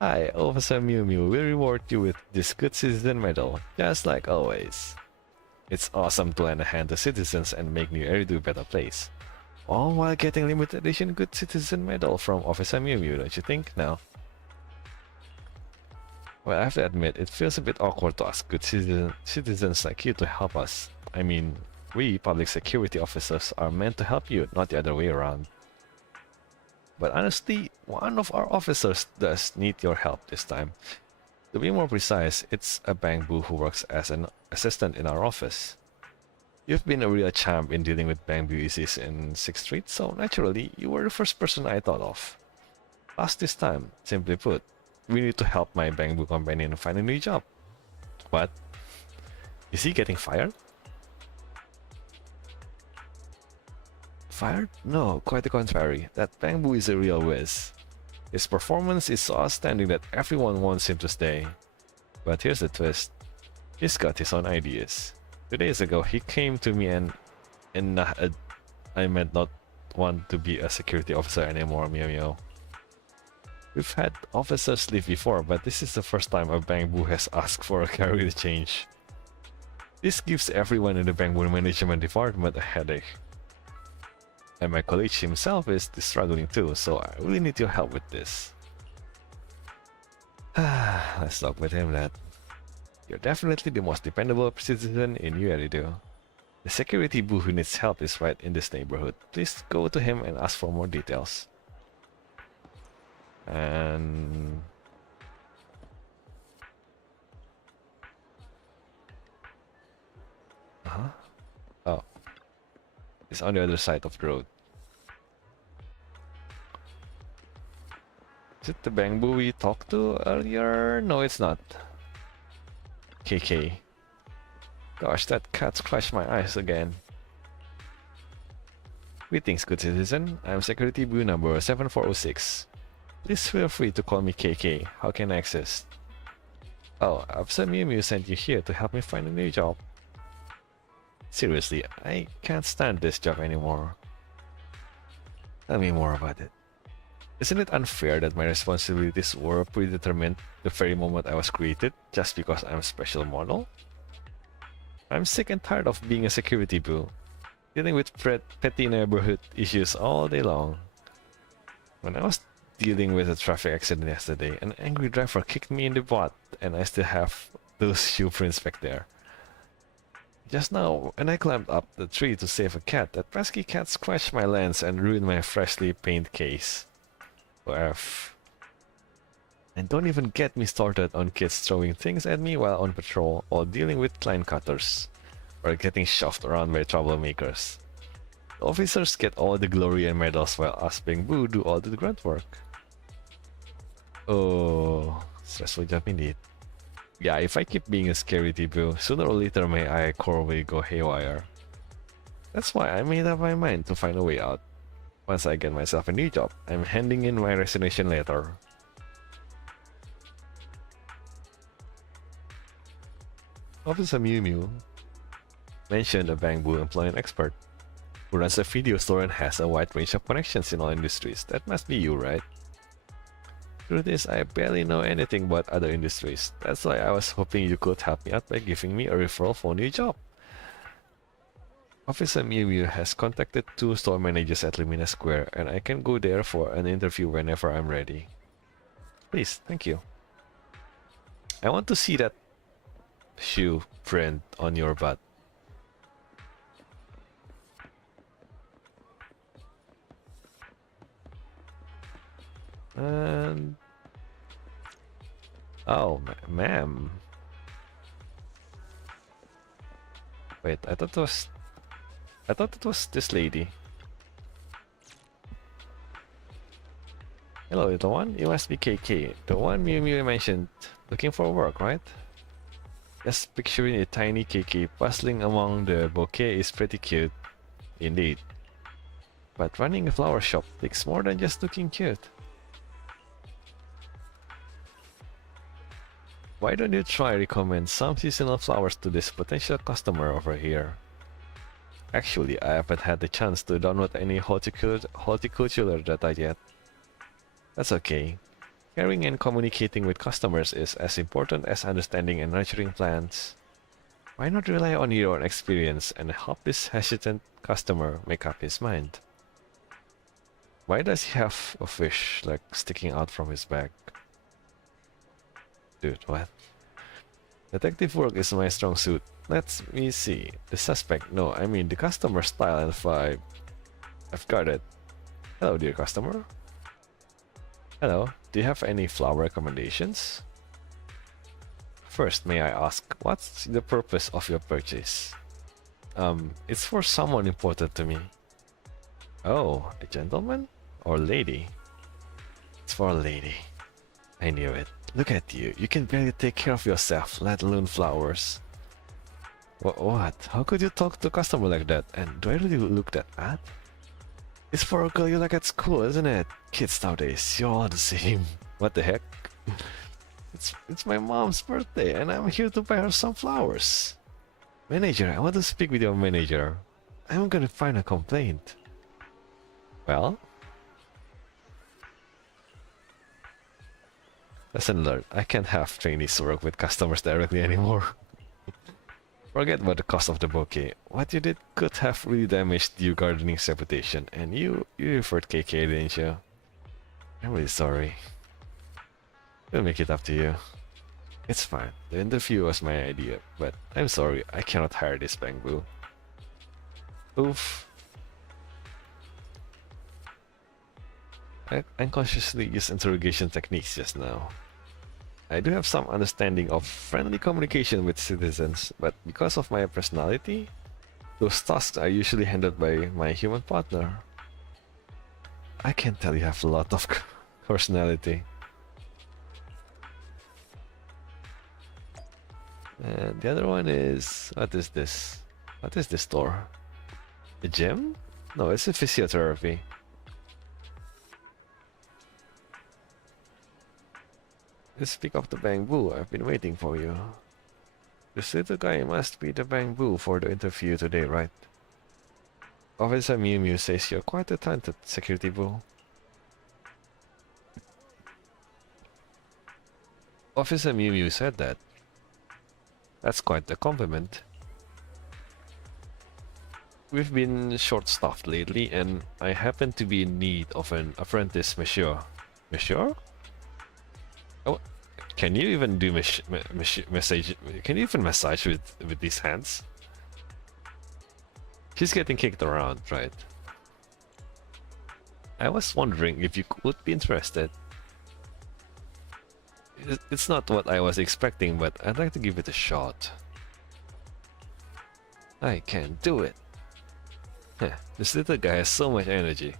Hi, Officer Mew Mew will reward you with this Good Citizen medal, just like always. It's awesome to lend a hand to citizens and make New Eridu a better place. All while getting limited edition Good Citizen medal from Officer Mew Mew, don't you think? No. Well, I have to admit, it feels a bit awkward to ask good citizens like you to help us. I mean, we public security officers are meant to help you, not the other way around. But honestly, one of our officers does need your help this time. To be more precise, it's a Bangbu who works as an assistant in our office. You've been a real champ in dealing with Bangbu issues in 6th Street, so naturally, you were the first person I thought of. Plus this time, simply put, we need to help my Bangbu companion find a new job. What? Is he getting fired? Fired? No, quite the contrary. That Bangbu is a real whiz. His performance is so outstanding that everyone wants him to stay. But here's the twist. He's got his own ideas. 2 days ago, he came to me and I meant not want to be a security officer anymore, Meow Meow. We've had officers leave before, but this is the first time a Bangbu has asked for a career change. This gives everyone in the Bangbu management department a headache. And my colleague himself is struggling too, so I really need your help with this. Let's talk with him, lad. You're definitely the most dependable citizen in Uerido. The security boo who needs help is right in this neighborhood. Please go to him and ask for more details. And... Oh. It's on the other side of the road. Is it the Bangbu we talked to earlier? No, it's not. KK. Gosh, that cat scratched my eyes again. Greetings, good citizen. I'm Security Boo number 7406. Please feel free to call me KK. How can I assist? Oh, Officer Mew Mew sent you here to help me find a new job. Seriously, I can't stand this job anymore. Tell me more about it. Isn't it unfair that my responsibilities were predetermined the very moment I was created, just because I'm a special model? I'm sick and tired of being a security boo, dealing with petty neighborhood issues all day long. When I was dealing with a traffic accident yesterday, an angry driver kicked me in the butt, and I still have those shoe prints back there. Just now, when I climbed up the tree to save a cat, that pesky cat scratched my lens and ruined my freshly painted case. F. And don't even get me started on kids throwing things at me while on patrol, or dealing with client cutters, or getting shoved around by troublemakers. The officers get all the glory and medals while us being boo do all the grunt work. Oh, stressful job indeed. Yeah, if I keep being a scary boo, sooner or later my core will go haywire. That's why I made up my mind to find a way out. Once I get myself a new job, I'm handing in my resignation letter. Officer Mew Mew mentioned a Bangbu employing expert who runs a video store and has a wide range of connections in all industries. That must be you, right? Truth is, I barely know anything about other industries. That's why I was hoping you could help me out by giving me a referral for a new job. Officer Mew Mew has contacted 2 store managers at Lumina Square, and I can go there for an interview whenever I'm ready. Please, thank you. I want to see that shoe print on your butt. And oh, ma'am. Wait, I thought it was this lady. Hello, little one. You must be KK, the one Mew Mew mentioned. Looking for work, right? Just picturing a tiny KK bustling among the bouquet is pretty cute, indeed. But running a flower shop takes more than just looking cute. Why don't you try recommend some seasonal flowers to this potential customer over here? Actually, I haven't had the chance to download any horticultural data yet. That's okay. Caring and communicating with customers is as important as understanding and nurturing plants. Why not rely on your own experience and help this hesitant customer make up his mind? Why does he have a fish like sticking out from his back? Dude, what? Detective work is my strong suit. Let me see. The suspect, no, I mean the customer style and vibe. I've got it. Hello, dear customer. Hello, do you have any flower recommendations? First, may I ask, what's the purpose of your purchase? It's for someone important to me. Oh, a gentleman? Or lady? It's for a lady. I knew it. Look at you. You can barely take care of yourself, let alone flowers. What? How could you talk to a customer like that? And do I really look that bad? It's for a girl you like at school, isn't it? Kids nowadays, you're all the same. What the heck? It's my mom's birthday and I'm here to buy her some flowers. Manager, I want to speak with your manager. I'm gonna find a complaint. Well? Lesson learned. I can't have trainees work with customers directly anymore. Forget about the cost of the bouquet. What you did could have really damaged your gardening's reputation, and you referred KK, didn't you? I'm really sorry. We'll make it up to you. It's fine. The interview was my idea, but I'm sorry, I cannot hire this Bangbu. Oof. I unconsciously used interrogation techniques just now. I do have some understanding of friendly communication with citizens, but because of my personality, those tasks are usually handled by my human partner. I can tell you have a lot of personality. And the other one is... what is this? What is this store? A gym? No, it's a physiotherapy. Let's pick up the Bangbu. I've been waiting for you. This little guy must be the Bangbu for the interview today, right? Officer Mew Mew says you're quite a talented security boo. Officer Mew Mew said that. That's quite a compliment. We've been short-staffed lately, and I happen to be in need of an apprentice, monsieur. Monsieur? Oh, can you even do massage? Can you even massage with these hands? She's getting kicked around, right? I was wondering if you would be interested. It's not what I was expecting, but I'd like to give it a shot. I can do it. This little guy has so much energy.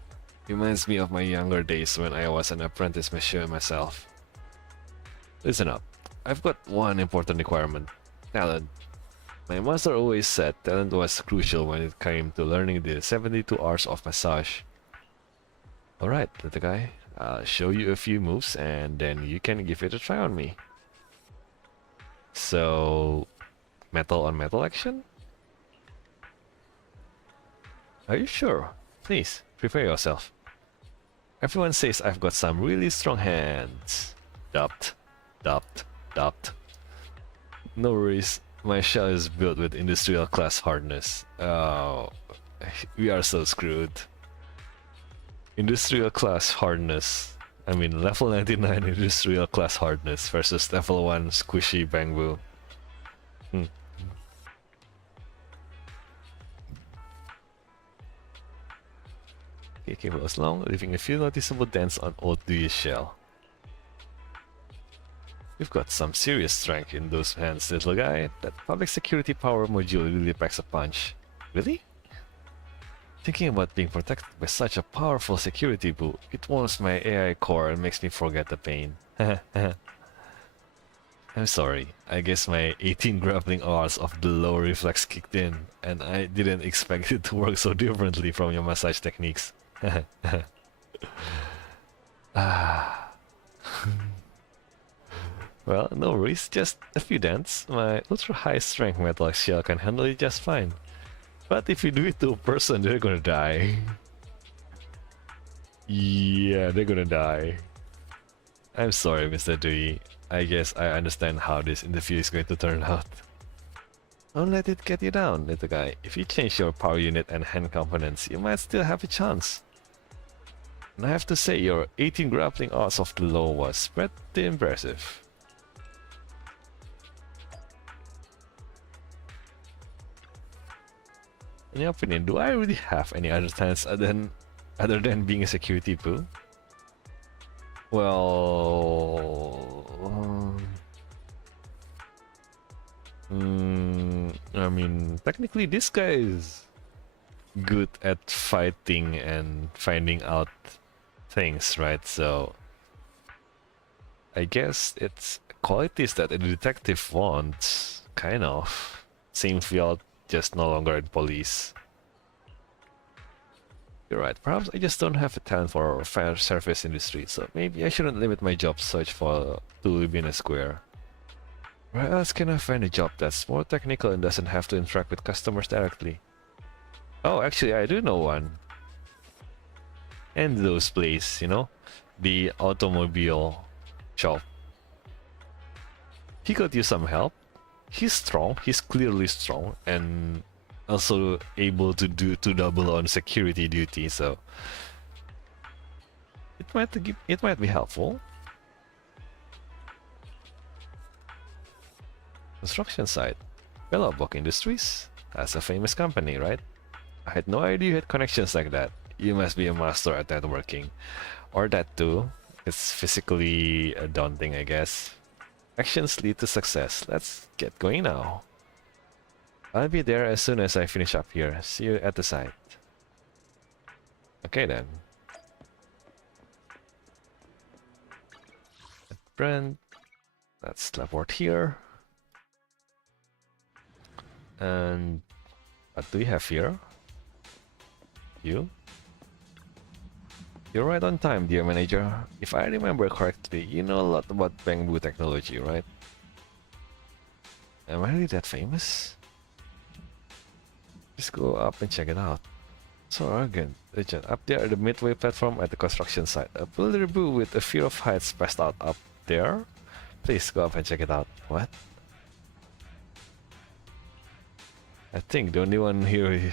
Reminds me of my younger days when I was an apprentice machinery myself. Listen up. I've got one important requirement. Talent. My master always said talent was crucial when it came to learning the 72 hours of massage. Alright, little guy. I'll show you a few moves and then you can give it a try on me. So, metal on metal action? Are you sure? Please, prepare yourself. Everyone says I've got some really strong hands. Dubbed. No worries, my shell is built with industrial class hardness. Oh, we are so screwed. Industrial class hardness. I mean level 99 industrial class hardness versus level 1 squishy bamboo. Okay, cables long, leaving a few noticeable dents on old Dewey's shell. You've got some serious strength in those hands, little guy. That public security power module really packs a punch. Really? Thinking about being protected by such a powerful security boo, it warms my AI core and makes me forget the pain. I'm sorry, I guess my 18 grappling hours of the low reflex kicked in, and I didn't expect it to work so differently from your massage techniques. Well, no worries, just a few dents. My ultra high strength metal shell can handle it just fine. But if you do it to a person, they're gonna die. Yeah, they're gonna die. I'm sorry, Mr. Dewey. I guess I understand how this interview is going to turn out. Don't let it get you down, little guy. If you change your power unit and hand components, you might still have a chance. And I have to say, your 18 grappling hours of the low was pretty impressive. In your opinion, do I really have any other talents other than being a security poo? Well, I mean, technically this guy is good at fighting and finding out things, right? So I guess it's qualities that a detective wants, kind of. Same field, just no longer in police. You're right, perhaps I just don't have a talent for fair service industry, so maybe I shouldn't limit my job search to within a square. Where else can I find a job that's more technical and doesn't have to interact with customers directly? Oh, actually I do know one. And those place, you know? The automobile shop. He could use some help. He's strong, he's clearly strong, and also able to double on security duty, so it might be helpful. Construction site. Bellabok Industries? That's a famous company, right? I had no idea you had connections like that. You must be a master at networking. Or that too. It's physically daunting, I guess. Actions lead to success. Let's get going now. I'll be there as soon as I finish up here. See you at the site. Okay then. Brand. Let's teleport here. And what do we have here? You? You're right on time, dear manager. If I remember correctly, you know a lot about bamboo technology, right? Am I really that famous? Just go up and check it out. So arrogant, legend. Up there at the midway platform at the construction site. A builder boo with a fear of heights passed out up there. Please go up and check it out. What? I think the only one here...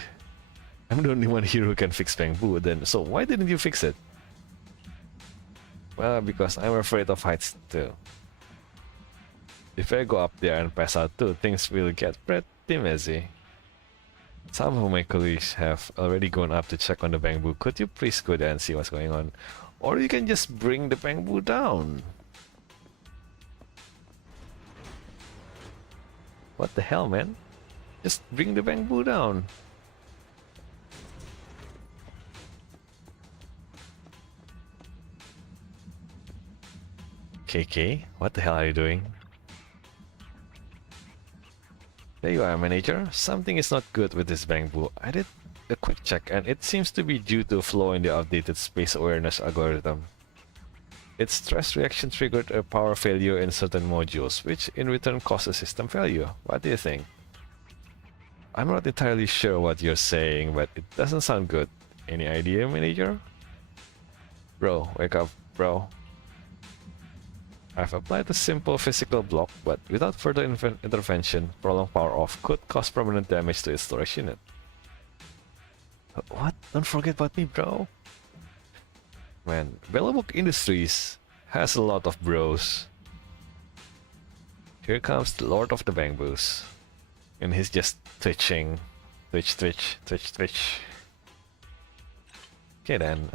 I'm the only one here who can fix bamboo then. So why didn't you fix it? Well, because I'm afraid of heights too. If I go up there and pass out too, things will get pretty messy. Some of my colleagues have already gone up to check on the bamboo. Could you please go there and see what's going on? Or you can just bring the bamboo down. What the hell, man? Just bring the bamboo down. KK, what the hell are you doing? There you are, manager. Something is not good with this bamboo. I did a quick check and it seems to be due to a flaw in the updated space awareness algorithm. Its stress reaction triggered a power failure in certain modules, which in return caused a system failure. What do you think? I'm not entirely sure what you're saying, but it doesn't sound good. Any idea, manager? Bro, wake up, bro. I've applied a simple physical block, but without further intervention, prolonged power off could cause permanent damage to its storage unit. What? Don't forget about me, bro. Man, Bellabok Industries has a lot of bros. Here comes the Lord of the Bamboos. And he's just twitching. Twitch, twitch, twitch, twitch. Okay then,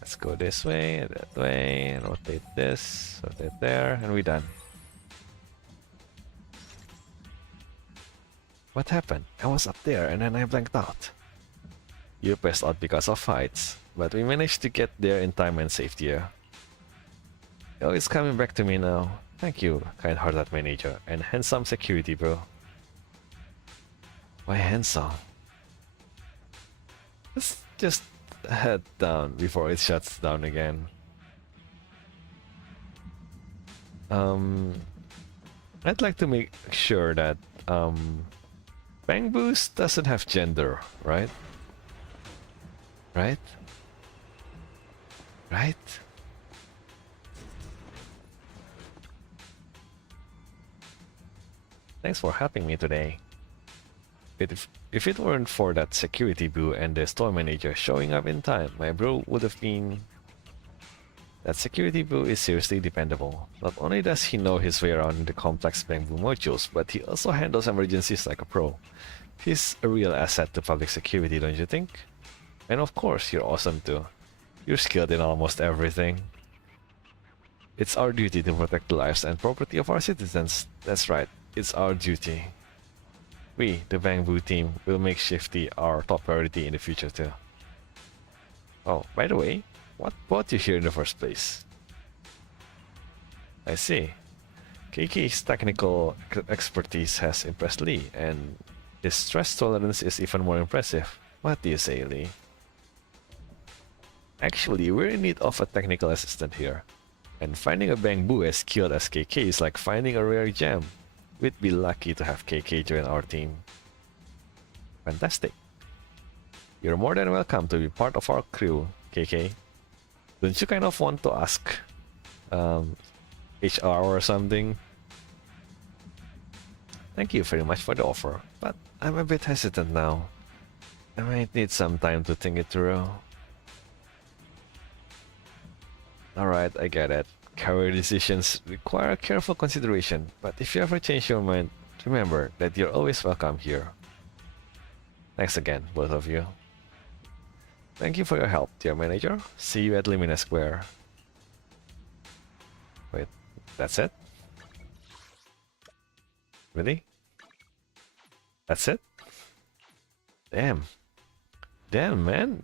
let's go this way, that way, rotate this, rotate there, and we're done. What happened? I was up there and then I blanked out. You passed out because of fights, but we managed to get there in time and saved you. Oh, it's coming back to me now. Thank you, kind-hearted manager, and handsome security bro. Why handsome? Let's just head down before it shuts down again. I'd like to make sure that Bang Boost doesn't have gender, right? Right? Right? Thanks for helping me today. If it weren't for that security boo and the store manager showing up in time, my bro would have been... That security boo is seriously dependable. Not only does he know his way around in the complex bamboo modules, but he also handles emergencies like a pro. He's a real asset to public security, don't you think? And of course, you're awesome too. You're skilled in almost everything. It's our duty to protect the lives and property of our citizens. That's right, it's our duty. We, the Bamboo team, will make safety our top priority in the future too. Oh, by the way, what brought you here in the first place? I see. KK's technical expertise has impressed Lee, and his stress tolerance is even more impressive. What do you say, Lee? Actually, we're in need of a technical assistant here, and finding a Bamboo as skilled as KK is like finding a rare gem. We'd be lucky to have KK join our team. Fantastic. You're more than welcome to be part of our crew, KK. Don't you kind of want to ask HR or something? Thank you very much for the offer, but I'm a bit hesitant now. I might need some time to think it through. Alright, I get it. Career decisions require careful consideration, but if you ever change your mind, remember that you're always welcome here. Thanks again, both of you. Thank you for your help, dear manager. See you at Limina Square. Wait, that's it? Really? That's it? Damn. Damn, man.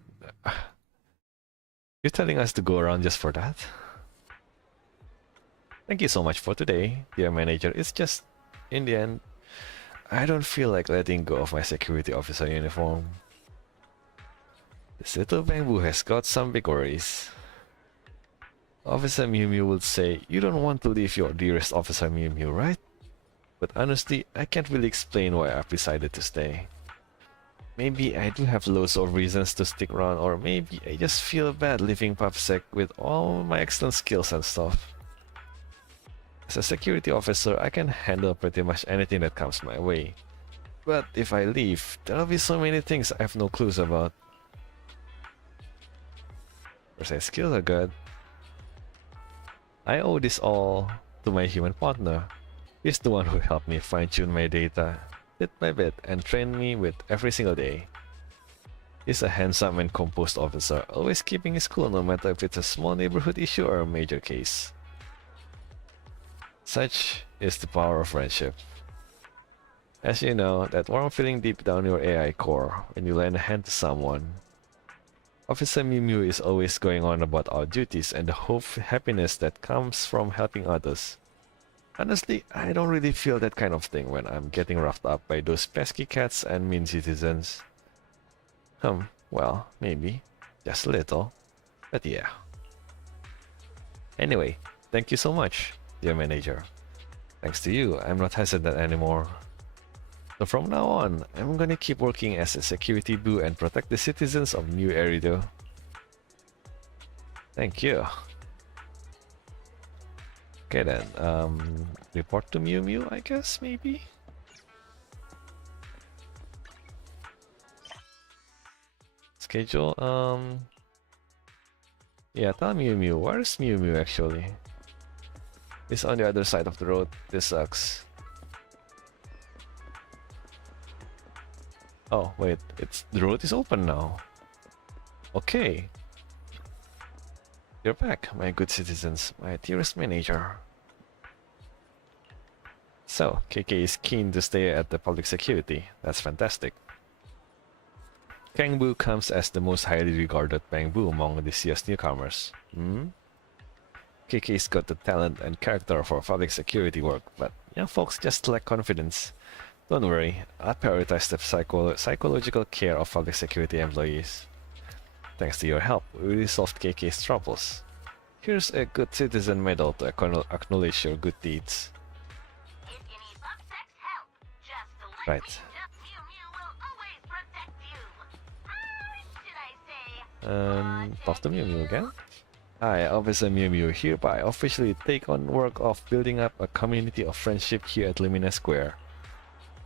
You're telling us to go around just for that? Thank you so much for today, dear manager. It's just, in the end, I don't feel like letting go of my security officer uniform. This little Bamboo has got some big worries. Officer Mew Mew would say, you don't want to leave your dearest Officer Mew Mew, right? But honestly, I can't really explain why I've decided to stay. Maybe I do have loads of reasons to stick around, or maybe I just feel bad leaving PubSec with all my excellent skills and stuff. As a security officer, I can handle pretty much anything that comes my way. But if I leave, there'll be so many things I have no clues about. First, skills are good. I owe this all to my human partner. He's the one who helped me fine-tune my data, bit by bit, and trained me with every single day. He's a handsome and composed officer, always keeping his cool no matter if it's a small neighborhood issue or a major case. Such is the power of friendship. As you know, that warm feeling deep down your AI core when you lend a hand to someone. Officer Mew Mew is always going on about our duties and the happiness that comes from helping others. Honestly, I don't really feel that kind of thing when I'm getting roughed up by those pesky cats and mean citizens. Well, maybe. Just a little. But yeah. Anyway, thank you so much, dear manager. Thanks to you, I'm not hesitant anymore. So from now on, I'm gonna keep working as a security boo and protect the citizens of New Erido. Thank you. Okay then, report to Mew Mew, I guess, maybe? Schedule, yeah, tell Mew Mew, where's Mew Mew actually? It's on the other side of the road, this sucks. Oh, wait, the road is open now. Okay. You're back, my good citizens, my dearest manager. So, KK is keen to stay at the public security. That's fantastic. Kang Boo comes as the most highly regarded Bang Boo among the CS newcomers. KK's got the talent and character for public security work, but young folks just lack confidence. Don't worry, I'll prioritize the psychological care of public security employees. Thanks to your help, we resolved KK's troubles. Here's a good citizen medal to acknowledge your good deeds. If you need PubSec's help, just select Right. Mew Mew will always protect you. Should I say? Talk to Mew Mew again. I, Officer Mew Mew, hereby officially take on work of building up a community of friendship here at Lumina Square.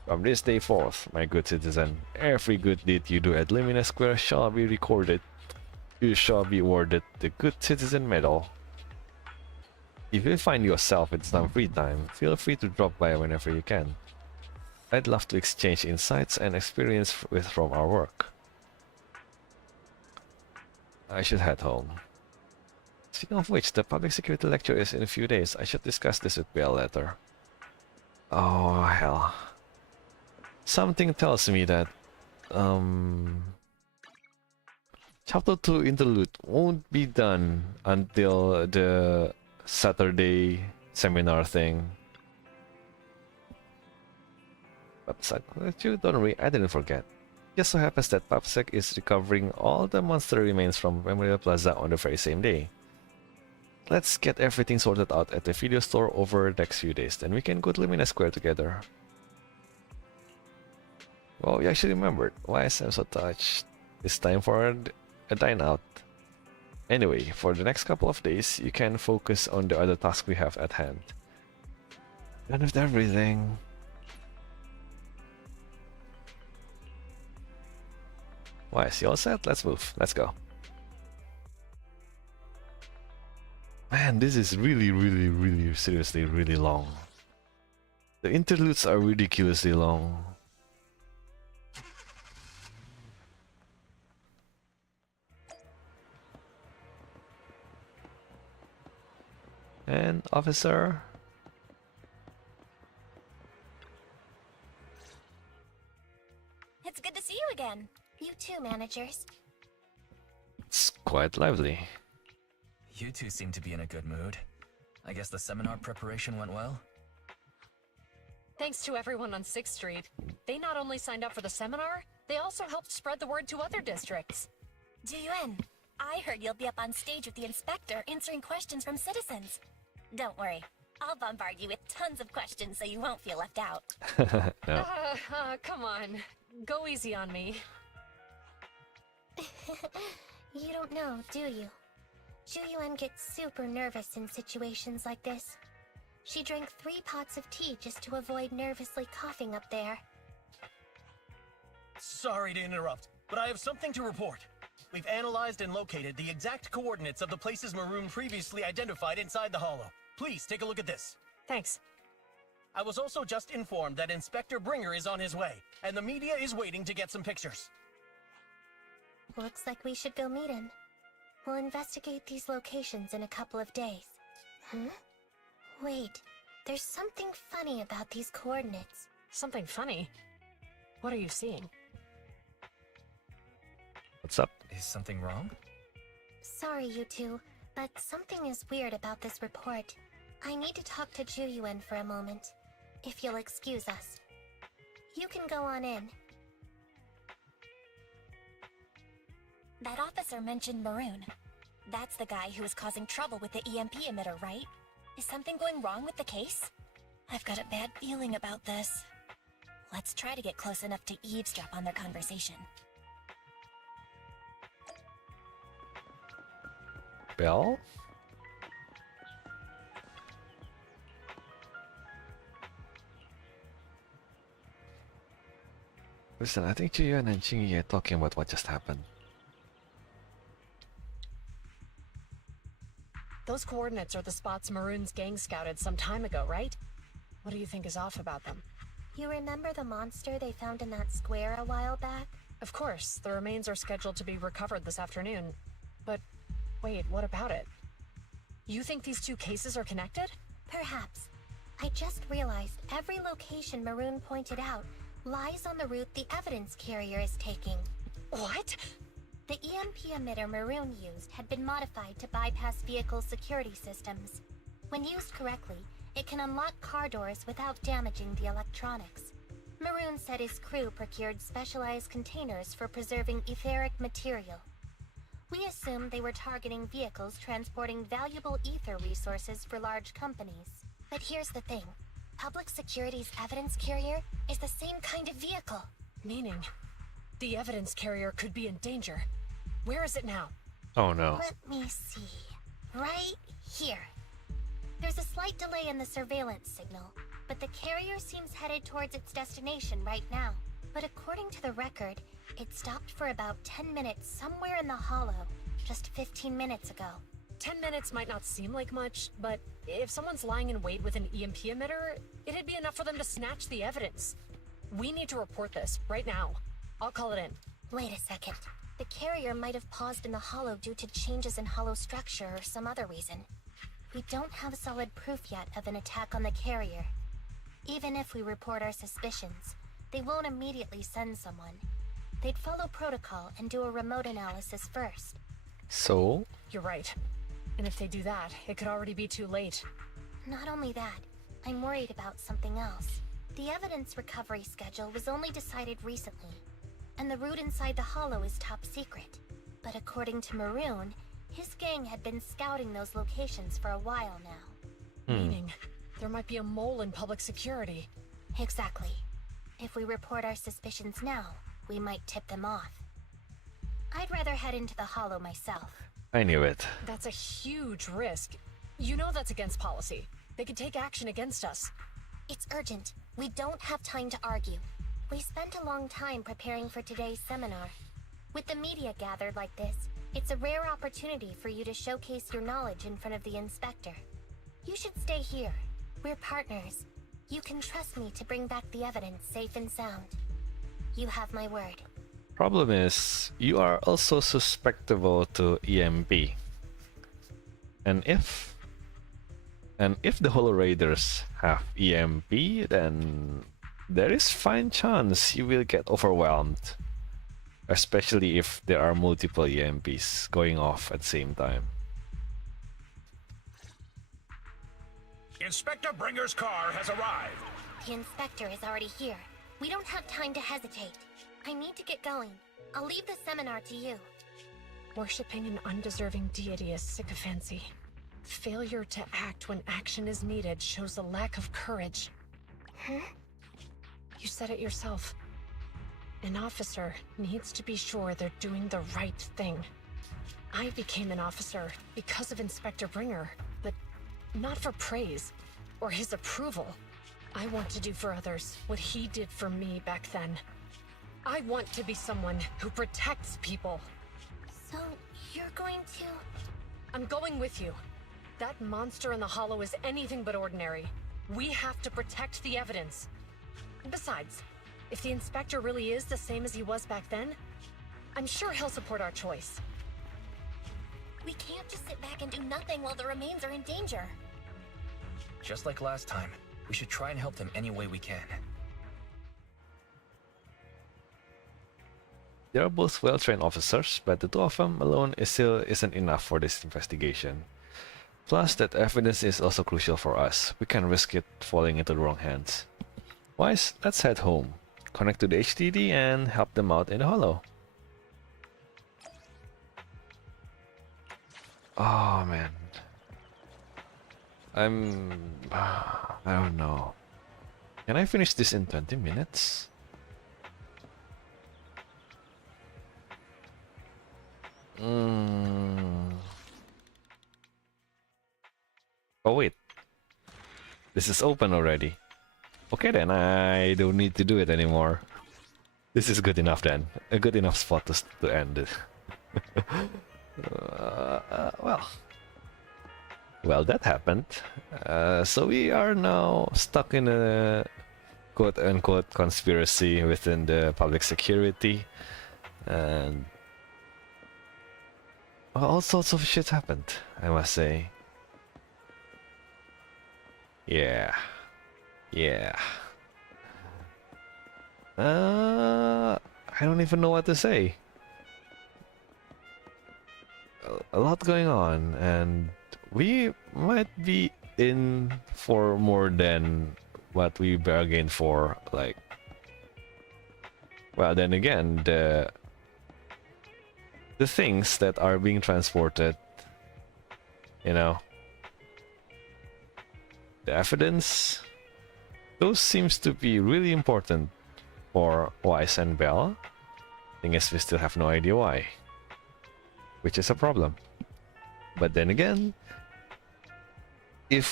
From this day forth, my good citizen, every good deed you do at Lumina Square shall be recorded. You shall be awarded the Good Citizen Medal. If you find yourself with some free time, feel free to drop by whenever you can. I'd love to exchange insights and experience from our work. I should head home. Speaking of which, the public security lecture is in a few days. I should discuss this with Bill later. Oh, hell. Something tells me that, Chapter 2 Interlude won't be done until the Saturday seminar thing. But don't worry, I didn't forget. Just so happens that PubSec is recovering all the monster remains from Memorial Plaza on the very same day. Let's get everything sorted out at the video store over the next few days, then we can go to Lumina Square together. Well, we actually remembered. Why is I'm so touched? It's time for a dine out. Anyway, for the next couple of days, you can focus on the other tasks we have at hand. Done with everything. Why, is he all set? Let's move. Let's go. Man, this is really, seriously, really long. The interludes are ridiculously long. And officer. It's good to see you again. You too, managers. It's quite lively. You two seem to be in a good mood. I guess the seminar preparation went well? Thanks to everyone on 6th Street. They not only signed up for the seminar, they also helped spread the word to other districts. Juyuan, I heard you'll be up on stage with the inspector answering questions from citizens. Don't worry, I'll bombard you with tons of questions so you won't feel left out. No. Come on. Go easy on me. You don't know, do you? Juyuan gets super nervous in situations like this. She drank 3 pots of tea just to avoid nervously coughing up there. Sorry to interrupt, but I have something to report. We've analyzed and located the exact coordinates of the places Maroon previously identified inside the hollow. Please take a look at this. Thanks. I was also just informed that Inspector Bringer is on his way, and the media is waiting to get some pictures. Looks like we should go meet him. We'll investigate these locations in a couple of days. Huh? Wait, There's something funny about these coordinates. Something funny? What are you seeing? What's up? Is something wrong? Sorry, you two, but something is weird about this report. I need to talk to Juyuan for a moment, if you'll excuse us. You can go on in. That officer mentioned Maroon. That's the guy who is causing trouble with the EMP emitter, right? Is something going wrong with the case? I've got a bad feeling about this. Let's try to get close enough to eavesdrop on their conversation. Bell? Listen, I think Jiyuan and Qingyi are talking about what just happened. Those coordinates are the spots Maroon's gang scouted some time ago, right? What do you think is off about them? You remember the monster they found in that square a while back? Of course, the remains are scheduled to be recovered this afternoon. But wait, what about it? You think these two cases are connected? Perhaps. I just realized every location Maroon pointed out lies on the route the evidence carrier is taking. What? The EMP emitter Maroon used had been modified to bypass vehicle security systems. When used correctly, it can unlock car doors without damaging the electronics. Maroon said his crew procured specialized containers for preserving etheric material. We assumed they were targeting vehicles transporting valuable ether resources for large companies. But here's the thing. Public Security's evidence carrier is the same kind of vehicle. Meaning, the evidence carrier could be in danger. Where is it now? Oh no. Let me see. Right here. There's a slight delay in the surveillance signal, but the carrier seems headed towards its destination right now. But according to the record, it stopped for about 10 minutes somewhere in the hollow, just 15 minutes ago. 10 minutes might not seem like much, but if someone's lying in wait with an EMP emitter, it'd be enough for them to snatch the evidence. We need to report this right now. I'll call it in. Wait a second. The carrier might have paused in the hollow due to changes in hollow structure or some other reason. We don't have solid proof yet of an attack on the carrier. Even if we report our suspicions, they won't immediately send someone. They'd follow protocol and do a remote analysis first. So? You're right. And if they do that, it could already be too late. Not only that, I'm worried about something else. The evidence recovery schedule was only decided recently, and the route inside the hollow is top secret. But according to Maroon, his gang had been scouting those locations for a while now. Meaning, there might be a mole in public security. Exactly. If we report our suspicions now, we might tip them off. I'd rather head into the hollow myself. I knew it. That's a huge risk. You know that's against policy. They could take action against us. It's urgent. We don't have time to argue. We spent a long time preparing for today's seminar. With the media gathered like this, it's a rare opportunity for you to showcase your knowledge in front of the inspector. You should stay here. We're partners. You can trust me to bring back the evidence safe and sound. You have my word. Problem is, you are also susceptible to EMP. And if the Hollow Raiders have EMP, then there is fine chance you will get overwhelmed. Especially if there are multiple EMPs going off at the same time. Inspector Bringer's car has arrived. The inspector is already here. We don't have time to hesitate. I need to get going. I'll leave the seminar to you. Worshipping an undeserving deity is sycophancy. Failure to act when action is needed shows a lack of courage. Huh? You said it yourself. An officer needs to be sure they're doing the right thing. I became an officer because of Inspector Bringer, but not for praise or his approval. I want to do for others what he did for me back then. I want to be someone who protects people. So, you're going to... I'm going with you. That monster in the hollow is anything but ordinary. We have to protect the evidence. Besides, if the inspector really is the same as he was back then, I'm sure he'll support our choice. We can't just sit back and do nothing while the remains are in danger. Just like last time, we should try and help them any way we can. They are both well-trained officers, but the two of them alone still isn't enough for this investigation. Plus, that evidence is also crucial for us. We can't risk it falling into the wrong hands. Wise, let's head home, connect to the HDD, and help them out in the hollow. Oh man. I don't know. Can I finish this in 20 minutes? Oh wait. This is open already. Okay then, I don't need to do it anymore. This is good enough then. A good enough spot to end it. Well, that happened. So we are now stuck in a quote-unquote conspiracy within the public security, and well, all sorts of shit happened, I must say. Yeah. I don't even know what to say. A lot going on, and we might be in for more than what we bargained for. Like, well, then again, the things that are being transported, you know, the evidence, those seems to be really important for Wise and Bell. Thing is, we still have no idea why, which is a problem. But then again, the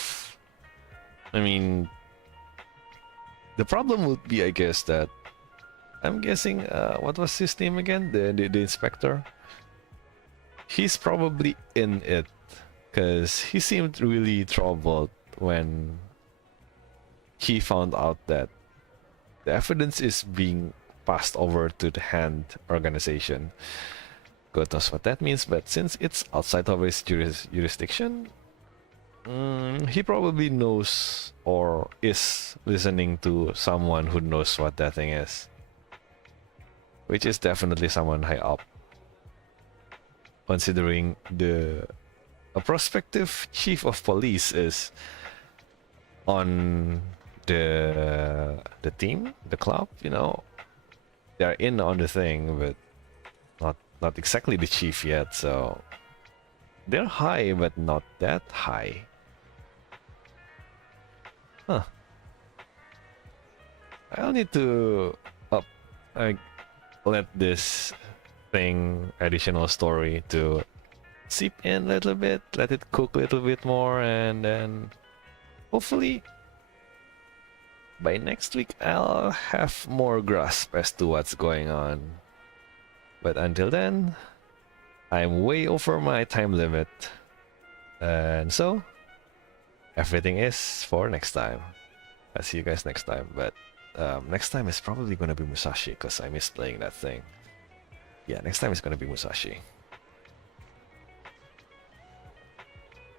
problem would be, I guess, that I'm guessing, what was his name again? The inspector? He's probably in it, because he seemed really troubled when he found out that the evidence is being passed over to the Hand organization. God knows what that means, but since it's outside of his jurisdiction, he probably knows or is listening to someone who knows what that thing is, which is definitely someone high up, considering a prospective chief of police is on the team, the club, you know. They're in on the thing, but not exactly the chief yet, so they're high, but not that high. Huh. I'll need to let this thing, additional story, to seep in a little bit, let it cook a little bit more, and then hopefully by next week I'll have more grasp as to what's going on. But until then, I'm way over my time limit, and so everything is for next time. I'll see you guys next time, but next time is probably gonna be Musashi, because I miss playing that thing. Yeah, next time is gonna be Musashi.